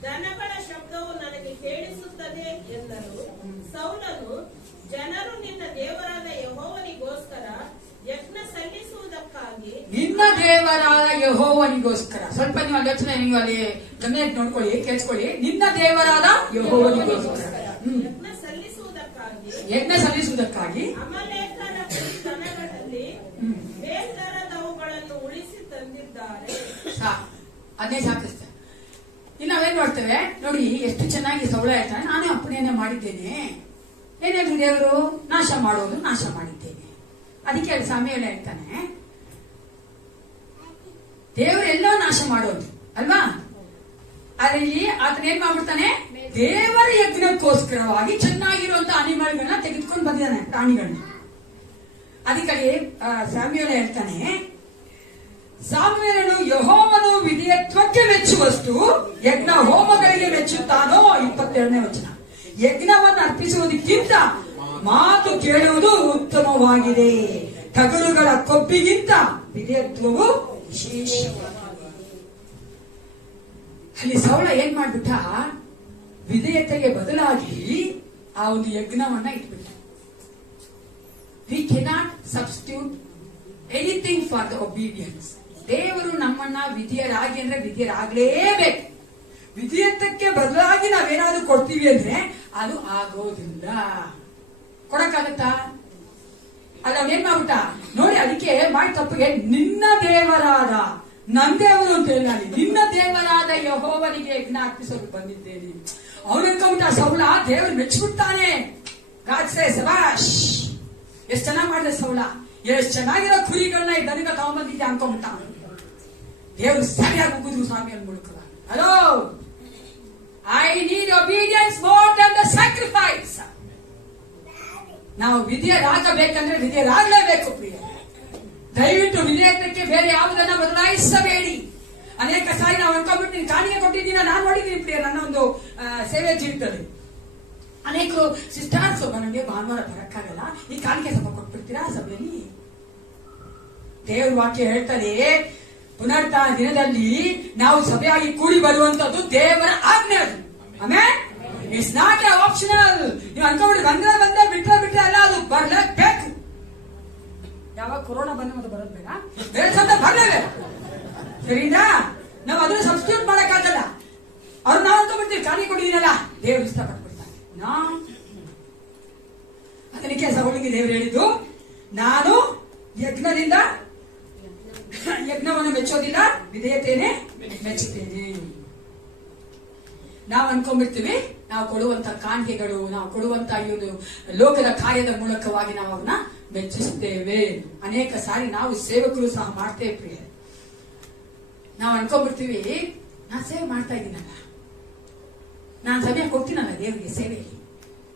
ದನಗಳ ಶಬ್ದವು ನನಗೆ ಕೇಳಿಸುತ್ತದೆ ಎಂದನು. ಸೌಲನು, ಜನರು ನಿನ್ನ ದೇವರಾದ ಯೆಹೋವನಿಗೋಸ್ಕರ ಯಜ್ಞ ಸಲ್ಲಿಸುವುದಕ್ಕಾಗಿ, ನಿನ್ನ ದೇವರಾದ ಯೆಹೋವನಿಗೋಸ್ಕರ, ಸ್ವಲ್ಪ ನೀವು ಆಲೋಚನೆ, ನೀವು ಅಲ್ಲಿ ಗಮನ ನೋಡ್ಕೊಳ್ಳಿ, ಕೇಳಿಸ್ಕೊಳ್ಳಿ. ನಿನ್ನ ದೇವರಾದ ಯೆಹೋವನಿಗೋಸ್ಕರ ಯಜ್ಞ ಸಲ್ಲಿಸುವುದಕ್ಕಾಗಿ ಅಮಲೇಕರ ದನಗಳಲ್ಲಿ ಬೇರ್ದರದವುಗಳನ್ನು ಉಳಿಸಿ ತಂದಿದ್ದಾರೆ. ಅದೇ ಸಾಕಿಸ್ತ. ಇನ್ನು ನಾವೇನ್ ಮಾಡ್ತೇವೆ ನೋಡಿ, ಎಷ್ಟು ಚೆನ್ನಾಗಿ ಸೌಳ ಹೇಳ್ತಾನೆ, ನಾನೇ ಅಪ್ಪಣೆಯನ್ನ ಮಾಡಿದ್ದೇನೆ. ಏನಾದ್ರು ದೇವರು ನಾಶ ಮಾಡೋದು, ನಾಶ ಮಾಡಿದ್ದೇನೆ. ಅದಕ್ಕೆ ಅಲ್ಲಿ ಸಾಮ್ಯವೇಲ ಹೇಳ್ತಾನೆ, ದೇವರು ಎಲ್ಲೋ ನಾಶ ಮಾಡೋದು ಅಲ್ವಾ? ಅಲ್ಲಿ ಆತನ ಏನ್ ಮಾಡ್ಬಿಡ್ತಾನೆ? ದೇವರ ಯಜ್ಞಕ್ಕೋಸ್ಕರವಾಗಿ ಚೆನ್ನಾಗಿರುವಂತ ಅನಿಮಲ್ಗಳನ್ನ ತೆಗೆದುಕೊಂಡು ಬಂದಿದ್ದಾನೆ, ಪ್ರಾಣಿಗಳನ್ನ. ಅದಕ್ಕೆ ಸಾಮ್ಯವೇಲ ಹೇಳ್ತಾನೆ, ಸಾಮ್ಯವೇಲನು ಯೆಹೋವನು ವಿಧೇಯತ್ವಕ್ಕೆ ಮೆಚ್ಚುವಷ್ಟು ಯಜ್ಞ ಹೋಮಗಳಿಗೆ ಮೆಚ್ಚುತ್ತಾನೋ. 22ನೇ ವಚನ. ಯಜ್ಞವನ್ನು ಅರ್ಪಿಸುವುದಕ್ಕಿಂತ ಮಾತು ಕೇಳುವುದು ಉತ್ತಮವಾಗಿದೆ, ಟಗರುಗಳ ಕೊಬ್ಬಿಗಿಂತ ವಿಧೇಯತ್ವವು ವಿಶೇಷವಾಗಿದೆ. ಅಲ್ಲಿ ಸೌಳ ಏನ್ ಮಾಡ್ಬಿಟ್ಟ? ವಿಧೇಯತೆಗೆ ಬದಲಾಗಿ ಆ ಒಂದು ಯಜ್ಞವನ್ನ ಇಟ್ಬಿಟ್ಟ. We cannot substitute anything for the obedience. ದೇವರು ನಮ್ಮನ್ನ ವಿಧಿಯರಾಗಿ ಅಂದ್ರೆ ವಿಧಿಯರಾಗಲೇಬೇಕು. ವಿಧೇಯತಕ್ಕೆ ಬದಲಾಗಿ ನಾವೇನಾದ್ರೂ ಕೊಡ್ತೀವಿ ಅಂದ್ರೆ ಅದು ಆಗೋದಿಲ್ಲ. ಕೊಡಕ್ಕಾಗತ್ತಾ? ಅಲ್ಲ, ಅವನೇನ್ ಮಾಡ್ಬಿಟ್ಟ ನೋಡಿ. ಅದಕ್ಕೆ ಮಾಡಿ ತಪ್ಪಿಗೆ ನಿನ್ನ ದೇವರಾದ, ನನ್ನ ದೇವರು ಅಂತ ಹೇಳಿ, ನಿನ್ನ ದೇವರಾದ ಯೆಹೋವನಿಗೆ ಯಜ್ಞ ಅರ್ಪಿಸಲು ಬಂದಿದ್ದೇನೆ. ಅವನು ಅನ್ಕೊಂಬಿಟ್ಟ ಸೌಳ, ದೇವರು ಮೆಚ್ಚಿಬಿಡ್ತಾನೆ. ಗಾಡ್ ಸೇ ಸಬಾಷ್, ಎಷ್ಟ್ ಚೆನ್ನಾಗಿ ಮಾಡಿದೆ ಸೌಳ, ಎಷ್ಟ್ ಚೆನ್ನಾಗಿರೋ ಕುರಿಗಳನ್ನ ಈ ದನಗ ತಗೊಂಡ್ಬಂದಿದ್ದೆ ಅನ್ಕೊಂಬಿಟ್ಟ. ದೇವರು ಸರಿಯಾಗಿ ಹೋಗುದು ಸ್ವಾಮಿಯ ಮೂಲಕ. Hello, I need obedience more than the sacrifice. ನಾವು ವಿಧೇಯರಾಗಬೇಕಂದ್ರೆ ವಿಧೇಯರಾಗಲೇಬೇಕು ಪ್ರಿಯ. ದಯವಿಟ್ಟು ವಿಧೇಯತಕ್ಕೆ ಬೇರೆ ಯಾವುದನ್ನ ಬದಲಾಯಿಸಬೇಡಿ. ಅನೇಕ ಸಾರಿ ನಾವು ಅನ್ಕೊಂಡ್ಬಿಟ್ಟು ಕಾಣಿಕೆ ಕೊಟ್ಟಿದ್ದೀನ, ನಾನು ನೋಡಿದ್ದೀನಿ ಪ್ರಿಯ ನನ್ನ ಒಂದು ಸೇವೆ ಜೀವಿತದಲ್ಲಿ. ಅನೇಕರು ಸಿಸ್ಟರ್ಸ್, ನನಗೆ ಭಾನುವಾರ ಬರಕ್ಕಾಗಲ್ಲ, ಈ ಕಾಣಿಕೆ ಸ್ವಲ್ಪ ಕೊಟ್ಬಿಡ್ತೀರಾ ಸಭೆಯಲ್ಲಿ? ದೇವ್ರ ವಾಕ್ಯ ಹೇಳ್ತಾರೆ, ಪುನರುತ್ಥಾನ ದಿನದಲ್ಲಿ ನಾವು ಸಭೆಯಾಗಿ ಕೂಡಿ ಬರುವಂತದ್ದು ದೇವರ ಆಜ್ಞೆ. ಅದು ಆಮೇಲೆ ಇಟ್ಸ್ ನಾಟ್ ಎ ಆಪ್ಷನಲ್. ನೀವು ಅನ್ಕೊಂಡ್ಬಿಟ್ಟು ಬಂದ್ರೆ ಬಿಟ್ರೆ ಅಲ್ಲ, ಅದು ಬರ್ಲೇಬೇಕು. ಯಾವಾಗ ಕೊರೋನಾ ಬಂದ ಮತ್ತೆ ಬರೋದು ಬೇಡ, ಬೇರೆ ಸತ ಬರ್ಲೇಬೇಕು. ಸರಿನಾ? ನಾವು ಅದನ್ನ ಸಬ್ಸ್ಟಿಟ್ಯೂಟ್ ಮಾಡಕ್ಕಾಗಲ್ಲ. ಅವ್ರು ನಾವು ಅನ್ಕೊಂಡ್ಬಿಡ್ತೀವಿ, ಖಾಲಿ ಕೊಟ್ಟಿದ್ದೀನಲ್ಲ, ದೇವ್ರು ಇಷ್ಟಪಟ್ಬಿಡ್ತಾರೆ. ಅದಕ್ಕೆ ಸಹೋದರಿಗೆ ದೇವರು ಹೇಳಿದ್ದು, ನಾನು ಯಜ್ಞವನ್ನು ಮೆಚ್ಚೋದಿಲ್ಲ, ವಿಧೇಯತೆಯನ್ನೇ ಮೆಚ್ಚುತ್ತೇನೆ. ನಾವು ಅನ್ಕೊಂಡ್ಬಿಡ್ತೀವಿ, ನಾವು ಕೊಡುವಂತ ಕಾಣಿಕೆಗಳು, ನಾವು ಕೊಡುವಂತ ಈ ಒಂದು ಲೋಕದ ಕಾರ್ಯದ ಮೂಲಕವಾಗಿ ನಾವು ಅವನ್ನ ಮೆಚ್ಚಿಸುತ್ತೇವೆ. ಅನೇಕ ಸಾರಿ ನಾವು ಸೇವಕರು ಸಹ ಮಾಡ್ತೇವೆ ಪ್ರಿಯ. ನಾವು ಅನ್ಕೊಂಡ್ಬಿಡ್ತೀವಿ, ನಾನು ಸೇವೆ ಮಾಡ್ತಾ ಇದ್ದೀನಲ್ಲ, ನಾನು ಸಮಯ ಕೊಡ್ತೀನಲ್ಲ ದೇವರಿಗೆ ಸೇವೆಯಲ್ಲಿ,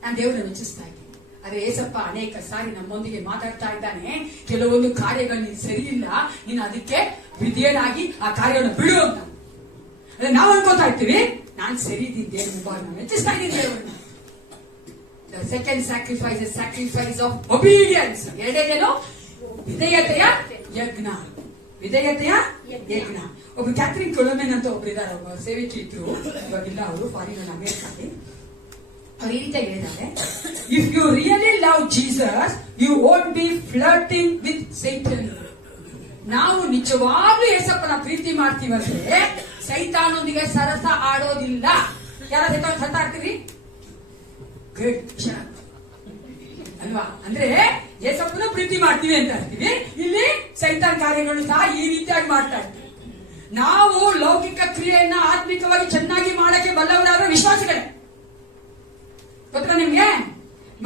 ನಾನು ದೇವರನ್ನು ಮೆಚ್ಚಿಸ್ತಾ ಇದ್ದೀನಿ. ಆದ್ರೆ ಏಸಪ್ಪ ಅನೇಕ ಸಾರಿ ನಮ್ಮೊಂದಿಗೆ ಮಾತಾಡ್ತಾ ಇದ್ದಾನೆ, ಕೆಲವೊಂದು ಕಾರ್ಯಗಳು ನೀನು ಸರಿ ಇಲ್ಲ, ನೀನು ಅದಕ್ಕೆ ವಿಧೇಯನಾಗಿ ಆ ಕಾರ್ಯವನ್ನು ಬಿಡು ಅಂತ. ಅದೇ ನಾವು ಅನ್ಕೋತಾ ಇರ್ತೀವಿ, ನಾನು ಸರಿ ಇದ್ದೀನಿ, ದೇವ್ರ ಮುಂಭಾಗ ಮೆಚ್ಚಿಸ್ತಾ ಇದ್ದೀನಿ ದೇವರನ್ನ. The second sacrifice is sacrifice of obedience. ಎರಡನೇದೇನು? ವಿಧೇಯತೆಯ ಯಜ್ಞ. ವಿಧೇಯತೆಯ ಯಜ್ಞ. ಒಬ್ಬ ಕ್ಯಾಥರಿನ್ ಕೊಲೊಮೆನ್ ಅಂತ ಒಬ್ರು ಇದ್ದಾರೆ, ಒಬ್ಬ ಸೇವಿಕೆ ಇದ್ರು, ಇವಾಗಿಲ್ಲ, ಅವರು ಫಾರಿನ್ ಅಮೇರಿಕಾಗೆ. ಅವ್ರು ಈ ರೀತಿಯಾಗಿ ಹೇಳಿದ್ದಾರೆ, if you really love Jesus you won't be flirting with Satan. ನಾವು ನಿಜವಾಗ್ಲೂ ಯೇಸಪ್ಪನ ಪ್ರೀತಿ ಮಾಡ್ತೀವಂದ್ರೆ ಸೈತಾನೊಂದಿಗೆ ಸರಸ ಆಡೋದಿಲ್ಲ. ಯಾರ ಸರಸ ಆಡ್ತೀವಿ? ಗ್ರೇಟ್ ಅಲ್ವಾ? ಅಂದ್ರೆ ಯೇಸಪ್ಪನ ಪ್ರೀತಿ ಮಾಡ್ತೀವಿ ಅಂತ ಇರ್ತೀವಿ, ಇಲ್ಲಿ ಸೈತಾನ್ ಕಾರ್ಯಗಳು ಸಹ ಈ ರೀತಿಯಾಗಿ ಮಾಡ್ತಾ ಇರ್ತೀವಿ. ನಾವು ಲೌಕಿಕ ಕ್ರಿಯೆಯನ್ನ ಆತ್ಮಿಕವಾಗಿ ಚೆನ್ನಾಗಿ ಮಾಡಕ್ಕೆ ಬಲ್ಲವರಾದ ವಿಶ್ವಾಸಿಗಳೇ. ಗೊತ್ತಾ ನಿಮ್ಗೆ?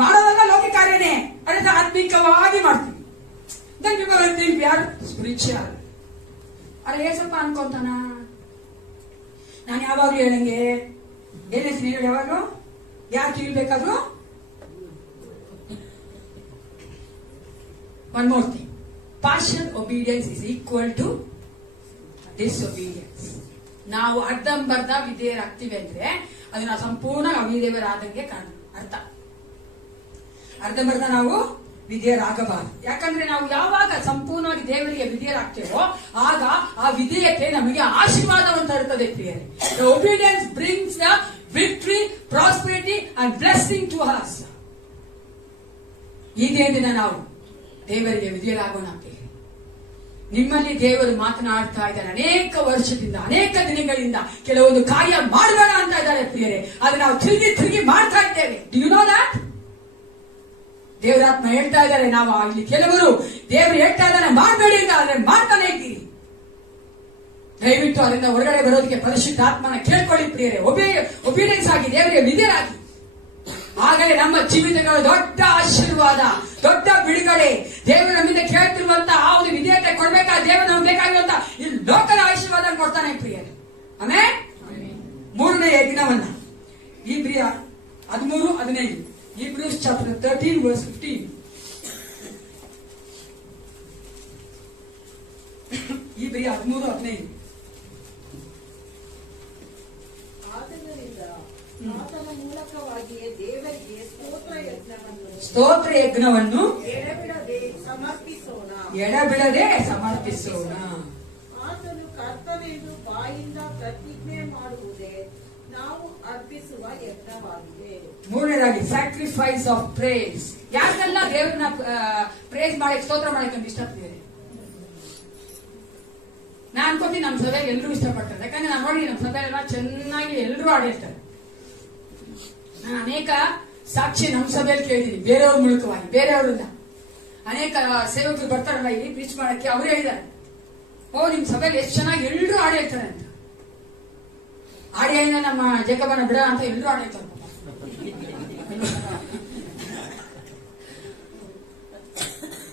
ಮಾಡೋದಲ್ಲ ಲೌಕಿಕ ಕಾರ್ಯನೇ, ಅದನ್ನ ಆತ್ಮಿಕವಾಗಿ ಮಾಡ್ತೀವಿ. Then people will think we are spiritual. ಅಲ್ಲ ಏಸಪ್ಪ ಅನ್ಕೊಂತಾನ, ನಾನು ಯಾವಾಗ್ಲೂ ಹೇಳಂಗೆ ಏನೇ ನೀರು ಯಾವಾಗ್ಲೂ ಯಾರು ತಿಳಿಬೇಕಾದ್ರು. One more thing, partial obedience is equal to disobedience. ನಾವು ಅರ್ಧಂಬರ್ಧ ವಿಧೇಯರಾಗ್ತೀವಿ ಅಂದ್ರೆ ಅದನ್ನ ಸಂಪೂರ್ಣ ಅವಿಧೇಯರಾದಂಗೆ ಅರ್ಥ. ಅರ್ಧಂಬರ್ಧ ನಾವು ವಿಧೇಯರಾಗಬಾರದು. ಯಾಕಂದ್ರೆ ನಾವು ಯಾವಾಗ ಸಂಪೂರ್ಣವಾಗಿ ದೇವರಿಗೆ ವಿಧೇಯರಾಗ್ತೇವೋ ಆಗ ಆ ವಿಧೇಯತೆ ನಮಗೆ ಆಶೀರ್ವಾದವನ್ನು ತರುತ್ತದೆ ಪ್ರಿಯರೇ. The obedience brings the victory, prosperity and blessing to us. ಇದೇ ದಿನ ನಾವು ದೇವರಿಗೆ ವಿಧೇಯರಾಗೋಣ. ನಿಮ್ಮಲ್ಲಿ ದೇವರು ಮಾತನಾಡ್ತಾ ಇದ್ದಾರೆ ಅನೇಕ ವರ್ಷದಿಂದ, ಅನೇಕ ದಿನಗಳಿಂದ. ಕೆಲವೊಂದು ಕಾರ್ಯ ಮಾಡಬೇಡ ಅಂತ ಇದ್ದಾರೆ ಪ್ರಿಯರೇ, ಆದ್ರೆ ನಾವು ತಿರುಗಿ ಮಾಡ್ತಾ ಇದ್ದೇವೆ. Do you know that? ದೇವರಾತ್ಮ ಹೇಳ್ತಾ ಇದ್ದಾರೆ, ನಾವು ಇಲ್ಲಿ ಕೆಲವರು ದೇವರು ಹೇಳ್ತಾ ಇದ್ದಾನೆ ಮಾಡಬೇಡಿ ಅಂತ, ಆದ್ರೆ ಮಾಡ್ತಾನೆ ಇದ್ದೀರಿ. ದಯವಿಟ್ಟು ಅದರಿಂದ ಹೊರಗಡೆ ಬರೋದಕ್ಕೆ ಪರಿಶುದ್ಧ ಆತ್ಮನ ಕೇಳ್ಕೊಳ್ಳಿ ಪ್ರಿಯರೇ. ಒಬಿಡಿಯನ್ಸ್ ಆಗಿ ದೇವರಿಗೆ ವಿಧೇಯರಾಗಿ. ಆಗಲೇ ನಮ್ಮ ಜೀವಿತಗಳು ದೊಡ್ಡ ಆಶೀರ್ವಾದ, ದೊಡ್ಡ ಬಿಡುಗಡೆ. ದೇವರು ನಮ್ಮಿಂದ ಕೇಳ್ತಿರುವಂತ ಆ ಒಂದು ವಿಧೇಯತೆ ಕೊಡ್ಬೇಕಾ, ದೇವರು ನಮ್ಗೆ ಬೇಕಾಗಿರುವಂತ ಈ ಲೋಕದ ಆಶೀರ್ವಾದ ಕೊಡ್ತಾನೆ ಪ್ರಿಯರೇ. ಆಮೇಲೆ ಮೂರನೇ ಯಜ್ಞವನ್ನ ಇಬ್ರಿಯ 13:15, Hebrews chapter 13 verse 15. ಇಬ್ರಿಯ 13:15. ಆತನ ಮೂಲಕವಾಗಿಯೇ ದೇವರಿಗೆ ಸ್ತೋತ್ರ ಯಜ್ಞವನ್ನು ಎಡಬಿಡದೆ ಸಮರ್ಪಿಸೋಣ. ಆತನು ಕರ್ತನೆಂದು ಬಾಯಿಂದ ಪ್ರತಿಜ್ಞೆ ಮಾಡುವುದೇ ನಾವು ಅರ್ಪಿಸುವ ಯಜ್ಞವಾಗಿದೆ. ಮೂರನೇದಾಗಿ ಸ್ಯಾಕ್ರಿಫೈಸ್ ಆಫ್ ಪ್ರೇಸ್. ಯಾಕೆಲ್ಲ ದೇವ್ರನ್ನ ಪ್ರೇಸ್ ಮಾಡಕ್ಕೆ, ಸ್ತೋತ್ರ ಮಾಡಕ್ಕೆ ನಮ್ಗೆ ಇಷ್ಟಪಡ್ತೀವಿ? ನಾನ್ ಅನ್ಕೋತೀನಿ ನಮ್ಮ ಸಭೆಯಲ್ಲಿ ಎಲ್ಲರೂ ಇಷ್ಟಪಡ್ತಾರೆ. ಯಾಕಂದ್ರೆ ನಾನು ನೋಡಿ ನಮ್ಮ ಸಭೆಯೆಲ್ಲ ಚೆನ್ನಾಗಿ ಎಲ್ಲರೂ ಹಾಡಿರ್ತಾರೆ. ನಾನು ಅನೇಕ ಸಾಕ್ಷಿ ನಮ್ಮ ಸಭೆಯಲ್ಲಿ ಕೇಳಿದ್ದೀನಿ, ಬೇರೆಯವ್ರ ಮೂಲಕವಾಗಿ, ಬೇರೆಯವ್ರನ್ನ. ಅನೇಕ ಸೇವಕರು ಬರ್ತಾರಲ್ಲ ಇಲ್ಲಿ ಪ್ರೀಚ್ ಮಾಡಕ್ಕೆ, ಅವ್ರು ಹೇಳಿದ್ದಾರೆ, ಓ ನಿಮ್ ಸಭೆಯಲ್ಲಿ ಎಷ್ಟು ಚೆನ್ನಾಗಿ ಎಲ್ಲರೂ ಹಾಡು ಹೇಳ್ತಾರೆ ಅಂತ. ಹಾಡಿಯಿಂದ ನಮ್ಮ ಜಗಬನ ಬಿಡ ಅಂತ ಎಲ್ಲರೂ ಹಾಡು ಹೇಳ್ತಾರೆ.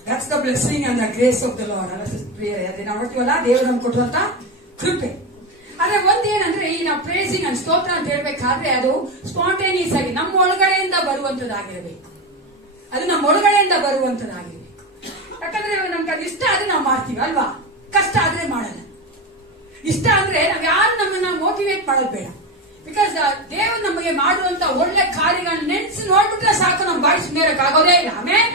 That's the blessing and the grace of the Lord. ಅದೇ ನಾವು ನೋಡ್ತೀವಲ್ಲ, ದೇವರು ನಮ್ಗೆ ಕೊಟ್ಟಿರುವಂತ ಕೃಪೆ. ಆದ್ರೆ ಒಂದೇನಂದ್ರೆ, ಈ ನಾವು ಪ್ರೇಸಿಂಗ್ ಅಂಡ್ ಸ್ತೋತ್ರ ಅಂತ ಹೇಳ್ಬೇಕಾದ್ರೆ ಅದು ಸ್ಪಾಂಟೇನಿಯಸ್ ಆಗಿ ನಮ್ಮ ಒಳಗಡೆಯಿಂದ ಬರುವಂತದ್ದಾಗಿರ್ಬೇಕು. ಅದು ನಮ್ಮ ಒಳಗಡೆಯಿಂದ ಬರುವಂತದ್ದಾಗಿರ್ಬೇಕು. ಯಾಕಂದ್ರೆ ನಮ್ಗೆ ಅದು ಇಷ್ಟ ಆದ್ರೆ ನಾವು ಮಾಡ್ತೀವಿ ಅಲ್ವಾ, ಕಷ್ಟ ಆದ್ರೆ ಮಾಡಲ್ಲ. ಇಷ್ಟ ಅಂದ್ರೆ ನಾವ್ ಯಾರು ನಮ್ಮನ್ನ ಮೋಟಿವೇಟ್ ಮಾಡೋದು ಬೇಡ. ಬಿಕಾಸ್ ದೇವರು ನಮಗೆ ಮಾಡುವಂತ ಒಳ್ಳೆ ಕಾರ್ಯಗಳನ್ನ ನೆನ್ಸಿ ನೋಡ್ಬಿಟ್ರೆ ಸಾಕು, ನಮ್ ಬಾಯಿ ಸುಮ್ಮನೆ ಆಗೋದೇ ಇಲ್ಲ. ಆಮೇಲೆ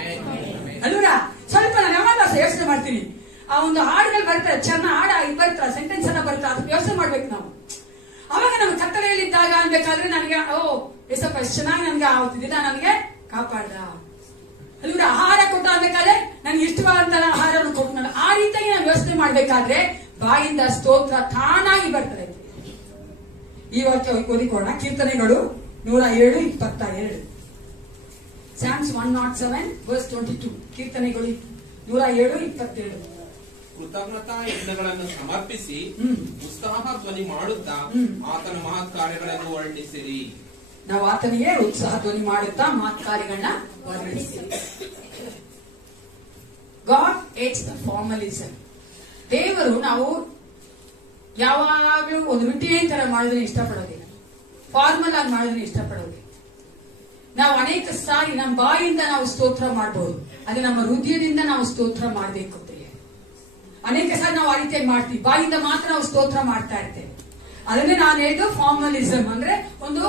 ಅಲ್ವಾ, ಸ್ವಲ್ಪ ನಾನು ಯಾವಾಗ ಯೋಚನೆ ಮಾಡ್ತೀನಿ, ಆ ಒಂದು ಹಾಡುಗಳು ಬರ್ತಾರೆ, ಚೆನ್ನಾಗಿ ಹಾಡಾಗಿ ಬರ್ತಾರೆ, ಸೆಂಟೆನ್ಸ್ ಎಲ್ಲ ಬರ್ತಾರೆ, ಅದನ್ನ ಯೋಚನೆ ಮಾಡ್ಬೇಕು ನಾವು. ಅವಾಗ ನಮ್ಗೆ ಕತ್ತಲೆಯಲ್ಲಿದ್ದಾಗ ಅನ್ಬೇಕಾದ್ರೆ ನನಗೆ ಸ್ವಲ್ಪ ಚೆನ್ನಾಗಿ ನನಗೆ ಆ ದಿನ ನನಗೆ ಕಾಪಾಡ್ದ, ಅಲ್ಲಿ ಆಹಾರ ಕೊಟ್ಟು ಅನ್ಬೇಕಾದ್ರೆ ನನ್ಗೆ ಇಷ್ಟವಾದಂತ ಆಹಾರವನ್ನು ಕೊಟ್ಟು, ಆ ರೀತಿಯಾಗಿ ನಾವು ಯೋಚನೆ ಮಾಡ್ಬೇಕಾದ್ರೆ ಬಾಯಿಂದ ಸ್ತೋತ್ರ ತಾನಾಗಿ ಬರ್ತದೆ. ಈ ವಾಕ್ಯ ಓದಿಕೊಳ್ಳೋಣ. ಕೀರ್ತನೆಗಳು 107:22. Psalms 107:22. ಕೀರ್ತನೆಗಳು 107:22. ಕೃತಜ್ಞತಾ ಯಜ್ಞಗಳನ್ನು ಸಮರ್ಪಿಸಿ ಉತ್ಸಾಹ ಧ್ವನಿ ಮಾಡುತ್ತಾ ಆತನ ಮಹತ್ ಕಾರ್ಯಗಳನ್ನು ವರ್ಣಿಸಿರಿ. ನಾವು ಆತನಿಗೆ ಉತ್ಸಾಹ ಧ್ವನಿ ಮಾಡುತ್ತಾ ಮಹತ್ ಕಾರ್ಯಗಳನ್ನ ವರ್ಣಿಸಿರಿ. God hates the formalism. ದೇವರು ನಾವು ಯಾವಾಗ್ಲೂ ಒಂದು ರುಟೀನ್ ತರ ಮಾಡೋದನ್ನ ಇಷ್ಟಪಡೋದಿಲ್ಲ, ಫಾರ್ಮಲ್ ಆಗಿ ಮಾಡೋದನ್ನ ಇಷ್ಟಪಡೋದಿಲ್ಲ. ನಾವು ಅನೇಕ ಸಾರಿ ನಮ್ಮ ಬಾಯಿಂದ ನಾವು ಸ್ತೋತ್ರ ಮಾಡಬಹುದು, ಅದು ನಮ್ಮ ಹೃದಯದಿಂದ ನಾವು ಸ್ತೋತ್ರ ಮಾಡಬೇಕು ಅಂತ. ಅನೇಕ ಸಾರಿ ನಾವು ಆ ರೀತಿಯಾಗಿ ಮಾಡ್ತೀವಿ, ಬಾಯಿಂದ ಮಾತ್ರ ನಾವು ಸ್ತೋತ್ರ ಮಾಡ್ತಾ ಇರ್ತೇವೆ. ಅದನ್ನೇ ನಾನು ಹೇಳಿದ್ದು ಫಾರ್ಮಲಿಸಮ್ ಅಂದ್ರೆ ಒಂದು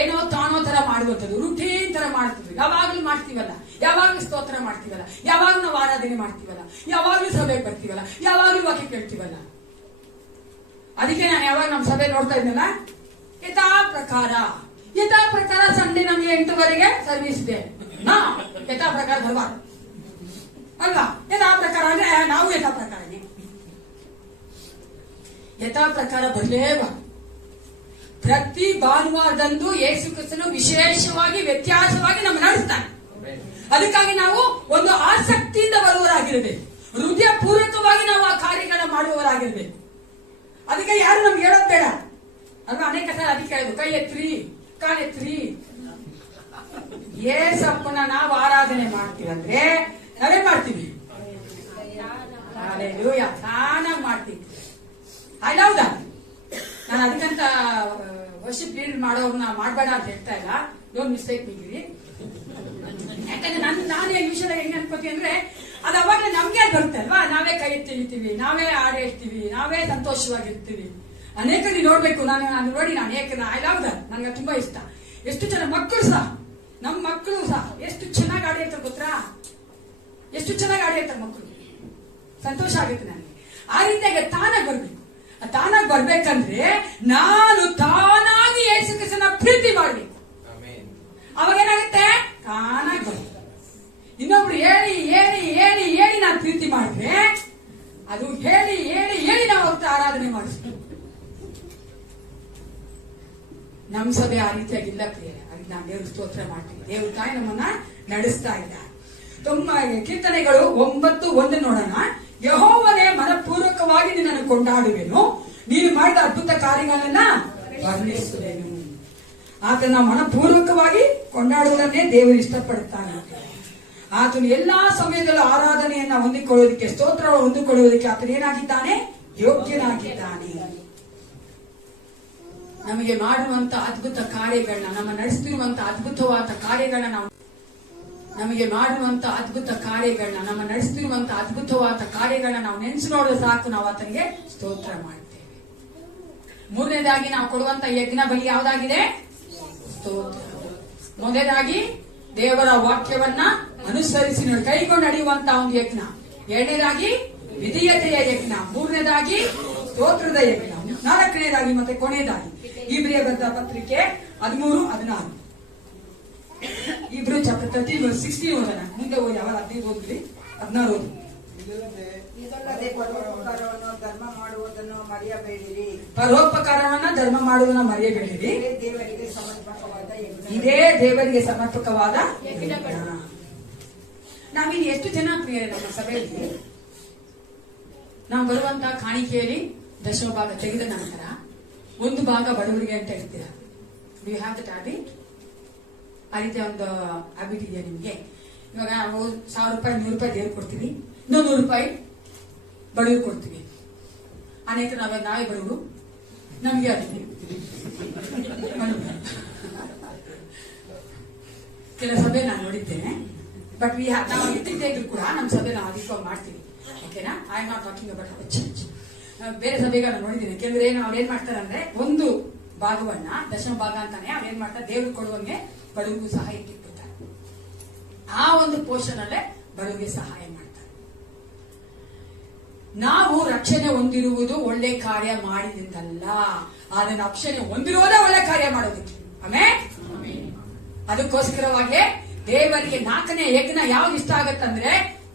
ಏನೋ ತಾನೋ ತರ ಮಾಡುವಂಥದ್ದು, ರುಟೀನ್ ತರ ಮಾಡ್ತೀವಿ. ಯಾವಾಗ್ಲೂ ಮಾಡ್ತೀವಲ್ಲ, ಯಾವಾಗ್ಲೂ ಸ್ತೋತ್ರ ಮಾಡ್ತೀವಲ್ಲ, ಯಾವಾಗ್ಲೂ ನಾವು ಆರಾಧನೆ ಮಾಡ್ತೀವಲ್ಲ, ಯಾವಾಗ್ಲೂ ಸಭೆಗೆ ಬರ್ತೀವಲ್ಲ, ಯಾವಾಗ್ಲೂ ವಾಕ್ಯ ಕೇಳ್ತೀವಲ್ಲ. ಅದಕ್ಕೆ ನಾನು ಯಾವಾಗ ನಮ್ಮ ಸಭೆ ನೋಡ್ತಾ ಇದ್ನಲ್ಲ, ಯಥಾ ಪ್ರಕಾರ ಸಂಡೇ ನಮ್ಗೆ 8 ಸರ್ವಿಸ್ ಇದೆ, ಯಥಾ ಪ್ರಕಾರ ಬರಬಾರ್ದು ಅಲ್ವಾ? ಯಥಾ ಪ್ರಕಾರ ಅಂದ್ರೆ ನಾವು ಯಥಾ ಪ್ರಕಾರನೇ, ಯಥಾ ಪ್ರಕಾರ ಬರಲೇಬಾರ್ದು. ಪ್ರತಿ ಭಾನುವಾರದಂದು ಯೇಸು ಕ್ರಿಸ್ತನು ವಿಶೇಷವಾಗಿ ವ್ಯತ್ಯಾಸವಾಗಿ ನಮ್ಗೆ ನಡೆಸ್ತಾನೆ. ಅದಕ್ಕಾಗಿ ನಾವು ಒಂದು ಆಸಕ್ತಿಯಿಂದ ಬರುವವರಾಗಿರಬೇಕು, ಹೃದಯ ಪೂರ್ವಕವಾಗಿ ನಾವು ಆ ಕಾರ್ಯಗಳನ್ನ ಮಾಡುವವರಾಗಿರ್ಬೇಕು. ಅದಕ್ಕೆ ಯಾರು ನಮ್ಗೆ ಹೇಳೋದು ಬೇಡ ಅಲ್ವಾ? ಅನೇಕ ಸಲ ಅದಕ್ಕೆ ಹೇಳೋದು, ಕೈ ಎತ್ರಿ ಕಾಲೆತ್ರಿ. ಏಸಪ್ಪನ ನಾವು ಆರಾಧನೆ ಮಾಡ್ತೀವಂದ್ರೆ ನಾವೇ ಮಾಡ್ತೀವಿ, ತಾನಾಗಿ ಮಾಡ್ತೀವಿ. ಹೌದಾ? ನಾನು ಅದಕ್ಕಂತ ವರ್ಷಿಪ್ ಲೀಡ್ ಮಾಡೋರ್ನ ಮಾಡಬೇಡ ಅಂತ ಹೇಳ್ತಾ ಇಲ್ಲ, ಡೋಂಟ್ ಮಿಸ್ಟೇಕ್ ಮೀ. ಯಾಕಂದ್ರೆ ನಾನು ವಿಷಯ ಹೆಂಗೆ ಅನ್ಕೋತೀವಿ ಅಂದ್ರೆ ಅದು ಅವಾಗ ನಮ್ಗೆ ಬರುತ್ತೆ ಅಲ್ವಾ? ನಾವೇ ಕೈ ಎತ್ತಿರ್ತೀವಿ, ನಾವೇ ಹಾಡು ಹೇಳ್ತೀವಿ, ನಾವೇ ಸಂತೋಷವಾಗಿರ್ತೀವಿ. ಅನೇಕರಿಗೆ ನೋಡ್ಬೇಕು, ನಾನು ನೋಡಿ ನಾನು ಹೌದಾ ನನಗೆ ತುಂಬಾ ಇಷ್ಟ. ಎಷ್ಟು ಜನ ಮಕ್ಕಳು ಸಹ, ನಮ್ಮ ಮಕ್ಕಳು ಸಹ ಎಷ್ಟು ಚೆನ್ನಾಗಿ ಹಾಡು ಹೇಳ್ತಾರೆ ಗೊತ್ತಾ? ಎಷ್ಟು ಚೆನ್ನಾಗಿ ಹಾಡು ಹೇಳ್ತಾರೆ ಮಕ್ಕಳು. ಸಂತೋಷ ಆಗುತ್ತೆ ನನಗೆ. ಆ ರೀತಿಯಾಗಿ ತಾನಾಗಿ ಬರ್ಬೇಕಂದ್ರೆ ನಾನು ತಾನಾಗಿ ಯೇಸು ಕ್ರಿಸ್ತನ ಪ್ರೀತಿ ಮಾಡ್ಬೇಕು. ಅವಾಗ ಏನಾಗುತ್ತೆ? ತಾನಾಗಿ ಬರ್ತದೆ. ಇನ್ನೊಬ್ರು ಹೇಳಿ ನಾನು ಪ್ರೀತಿ ಮಾಡಿದ್ರೆ ಅದು ಹೇಳಿ ನಾವು ಅವ್ರ ಆರಾಧನೆ ಮಾಡಿಸ್ತೀವಿ. ನಮ್ಮ ಸಭೆ ಆ ರೀತಿಯಾಗಿಲ್ಲ ಪ್ರಿಯರೇ. ಅದಕ್ಕೆ ನಾವು ದೇವ್ರ ಸ್ತೋತ್ರ ಮಾಡ್ತೀವಿ. ದೇವ್ರ ತಾಯಿ ನಮ್ಮನ್ನ ನಡೆಸ್ತಾ ಇದ್ದಾರೆ. ಕೀರ್ತನೆಗಳು 9:1 ನೋಡೋಣ. ಯೆಹೋವನೇ ಮನಪೂರ್ವಕವಾಗಿ ನಿನ್ನನ್ನು ಕೊಂಡಾಡುವೆನು, ನೀನು ಮಾಡಿದ ಅದ್ಭುತ ಕಾರ್ಯಗಳನ್ನ ವರ್ಣಿಸುವೆನು. ಆತನ ಮನಪೂರ್ವಕವಾಗಿ ಕೊಂಡಾಡುವುದನ್ನೇ ದೇವರು ಇಷ್ಟಪಡುತ್ತಾನೆ. ಆತನು ಎಲ್ಲಾ ಸಮಯದಲ್ಲೂ ಆರಾಧನೆಯನ್ನ ಹೊಂದಿಕೊಳ್ಳುವುದಕ್ಕೆ, ಸ್ತೋತ್ರವನ್ನು ಹೊಂದಿಕೊಳ್ಳುವುದಕ್ಕೆ ಆತನು ಏನಾಗಿದ್ದಾನೆ? ಯೋಗ್ಯನಾಗಿದ್ದಾನೆ. ನಮಗೆ ಮಾಡುವಂತ ಅದ್ಭುತ ಕಾರ್ಯಗಳನ್ನ, ನಮ್ಮ ನಡೆಸ್ತಿರುವಂತ ಅದ್ಭುತವಾದ ಕಾರ್ಯಗಳನ್ನ ನಾವು ನೆನೆಸಿ ನೋಡಿದ್ರೆ ಸಾಕು, ನಾವು ಆತನಿಗೆ ಸ್ತೋತ್ರ ಮಾಡ್ತೇವೆ. ಮೂರನೇದಾಗಿ ನಾವು ಕೊಡುವಂತ ಯಜ್ಞ ಬಲಿ ಯಾವ್ದಾಗಿದೆ? ಸ್ತೋತ್ರ. ಮೊದಲನೇದಾಗಿ ದೇವರ ವಾಕ್ಯವನ್ನ ಅನುಸರಿಸಿ ಕೈಗೊಂಡು ನಡೆಯುವಂತ ಒಂದು ಯಜ್ಞ. ಎರಡನೇದಾಗಿ ವಿಧೇಯತೆಯ ಯಜ್ಞ. ಮೂರನೇದಾಗಿ ಸ್ತೋತ್ರದ ಯಜ್ಞ. ನಾಲ್ಕನೇದಾಗಿ ಮತ್ತೆ ಕೊನೆಯದಾಗಿ ಇಬ್ರಿಯ ಬರೆದ ಪತ್ರಿಕೆ 13:16. ಇಬ್ರು ಚಾಪ್ಟರ್ 13:16 ಓದೋಣ. ಮುಂದೆ ಓದಿ, ಅವರ 15 ಓದ್ರಿ, 16 ಓದಿ. ಇದಲ್ಲದೆ ಪರೋಪಕಾರವನ್ನು ಧರ್ಮ ಮಾಡುವುದನ್ನು ಮರೆಯಬೇಡಿರಿ. ಪರೋಪಕಾರವನ್ನ ಧರ್ಮ ಮಾಡುವುದನ್ನು ಮರೆಯಬೇಡಿರಿ. ದೇವರಿಗೆ ಸಮರ್ಪಕವಾದ ಇದೇ ದೇವರಿಗೆ ಸಮರ್ಪಕವಾದ ಯಜ್ಞ. ನಾವಿಲ್ಲಿ ಎಷ್ಟು ಜನ ಪ್ರಿಯರೇ ನಮ್ಮ ಸಭೆಯಲ್ಲಿ ನಾವು ಬರುವಂತ ಕಾಣಿಕೆಯಲ್ಲಿ ದಶಮಭಾಗ ತೆಗೆದ ನಂತರ 1 ಭಾಗ ಬಡವರಿಗೆ ಅಂತ ಹೇಳ್ತೀರಾ? Do you have that habit? ಆ ರೀತಿಯ ಒಂದು ಹ್ಯಾಬಿಟ್ ಇದೆಯಾ ನಿಮ್ಗೆ? ಇವಾಗ ನಾವು 1,000 ರೂಪಾಯಿ 100 ರೂಪಾಯಿ ದೇವ್ರು ಕೊಡ್ತೀವಿ, 100 ರೂಪಾಯಿ ಬಡವರು ಕೊಡ್ತೀವಿ. ಅನೇಕ ನಾವೇ ಬಡವರು, ನಮ್ಗೆ ಅದಕ್ಕೆ ಕೆಲ ಸಭೆ ನಾನು ನೋಡಿದ್ದೇನೆ. ಬಟ್ ನಾವು ಇದ್ದಿದ್ದೇ ಇದ್ರು ಕೂಡ ನಮ್ಮ ಸಭೆ ನಾವು ಅದಕ್ಕೆ ಮಾಡ್ತೀವಿ. ಓಕೆನಾ? I am not talking about our church. ಬೇರೆ ಸಭೆಗೆ ನಾನು ನೋಡಿದ್ದೀನಿ. ಕೆಲವರು ಅವ್ರೇನ್ ಮಾಡ್ತಾರೆ ಅಂದ್ರೆ 1 ಭಾಗವನ್ನ, ದಶಮ ಭಾಗ ಅಂತಾನೆ ಅವ್ರೇನ್ ಮಾಡ್ತಾರೆ, ದೇವ್ರು ಕೊಡುವಂಗೆ ಬಡವರಿಗೂ ಸಹ ಇಟ್ಟಿರ್ತಾರೆ. ಆ ಒಂದು ಪೋರ್ಷನ್ ಅಲ್ಲೇ ಬಡವರಿಗೆ ಸಹಾಯ ಮಾಡ್ತಾರೆ. ನಾವು ರಕ್ಷಣೆ ಹೊಂದಿರುವುದು ಒಳ್ಳೆ ಕಾರ್ಯ ಮಾಡಿದಿಂದಲ್ಲ, ಅದನ್ನ ರಕ್ಷಣೆ ಹೊಂದಿರುವುದೇ ಒಳ್ಳೆ ಕಾರ್ಯ ಮಾಡೋದಕ್ಕೆ. ಆಮೇಲೆ ಅದಕ್ಕೋಸ್ಕರವಾಗಿ ದೇವರಿಗೆ 4ನೇ ಯಜ್ಞ ಯಾವ್ದು ಇಷ್ಟ ಆಗತ್ತಂದ್ರೆ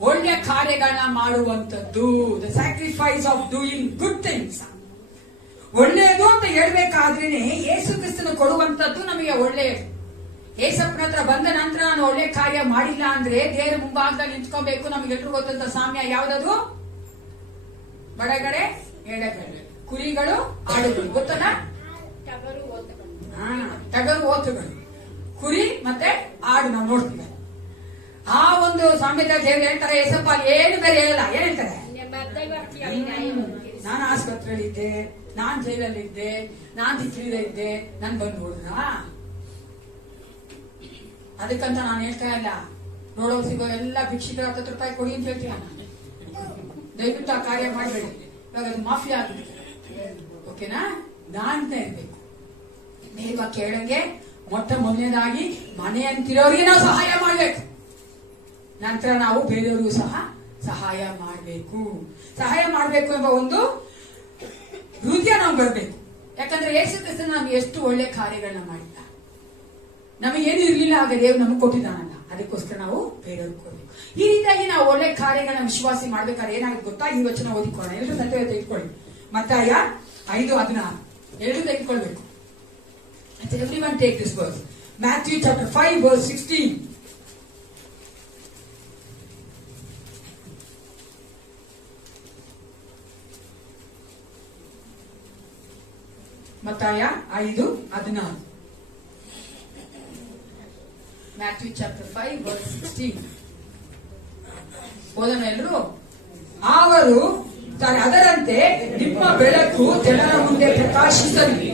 ಒಳ್ಳೆ ಕಾರ್ಯಗಳನ್ನ ಮಾಡುವಂತದ್ದು. The sacrifice of doing good things. ಒಳ್ಳೆಯದು ಅಂತ ಹೇಳ್ಬೇಕಾದ್ರೇನೆ ಯೇಸು ಕ್ರಿಸ್ತನ ಕೊಡುವಂತದ್ದು ನಮಗೆ ಒಳ್ಳೆಯದು. ಯೇಸಪ್ಪನ ಹತ್ರ ಬಂದ ನಂತರ ನಾನು ಒಳ್ಳೆ ಕಾರ್ಯ ಮಾಡಿಲ್ಲ ಅಂದ್ರೆ ದೇವರ ಮುಂಭಾಗದಲ್ಲಿ ನಿಂತ್ಕೋಬೇಕು. ನಮಗೆಲ್ಲರೂ ಗೊತ್ತಂತ ಸಾಮ್ಯ ಯಾವ್ದದು? ಬಡಗಡೆ ಎಡಗಡೆ, ಕುರಿಗಳು ಆಡುಗಳು, ಗೊತ್ತಲ್ಲ? ಟಗರು ಓತುಗಳು, ಕುರಿ ಮತ್ತೆ ಆಡು ನಾವು ನೋಡ್ತೀವಿ. ಆ ಒಂದು ಸಾಮ್ಯದ ದೇವರು ಹೇಳ್ತಾರೆ, ಯೇಸಪ್ಪ ಅಲ್ಲಿ ಏನು ಬೇರೆ ಹೇಳಲ್ಲ. ಏನ್ ಹೇಳ್ತಾರೆ? ನಾನು ಆಸ್ಪತ್ರೆಯಲ್ಲಿ ಇದ್ದೆ, ನಾನ್ ಜೈಲಲ್ಲಿ ಇದ್ದೆ, ನಾನ್ ಇದ್ದೆ, ನನ್ ಬಂದು ನೋಡಿದ್ರ. ಅದಕ್ಕಂತ ನಾನು ಹೇಳ್ತಾ ಇಲ್ಲ ನೋಡೋ ಸಿಗೋ ಎಲ್ಲ ಭಿಕ್ಷಿಕರ 10 ರೂಪಾಯಿ ಕೊಡಿ ಅಂತ ಹೇಳ್ತೀಯ. ದಯವಿಟ್ಟು ಆ ಕಾರ್ಯ ಮಾಡಬೇಡಿ. ಇವಾಗ ಅದು ಮಾಫಿಯಾ ಆಗಿದೆ. ಓಕೆನಾ? ನಾನ್ತಾ ಇರ್ಬೇಕು. ಬೇಗ ಕೇಳಂಗೆ ಮೊಟ್ಟ ಮೊದಲನೇದಾಗಿ ಮನೆ ಅಂತಿರೋರಿಗೆ ನಾವು ಸಹಾಯ ಮಾಡ್ಬೇಕು. ನಂತರ ನಾವು ಬೇರೆಯವ್ರಿಗೂ ಸಹ ಸಹಾಯ ಮಾಡಬೇಕು. ಸಹಾಯ ಮಾಡಬೇಕು ಎಂಬ ಒಂದು ಹೃದಯ ನಾವು ಬರಬೇಕು. ಯಾಕಂದ್ರೆ ಯೇಸು ಕ್ರಿಸ್ತನ ನಮ್ಗೆ ಎಷ್ಟು ಒಳ್ಳೆ ಕಾರ್ಯಗಳನ್ನ ಮಾಡಿಲ್ಲ. ನಮಗೇನು ಇರ್ಲಿಲ್ಲ, ಆಗ ದೇವ್ರು ನಮಗೆ ಕೊಟ್ಟಿದ್ದಾನಲ್ಲ, ಅದಕ್ಕೋಸ್ಕರ ನಾವು ಬೇರೆಯವ್ರಿಗೆ ಕೊಡ್ಬೇಕು. ಈ ರೀತಿಯಾಗಿ ನಾವು ಒಳ್ಳೆ ಕಾರ್ಯಗಳನ್ನ ವಿಶ್ವಾಸಿ ಮಾಡ್ಬೇಕಾದ್ರೆ ಏನಾಗುತ್ತೆ ಗೊತ್ತಾ? ಈ ವಚನ ಓದಿಕೊಳ್ಳೋಣ. ಎಲ್ಲರೂ ಸತ್ಯ ತೆಗೆದುಕೊಳ್ಳಿ. ಮತ್ತಾಯ 5:16 ಎಲ್ಲರೂ ತೆಗೆದುಕೊಳ್ಬೇಕು. Everyone take this verse. Matthew chapter 5 verse 16. ಮತ್ತಾಯ 5:16. Matthew chapter 5 verse 16. ಓದೋಣ ಎಲ್ಲರೂ. ಅವರು ಅದರಂತೆ ನಿಮ್ಮ ಬೆಳಕು ಜನರ ಮುಂದೆ ಪ್ರಕಾಶಿಸಲಿ.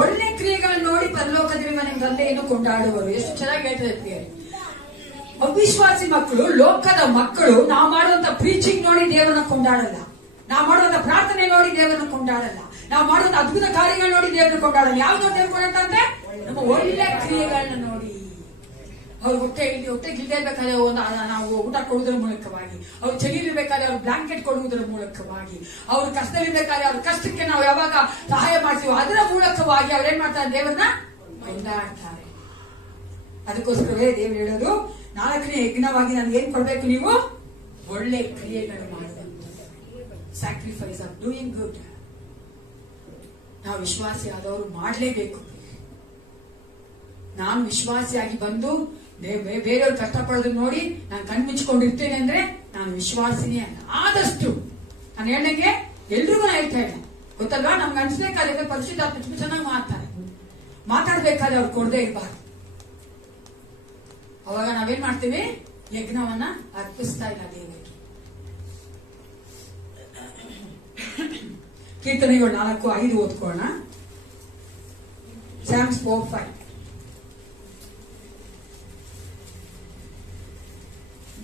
ಒಳ್ಳೆ ಕ್ರಿಯೆಗಳನ್ನು ನೋಡಿ ಪರಲೋಕದಲ್ಲಿ ನಿಮ್ಮ ತಂದೆಯನ್ನು ಕೊಂಡಾಡುವರು. ಎಷ್ಟು ಚೆನ್ನಾಗಿ ಹೇಳ್ತಾ. ಅವಿಶ್ವಾಸಿ ಮಕ್ಕಳು, ಲೋಕದ ಮಕ್ಕಳು ನಾವು ಮಾಡುವಂತ ಪ್ರೀಚಿಂಗ್ ನೋಡಿ ದೇವರನ್ನ ಕೊಂಡಾಡಲ್ಲ. ನಾವು ಮಾಡುವಂತ ಪ್ರಾರ್ಥನೆ ನೋಡಿ ದೇವರನ್ನ ಕೊಂಡಾಡಲ್ಲ. ನಾವು ಮಾಡುವಂತ ಅದ್ಭುತ ಕಾರ್ಯಗಳು ನೋಡಿ ದೇವರನ್ನ ಕೊಂಡಾಡಲ್ಲ. ಯಾವ್ದು ನೋಡಿ ದೇವ್ರ ಕೊಂಡಂತೆ? ನಮ್ಮ ಒಳ್ಳೆ ಕ್ರಿಯೆಗಳನ್ನ ನೋಡಿ. ಅವ್ರು ಹೊಟ್ಟೆ ಗಿಲ್ದೇ ಇರ್ಬೇಕಾದ್ರೆ ನಾವು ಊಟ ಕೊಡುವುದರ ಮೂಲಕವಾಗಿ, ಅವ್ರು ಚಳಿಲಿರ್ಬೇಕಾದ್ರೆ ಅವ್ರು ಬ್ಲಾಂಕೆಟ್ ಕೊಡುವುದರ ಮೂಲಕವಾಗಿ, ಅವ್ರ ಕಷ್ಟದಲ್ಲಿರ್ಬೇಕಾದ್ರೆ ಅವ್ರ ಕಷ್ಟಕ್ಕೆ ನಾವು ಯಾವಾಗ ಸಹಾಯ ಮಾಡ್ತೀವೋ ಅದರ ಮೂಲಕವಾಗಿ ಅವ್ರೇನ್ ಮಾಡ್ತಾರೆ? ದೇವರನ್ನ ಕೊಂಡಾಡ್ತಾರೆ. ಅದಕ್ಕೋಸ್ಕರವೇ ದೇವರು ಹೇಳೋದು, 4ನೇ ಯಜ್ಞವಾಗಿ ನನ್ಗೆ ಏನ್ ಕೊಡ್ಬೇಕು? ನೀವು ಒಳ್ಳೆ ಕ್ರಿಯೆಗಳು ಮಾಡಬೇಕು. Sacrifice of doing good. ನಾವು ವಿಶ್ವಾಸಿ ಆದವರು ಮಾಡಲೇಬೇಕು. ನಾನು ವಿಶ್ವಾಸಿಯಾಗಿ ಬಂದು ಬೇರೆಯವ್ರು ಕಷ್ಟಪಡೋದನ್ನ ನೋಡಿ ನಾನು ಕಣ್ಮುಚ್ಕೊಂಡಿರ್ತೇನೆ ಅಂದ್ರೆ ನಾನು ವಿಶ್ವಾಸಿನೇ ಅಲ್ಲ. ಆದಷ್ಟು ನಾನು ಹೇಳ್ದಂಗೆ ಎಲ್ರಿಗೂ ನಾನು ಹೇಳ್ತಾ ಇಲ್ಲ, ಗೊತ್ತಲ್ವಾ? ನಮ್ಗೆ ಅನ್ಸ್ಬೇಕಾದ್ರೆ ಪರಿಶುದ್ಧಾತ್ಮ ತುಂಬಾ ಚೆನ್ನಾಗಿ ಮಾತಾಡ್ಬೇಕಾದ್ರೆ ಅವ್ರು ಕೊಡದೇ ಇರಬಾರ್ದು. ಅವಾಗ ನಾವೇನ್ ಮಾಡ್ತೀವಿ? ಯಜ್ಞವನ್ನ ಅರ್ಪಿಸ್ತಾ ಇಲ್ಲ ದೇವರಿಗೆ. ಕೀರ್ತನೆಗಳು 4:5 ಓದ್ಕೋಣ. Psalms 4:5.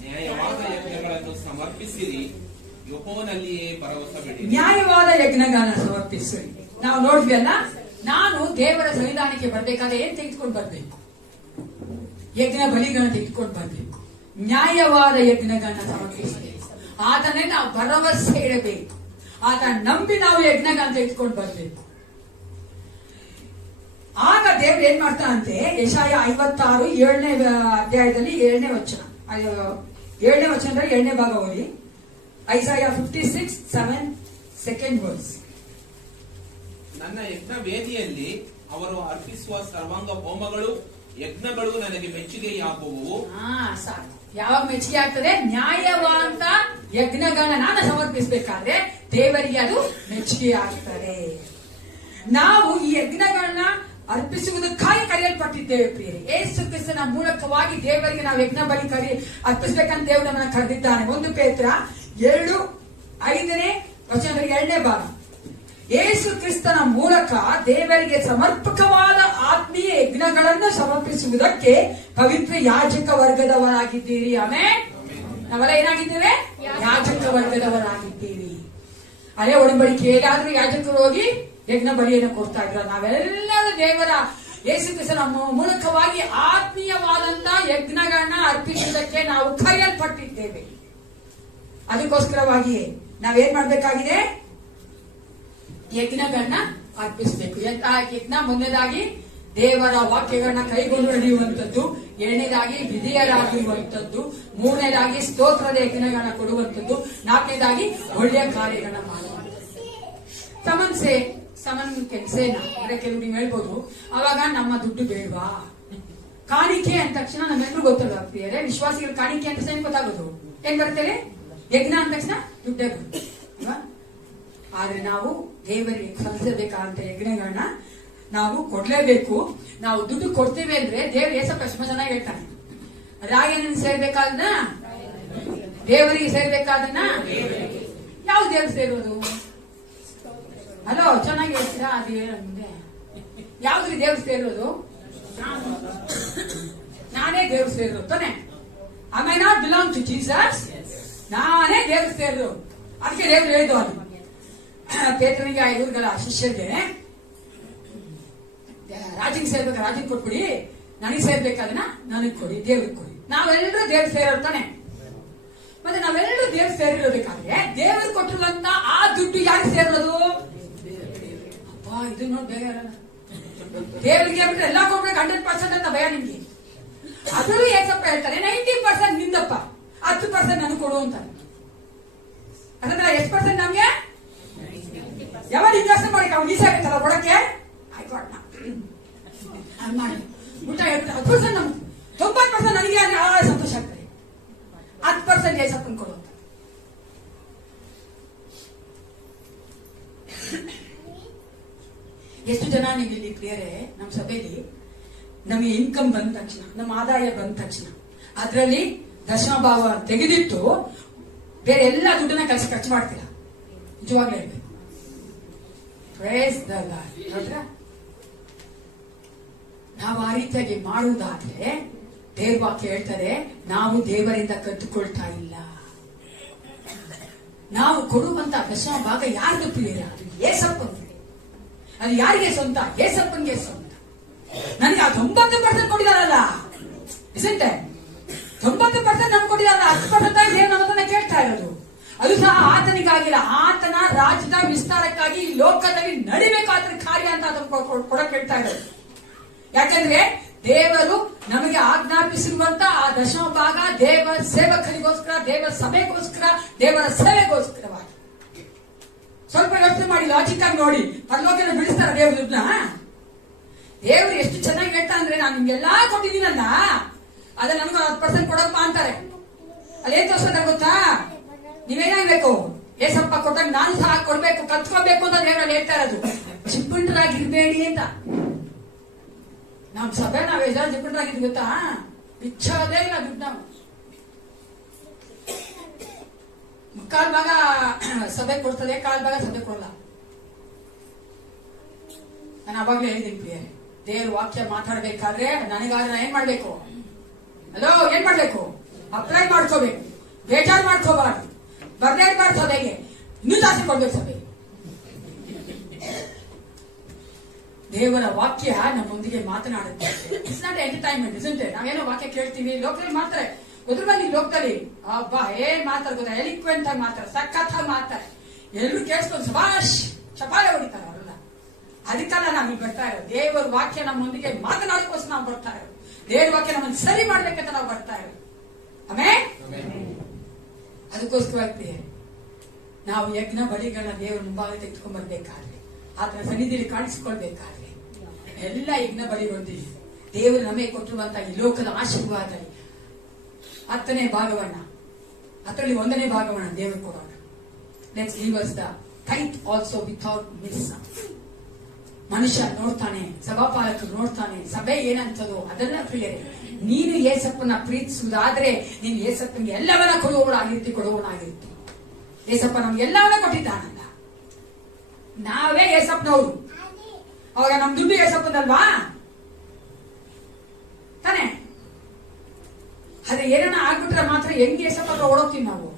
ನ್ಯಾಯವಾದ ಯಜ್ಞಗಳನ್ನು ಸಮರ್ಪಿಸಿರಿ, ಯೆಹೋವನಲ್ಲಿಯೇ ಭರವಸೆ ಬಿಡಿ. ನ್ಯಾಯವಾದ ಯಜ್ಞಗಳನ್ನ ಸಮರ್ಪಿಸಿರಿ. ನಾವು ನೋಡಿದ್ವಿ ಅಲ್ಲ, ನಾನು ದೇವರ ಸನ್ನಿಧಾನಕ್ಕೆ ಬರ್ಬೇಕಾದ್ರೆ ಏನ್ ತೆಗೆದುಕೊಂಡು ಬರ್ಬೇಕು? ಯಜ್ಞ ಬಲಿಗಳನ್ನ ತೆಗೆದುಕೊಂಡು ಬರ್ಬೇಕು. ನ್ಯಾಯವಾದ ಯಜ್ಞಗಳನ್ನ ಸಮರ್ಪಿಸಬೇಕು. ಆತನೇ ನಾವು ಭರವಸೆ ಇಡಬೇಕು. ಆತ ನಂಬಿ ನಾವು ಯಜ್ಞಗಳನ್ನ ತೆಗೆದುಕೊಂಡು ಬರ್ಬೇಕು. ಆಗ ದೇವ್ರು ಏನ್ ಮಾಡ್ತಾನಂತೆ? ಯೆಶಾಯ 56 7ನೇ ಅಧ್ಯಾಯದಲ್ಲಿ 7ನೇ ವಚನ, 7ನೇ ವಚನದಲ್ಲಿ 2ನೇ ಭಾಗ ಓದಿ. ಐಸಾಯ 56:7 ಸೆಕೆಂಡ್ ವರ್ಸ್. ನನ್ನ ಯಜ್ಞ ವೇದಿಯಲ್ಲಿ ಅವರು ಅರ್ಪಿಸುವ ಸರ್ವಾಂಗ ಹೋಮಗಳು ಯಜ್ಞಗಳು ನನಗೆ ಮೆಚ್ಚುಗೆಯಾಗುವು. ಸಾಕು. ಯಾವಾಗ ಮೆಚ್ಚುಗೆ ಆಗ್ತದೆ? ನ್ಯಾಯವಾದ ಯಜ್ಞಗಳನ್ನ ನಾನು ಸಮರ್ಪಿಸಬೇಕಾದ್ರೆ ದೇವರಿಗೆ ಅದು ಮೆಚ್ಚುಗೆ ಆಗ್ತದೆ. ನಾವು ಈ ಯಜ್ಞಗಳನ್ನ ಅರ್ಪಿಸುವುದಕ್ಕಾಗಿ ಕರೆಯಲ್ಪಟ್ಟಿದ್ದೇವೆ ಪ್ರಿಯರೇ. ಯೇಸು ಕ್ರಿಸ್ತನ ಮೂಲಕವಾಗಿ ದೇವರಿಗೆ ನಾವು ಯಜ್ಞ ಬಲಿ ಅರ್ಪಿಸಬೇಕಂತ ದೇವರು ನಮ್ಮನ್ನ ಕರೆದಿದ್ದಾನೆ. 1 ಪೇತ್ರ 2:5ನೇ ವಚನದಲ್ಲಿ 2ನೇ ಭಾಗ. ಯೇಸು ಕ್ರಿಸ್ತನ ಮೂಲಕ ದೇವರಿಗೆ ಸಮರ್ಪಕವಾದ ಆತ್ಮೀಯ ಯಜ್ಞಗಳನ್ನು ಸಮರ್ಪಿಸುವುದಕ್ಕೆ ಪವಿತ್ರ ಯಾಜಕ ವರ್ಗದವರಾಗಿದ್ದೀರಿ. ಆಮೇಲೆ ನಾವೆಲ್ಲ ಏನಾಗಿದ್ದೇವೆ? ಯಾಜಕ ವರ್ಗದವರಾಗಿದ್ದೀವಿ. ಹಳೆ ಒಡಂಬಡಿಕೆಯಲ್ಲಿ ಆದ್ರೂ ಯಾಜಕರು ಹೋಗಿ ಯಜ್ಞ ಬಲಿಯನ್ನು ಕೊಡ್ತಾ ಇದ್ರು. ನಾವೆಲ್ಲರೂ ದೇವರ ಯೇಸು ಕ್ರಿಸ್ತನ ಮೂಲಕವಾಗಿ ಆತ್ಮೀಯವಾದಂತ ಯಜ್ಞಗಳನ್ನ ಅರ್ಪಿಸುವುದಕ್ಕೆ ನಾವು ಕರೆಯಲ್ಪಟ್ಟಿದ್ದೇವೆ. ಅದಕ್ಕೋಸ್ಕರವಾಗಿ ನಾವೇನ್ ಮಾಡ್ಬೇಕಾಗಿದೆ? ಯಜ್ಞಗಳನ್ನ ಅರ್ಪಿಸಬೇಕು. ಯಜ್ಞ ಮೊದಲನೇದಾಗಿ ದೇವರ ವಾಕ್ಯಗಳನ್ನ ಕೈಗೊಂಡು ನಡೆಯುವಂಥದ್ದು, ಎರಡನೇದಾಗಿ ವಿಧಿಯರಾಗಿರುವಂಥದ್ದು, ಮೂರನೇದಾಗಿ ಸ್ತೋತ್ರದ ಯಜ್ಞಗಳನ್ನ ಕೊಡುವಂಥದ್ದು, ನಾಲ್ಕನೇದಾಗಿ ಒಳ್ಳೆಯ ಕಾರ್ಯಗಳನ್ನ ಮಾಡುವಂಥದ್ದು. ಸಮನ್ ಕೆಲ್ಸೇನ ಅಂದ್ರೆ ಕೆಲವು ನೀವು ಹೇಳ್ಬೋದು, ಅವಾಗ ನಮ್ಮ ದುಡ್ಡು ಬೇಡವಾ? ಕಾಣಿಕೆ ಅಂದ ತಕ್ಷಣ ನಮ್ಮೆಲ್ಲರೂ ಗೊತ್ತಲ್ಲ ಪ್ರಿಯರೇ, ವಿಶ್ವಾಸಿಗಳ ಕಾಣಿಕೆ ಅಂತ ತಕ್ಷಣ ಗೊತ್ತಾಗೋದು ಏನ್ ಬರ್ತೇವೆ? ಯಜ್ಞ ಅಂದ ತಕ್ಷಣ ದುಡ್ಡೇ ಬರುತ್ತೆ. ಆದ್ರೆ ನಾವು ದೇವರಿಗೆ ಸಲ್ಲಿಸಬೇಕಾದಂತ ಯಜ್ಞಗಳನ್ನ ನಾವು ಕೊಡ್ಲೇಬೇಕು. ನಾವು ದುಡ್ಡು ಕೊಡ್ತೇವೆ ಅಂದ್ರೆ ದೇವ್ರ ಏಸಪ್ಪ ಎಷ್ಟು ಚೆನ್ನಾಗಿ ಹೇಳ್ತಾನೆ, ರಾಯನ ಸೇರ್ಬೇಕಾದನ್ನ ದೇವರಿಗೆ ಸೇರ್ಬೇಕಾದನ್ನ ಯಾವ ದೇವ್ರು ಸೇರೋದು? ಹಲೋ, ಚೆನ್ನಾಗಿ ಹೇಳ್ತೀರಾ? ಅದು ಹೇಳ ಮುಂದೆ ಯಾವ್ದ್ರಿ ದೇವ್ರು ಸೇರೋದು? ನಾನೇ ದೇವ್ರು ಸೇರೋದು ತಾನೆ. I may not belong to Jesus, ನಾನೇ ದೇವ್ರು ಸೇರೋದು. ಅದಕ್ಕೆ ದೇವ್ರು ಹೇಳಿದ್ದು ಅದು ಪೇತ್ರನಿಗೆ ಇವ್ರಿಗೆಲ್ಲ ಶಿಷ್ಯರಿಗೆ, ರಾಜಿಗೆ ಸೇರ್ಬೇಕು, ರಾಜಿಗೆ ಕೊಟ್ಬಿಡಿ, ನನಗೆ ಸೇರ್ಬೇಕಾದನ್ನ ನನಗೆ ಕೊಡಿ, ದೇವ್ರಿಗೆ ಕೊಡಿ. ನಾವೆಲ್ಲರೂ ದೇವ್ರು ಸೇರೋರು ತಾನೆ. ಮತ್ತೆ ನಾವೆಲ್ಲರೂ ದೇವ್ರು ಸೇರಿರಬೇಕಾದ್ರೆ ದೇವ್ರು ಕೊಟ್ಟಿರುವಂತ ಆ ದುಡ್ಡು ಯಾರಿಗೆ ಸೇರೋದು? ಅಪ್ಪ ಇದು ನೋಡಿ ಬೇಗ ದೇವರಿಗೆ ಬಿಟ್ರೆ ಎಲ್ಲ ಕೊಡ್ಬೇಕು 100% ಅಂತ ಭಯ ನಿಮ್ಗೆ. ಅದರೂ ಏಸಪ್ಪ ಹೇಳ್ತಾರೆ 90% ನಿಂದಪ್ಪ, 10% ನನಗೆ ಕೊಡು ಅಂತಾರೆ. ಅದನ್ನ ಎಷ್ಟು ಪರ್ಸೆಂಟ್ ನಮ್ಗೆ ಯಾವಾಗ ಇನ್ವೆಸ್ಟ್ ಮಾಡಿ ಅವ್ನು ಈಸಿ ಆಗುತ್ತಲ್ಲ ಕೊಡಕ್ಕೆ ಆಯ್ಕೊಟ್ಟ ಮಾಡಿ ಊಟ 10% ನಮ್ಗೆ, 90% ನನಗೆ ಸಂತೋಷ ಆಗ್ತದೆ. 10% ಏಸಪ್ಪನ್ ಕೊಡು. ಎಷ್ಟು ಜನ ನೀವು ಇಲ್ಲಿ ಪ್ರಿಯರೇ, ನಮ್ಮ ಸಭೆಯಲ್ಲಿ ನಮಗೆ ಇನ್ಕಮ್ ಬಂದ ತಕ್ಷಣ, ನಮ್ಮ ಆದಾಯ ಬಂದ ತಕ್ಷಣ ಅದರಲ್ಲಿ ದಶಮಭಾವ ತೆಗೆದಿಟ್ಟು ಬೇರೆ ಎಲ್ಲ ದುಡ್ಡನ್ನ ಖರ್ಚು ಮಾಡ್ತೀರಾ? ನಿಜವಾಗ್ಲೂ ಹೇಳ್ಬೇಕು. Praise the lord. ನೋಡ್ರಾ, ನಾವು ಆ ರೀತಿಯಾಗಿ ಮಾಡುವುದಾದ್ರೆ ದೇವ್ರ ವಾಕ್ಯ ಹೇಳ್ತಾರೆ, ನಾವು ದೇವರಿಂದ ಕದ್ದುಕೊಳ್ತಾ ಇಲ್ಲ. ನಾವು ಕೊಡುವಂತ ದಶಮ ಭಾಗ ಯಾರ್ದು ಪ್ರಿಯರ? ಅದು ಏಸಪ್ಪನ. ಅದು ಯಾರಿಗೆ ಸ್ವಂತ? ಏಸಪ್ಪನ್ಗೆ ಸ್ವಂತ. ನನಗೆ ಆ 90% ಕೊಟ್ಟಿದಾರಲ್ಲ, ಇಸಂತೆ 90% ನಮ್ಗೆ ಕೊಟ್ಟಿದಾರಲ್ಲ, 10% ಏನು ಅನ್ನೋದನ್ನ ಕೇಳ್ತಾ ಇರೋದು. ಅದು ಸಹ ಆತನಿಗಾಗಿಲ್ಲ, ಆತನ ರಾಜ್ಯದ ವಿಸ್ತಾರಕ್ಕಾಗಿ ಈ ಲೋಕದಲ್ಲಿ ನಡಿಬೇಕಾದ ಕಾರ್ಯ ಅಂತ ಅದನ್ನು ಕೊಡಕ್ ಹೇಳ್ತಾ ಇರೋದು. ಯಾಕಂದ್ರೆ ದೇವರು ನಮಗೆ ಆಜ್ಞಾಪಿಸಿರುವಂತ ಆ ದಶಮ ಭಾಗ ದೇವರ ಸೇವಕರಿಗೋಸ್ಕರ, ದೇವರ ಸಭೆಗೋಸ್ಕರ, ದೇವರ ಸೇವೆಗೋಸ್ಕರವಾಗಿ. ಸ್ವಲ್ಪ ಯೋಚನೆ ಮಾಡಿ, ಲಾಜಿಕ್ ಆಗಿ ನೋಡಿ, ಪರಲೋಕನ ಬಿಡಿಸ್ತಾರ ದೇವ್ರನ್ನ? ದೇವ್ರು ಎಷ್ಟು ಚೆನ್ನಾಗಿ ಹೇಳ್ತಾ ಅಂದ್ರೆ, ನಾನು ನಿಮ್ಗೆಲ್ಲಾ ಕೊಟ್ಟಿದ್ದೀನಲ್ಲ, ಅದ ನನಗೂ 10% ಕೊಡಪ್ಪ ಅಂತಾರೆ. ಅದೇನ್ ತೋರ್ಸೋದ ಗೊತ್ತಾ? ನೀವೇನಾಗ್ಬೇಕು? ಏಸಪ್ಪ ಕೊಟ್ಟಾಗ ನಾನು ಸಹ ಕೊಡ್ಬೇಕು, ಕತ್ಕೋಬೇಕು ಅಂತ ದೇವರಲ್ಲಿ ಹೇಳ್ತಾ ಇರೋದು. ಚಿಪ್ಪಂಟರಾಗಿರ್ಬೇಡಿ ಅಂತ. ನಮ್ ಸಭೆ ನಾವ್ ಎಷ್ಟು ಚಿಪ್ಪಂಟರಾಗಿದ್ವಿ ಗೊತ್ತಾ? ಬಿಚ್ಚೋದೇ ಇಲ್ಲ ದುಡ್ಡು. ನಾವು ಕಾಲ್ ಭಾಗ ಸಭೆ ಕೊಡ್ತದೆ, ಕಾಲ್ ಭಾಗ ಸಭೆ ಕೊಡಲ್ಲ. ನಾನು ಅವಾಗ್ಲೇ ಹೇಳಿದ್ದೀನಿ ಪ್ರಿಯರೇ, ದೇವ್ರ ವಾಕ್ಯ ಮಾತಾಡ್ಬೇಕಾದ್ರೆ ನನಗಾದ್ರೆ ಏನ್ ಮಾಡ್ಬೇಕು? ಹಲೋ, ಏನ್ ಮಾಡ್ಬೇಕು? ಅಪ್ಲೈ ಮಾಡ್ಕೋಬೇಕು, ಬೇಜಾರ್ ಮಾಡ್ಕೋಬಾರ್ದು, ಬರ್ದೇ ಇರ್ಬಾರ್ದು ಸಭೆಗೆ, ಇನ್ನೂ ಜಾಸ್ತಿ ಕೊಡ್ಬೇಕು ಸಭೆಗೆ. ದೇವರ ವಾಕ್ಯ ನಮ್ಮೊಂದಿಗೆ ಮಾತನಾಡುತ್ತೆ. It's not entertainment, isn't it? ನಾವೇನೋ ವಾಕ್ಯ ಕೇಳ್ತೀವಿ, ಲೋಕದಲ್ಲಿ ಮಾಡ್ತಾರೆ, ಉದ್ರ ಬಂದು ಲೋಕದಲ್ಲಿ ಅಬ್ಬಾ ಏನ್ ಮಾತಾಡ ಗೊತ್ತಾ? ಎಲಿಕ್ವೆಂಟ್ ಆಗಿ ಮಾತಾರೆ, ಸಖತ್ತಾಗಿ ಮಾತಾರೆ, ಎಲ್ರು ಕೇಳಿಸ್ಕೊಂಡು ಶಬಾಷ್ ಚಪಾಳೆ ಹೊಡಿತಾರೆ ಅವರೆಲ್ಲ. ಅದಕ್ಕೆಲ್ಲ ನಾವು ಬರ್ತಾ ಇರೋದು. ದೇವರ ವಾಕ್ಯ ನಮ್ಮೊಂದಿಗೆ ಮಾತನಾಡೋಕೋಸ್ಕರ ನಾವು ಬರ್ತಾ ಇರೋದು. ದೇವರ ವಾಕ್ಯ ನಮ್ಮನ್ನು ಸರಿ ಮಾಡ್ಬೇಕಂತ ನಾವು ಬರ್ತಾ ಇರೋದು. ಆಮೇಲೆ ಅದಕ್ಕೋಸ್ಕರ ನಾವು ಯಜ್ಞ ಬಲಿಗಳನ್ನ ದೇವರ ಮುಂಭಾಗ ತೆಗೆದುಕೊಂಡ್ ಬರ್ಬೇಕಾದ್ರೆ, ಆತನ ಸನ್ನಿಧಿಯಲ್ಲಿ ಕಾಣಿಸಿಕೊಳ್ಬೇಕಾದ್ರೆ ಎಲ್ಲ ಯಜ್ಞ ಬಲಿಗೊಂಡಿದೆ. ದೇವರು ನಮಗೆ ಕೊಟ್ಟಿರುವಂತಹ ಈ ಲೋಕದ ಆಶೀರ್ವಾದ 10ನೇ ಭಾಗವನ್ನ, ಅದರಲ್ಲಿ 1ನೇ ಭಾಗವನ್ನ ದೇವರು ಕೊಡೋಣ. Let's give us the ಟೈತ್ also without miss. ಮನುಷ್ಯ ನೋಡ್ತಾನೆ, ಸಭಾಪಾಲಕರು ನೋಡ್ತಾನೆ, ಸಭೆ ಏನಂತದೋ ಅದನ್ನ ಪ್ರಿಯರೇ, ನೀನು ಏಸಪ್ಪನ ಪ್ರೀತಿಸುವುದಾದ್ರೆ ನೀನು ಏಸಪ್ಪನಿಗೆ ಎಲ್ಲವನ್ನ ಕೊಡುವವನಾಗಿರ್ತಿ. ಏಸಪ್ಪ ನಮ್ಗೆ ಎಲ್ಲವನ್ನ ಕೊಟ್ಟಿದ್ದಾನಲ್ಲ, ನಾವೇ ಏಸಪ್ಪನವರು. ಅವಾಗ ನಮ್ ದುಡ್ಡು ಏಸಪ್ಪನಲ್ವಾ ತಾನೆ? ಅದೇ ಏನನ್ನ ಆಗ್ಬಿಟ್ರೆ ಮಾತ್ರ ಹೆಂಗೆ ಏಸಪ್ಪ ಓಡೋಗ್ತೀವಿ ನಾವು.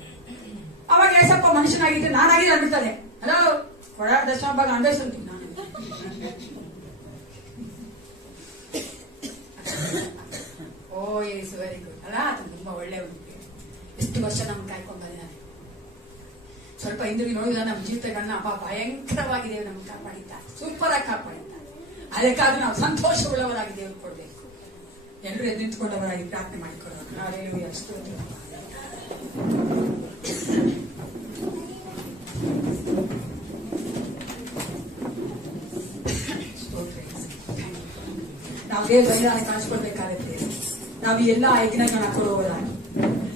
ಅವಾಗ ಏಸಪ್ಪ ಮನುಷ್ಯನಾಗಿದ್ರೆ ನಾನಾಗಿದೆ ಅನ್ಬಿಡ್ತದೆ. ಹಲೋ, ಕೊಡ ದಶಮ ಭಾಗ ಅನ್ವೇಷಿಸ್ತೀನಿ ನಾನು. ಓ ಎಸ್ ವೆರಿ ಗುಡ್ ಅಲ್ಲ, ಅದು ತುಂಬಾ ಒಳ್ಳೆ ಒಂದು ಎಷ್ಟು ವರ್ಷ ನಮ್ಗೆ ಕಾಯ್ಕೊಂಡು ಬಂದಿದ್ದಾನೆ. ಸ್ವಲ್ಪ ಹಿಂದಿರುಗಿ ನೋಡಿದ್ರೆ ನಮ್ಮ ಜೀವಿತಗಳನ್ನ ಭಯಂಕರವಾಗಿ ದೇವರು ನಮ್ಗೆ ಕಾಪಾಡಿದ್ದಾರೆ, ಸೂಪರ್ ಆಗಿ ಕಾಪಾಡಿದ್ದಾರೆ. ಅದಕ್ಕಾದ್ರೂ ನಾವು ಸಂತೋಷವುಳ್ಳವರಾಗಿ ದೇವರು ಕೊಡ್ಬೇಕು. ಎಲ್ಲರೂ ಎದ್ದು ನಿಂತ್ಕೊಂಡವರಾಗಿ ಪ್ರಾರ್ಥನೆ ಮಾಡಿಕೊಳ್ಳೋಣ. ಹಾಲೆಲೂಯಾ, ಸ್ತೋತ್ರ. ನಾವು ದೇವರ ಬಲಿದಾನ ಕಾಣಿಸ್ಕೊಳ್ಬೇಕಾಗುತ್ತೆ. ನಾವು ಈ ಎಲ್ಲಾ ಯಜ್ಞಗಳನ್ನ ಕೊಡುವುದಾಗಿ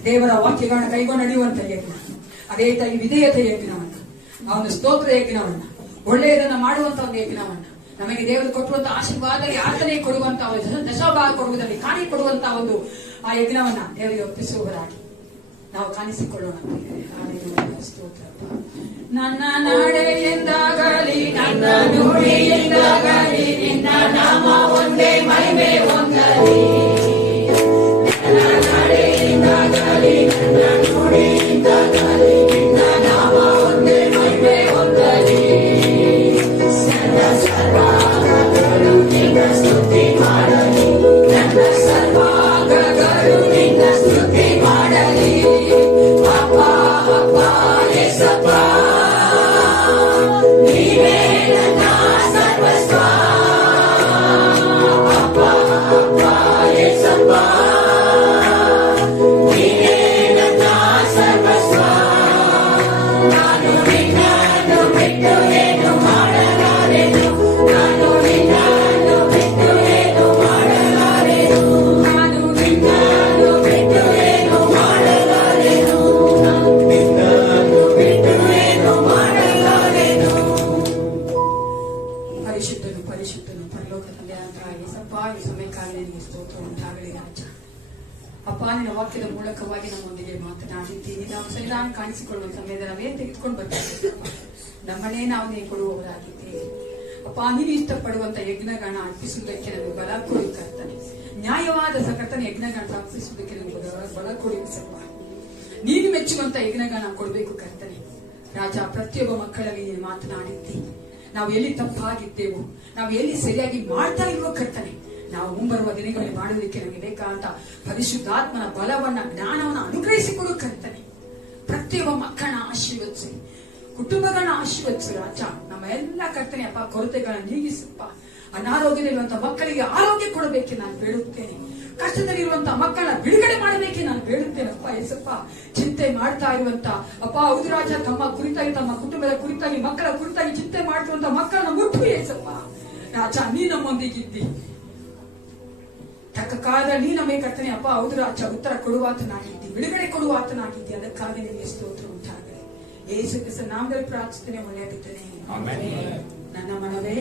ದೇವರ ವಾಕ್ಯಗಳನ್ನ ಕೈಗೊಂಡು ನಡೆಯುವಂತ ಯಜ್ಞ, ಅದೇ ರೀತಿಯಾಗಿ ವಿಧೇಯತೆ ಯಜ್ಞವನ್ನ, ಆ ಒಂದು ಸ್ತೋತ್ರ ಯಜ್ಞವನ್ನ, ಒಳ್ಳೆಯದನ್ನ ಮಾಡುವಂತ ಒಂದು ಯಜ್ಞವನ್ನ, ನಮಗೆ ದೇವರು ಕೊಟ್ಟುವಂತ ಆಶೀರ್ವಾದದಲ್ಲಿ ಆತನೇ ಕೊಡುವಂತ ದಶಭಾಗ ಕೊಡುವುದರಲ್ಲಿ ಕಾಣಿ ಕೊಡುವಂತ ಒಂದು ಆ ಯಜ್ಞವನ್ನ ದೇವರಿಗೆ ಒಪ್ಪಿಸುವವರಾಗಿ ನಾವು ಕಾಣಿಸಿಕೊಳ್ಳೋಣ. ಸ್ತೋತ್ರ. ನನ್ನ ನಡೆಯಿಂದಾಗಲಿ ನನ್ನ ನುಡಿಯಿಂದಾಗಲಿ ನಿನ್ನ ನಾಮ ಒಂದೇ, ಮಹಿಮೆ ಒಂದಲಿ. ನನ್ನ ನಡೆಯಿಂದಾಗಲಿ ನನ್ನ ನುಡಿಯಿಂದಾಗಲಿ ನಿನ್ನ ನಾಮ ಒಂದೇ, ಮಹಿಮೆ ಒಂದಲಿ. ನನ್ನ ಸರ್ವಾಂಗಗಳು ನಿನ್ನ ಸ್ತುತಿ ಮಾಡಲಿ, ನನ್ನ ಸರ್ವಾಂಗಗಳು ನಿನ್ನ ಸ್ತುತಿ ಮಾಡಲಿ. ಅಪ್ಪ ಅಪ್ಪ ಯೇಸಪ್ಪ, ನೀವೇ ನನ್ನ ಸರ್ವಸ್ವ. ಅಪ್ಪ ಅಪ್ಪ ಯೇಸಪ್ಪ, ನೀವೇ ನನ್ನ ಸರ್ವಸ್ವ. ನಾನು ನಿನ್ನನ್ನು ಬಿಟ್ಟು ಏನು ಮಾಡಲಾರೆನು, ನಾನು ನಿನ್ನನ್ನು ಬಿಟ್ಟು ಏನು ಮಾಡಲಾರೆನು, ನಾನು ನಿನ್ನನ್ನು ಬಿಟ್ಟು ಏನು ಮಾಡಲಾರೆನು, ನಾನು ನಿನ್ನನ್ನು ಬಿಟ್ಟು ಏನು ಮಾಡಲಾರೆನು. ಪರಿಶುದ್ಧನು ಪರಿಶುದ್ಧನು ಪರಲೋಕ ತಂದೆಯಾದಂತಹ ಯೇಸಪ್ಪ, ಈ ಸಮಯಕ್ಕಾಗಿ ನಿನಗೆ ಸ್ತೋತ್ರ ಉಂಟಾಗಲಿ ರಾಜ. ಅಪ್ಪ, ನಿನ್ನ ವಾಕ್ಯದ ಮೂಲಕವಾಗಿ ನಮ್ಮೊಂದಿಗೆ ಮಾತನಾಡಿದ್ದೀವಿ. ನಾವು ಸನ್ನಿಧಾನ ಕಾಣಿಸಿಕೊಳ್ಳುವ ಸಮಯದಲ್ಲಿ ನಾವೇನು ತೆಗೆದುಕೊಂಡು ಬರ್ತೀವಿ, ನಮ್ಮನ್ನೇ ನಾವೇ ಕೊಡುವವರಾಗಿದ್ದೇವೆ. ಅಪ್ಪ, ನೀನು ಇಷ್ಟಪಡುವಂತ ಯಜ್ಞಗಳನ್ನ ಅರ್ಪಿಸುವುದಕ್ಕೆ ನಮಗೆ ಬಲ ಕೊಡಿ ಕರ್ತನೆ. ನ್ಯಾಯವಾದ ಕರ್ತನೆ ಯಜ್ಞಗಳನ್ನ ಅರ್ಪಿಸುವುದಕ್ಕೆ ನಮಗೆ ಬಲ ಕೊಡಿ ಸಪ್ಪ. ನೀನು ಮೆಚ್ಚುವಂತ ಯಜ್ಞಗಳನ್ನ ಕೊಡಬೇಕು ಕರ್ತನೆ ರಾಜ. ಪ್ರತಿಯೊಬ್ಬ ಮಕ್ಕಳಲ್ಲಿ ನೀನು ಮಾತನಾಡಿದ್ದೀವಿ. ನಾವು ಎಲ್ಲಿ ತಪ್ಪಾಗಿದ್ದೇವೋ, ನಾವು ಎಲ್ಲಿ ಸರಿಯಾಗಿ ಮಾಡ್ತಾ ಇರುವ ಕರ್ತನೆ, ನಾವು ಮುಂಬರುವ ದಿನಗಳಲ್ಲಿ ಮಾಡುವುದಕ್ಕೆ ನಮಗೆ ಬೇಕಾದಂತ ಪರಿಶುದ್ಧಾತ್ಮನ ಬಲವನ್ನ, ಜ್ಞಾನವನ್ನ ಅನುಗ್ರಹಿಸಿಕೊಡು ಕರ್ತನೆ. ಪ್ರತಿಯೊಬ್ಬ ಮಕ್ಕಳನ್ನ ಆಶೀರ್ವದಿಸಿ, ಕುಟುಂಬಗಳನ್ನ ಆಶೀರ್ವದಿಸು ರಾಜ. ನಮ್ಮ ಎಲ್ಲ ಕರ್ತನೆ ಅಪ್ಪ ಕೊರತೆಗಳನ್ನ ನೀಗಿಸಪ್ಪ. ಅನಾರೋಗ್ಯದಲ್ಲಿರುವಂತಹ ಮಕ್ಕಳಿಗೆ ಆರೋಗ್ಯ ಕೊಡಬೇಕೆ ನಾನು ಬೇಡುತ್ತೇನೆ. ಕಷ್ಟದಲ್ಲಿರುವಂತಹ ಮಕ್ಕಳನ್ನ ಬಿಡುಗಡೆ ಮಾಡಬೇಕೆ ನಾನು ಬೇಡುತ್ತೇನಪ್ಪ ಯೇಸಪ್ಪ. ಚಿಂತೆ ಮಾಡ್ತಾ ಇರುವಂತ ಅಪ್ಪ ಹೌದು ರಾಜ, ತಮ್ಮ ಕುರಿತಾಗಿ, ತಮ್ಮ ಕುಟುಂಬದ ಕುರಿತಾಗಿ, ಮಕ್ಕಳ ಕುರಿತಾಗಿ ಚಿಂತೆ ಮಾಡ್ತಿರುವಂತಹ ಮಕ್ಕಳನ್ನ ಮುಟ್ಟು ಯೇಸಪ್ಪ ರಾಜ. ನೀ ನಮ್ಮೊಂದಿಗಿದ್ದಿ, ತಕ್ಕ ಕಾಲದಲ್ಲಿ ನೀ ನಮಗೆ ಕರ್ತನೆ ಅಪ್ಪ ಹೌದು ರಾಜ ಉತ್ತರ ಕೊಡುವಾತನಾಗಿದ್ದಿ, ಬಿಡುಗಡೆ ಕೊಡುವಾತನಾಗಿದ್ದಿ. ಅದಕ್ಕಾಗಿ ನಿಮಗೆ ಸ್ತೋತ್ರ ಉಂಟಾಗಲಿ. ಯೇಸು ಕ್ರಿಸ್ತನ ನಾಮದಲ್ಲಿ ಪ್ರಾರ್ಥಿಸುತ್ತೇನೆ, ಒಳ್ಳೆಯ ಬಿತ್ತನೆ. ನನ್ನ ಮನವೇ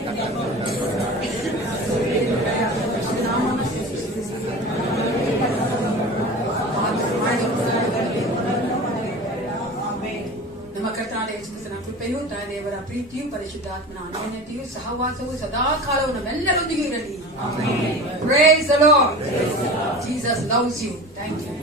ನಮ್ಮ ಕರ್ತನಾದ ಯೇಸು ಕ್ರಿಸ್ತನ ಕೃಪೆಯು, ದೇವರ ಪ್ರೀತಿಯು, ಪರಿಶುದ್ಧಾತ್ಮನ ಅನ್ಯೋನ್ಯತೆಯು, ಸಹವಾಸವು ಸದಾ ಕಾಲವು ನಮ್ಮೆಲ್ಲರೊಂದಿಗೆ ಇರಲಿ. Praise the Lord. Jesus loves you. Thank you.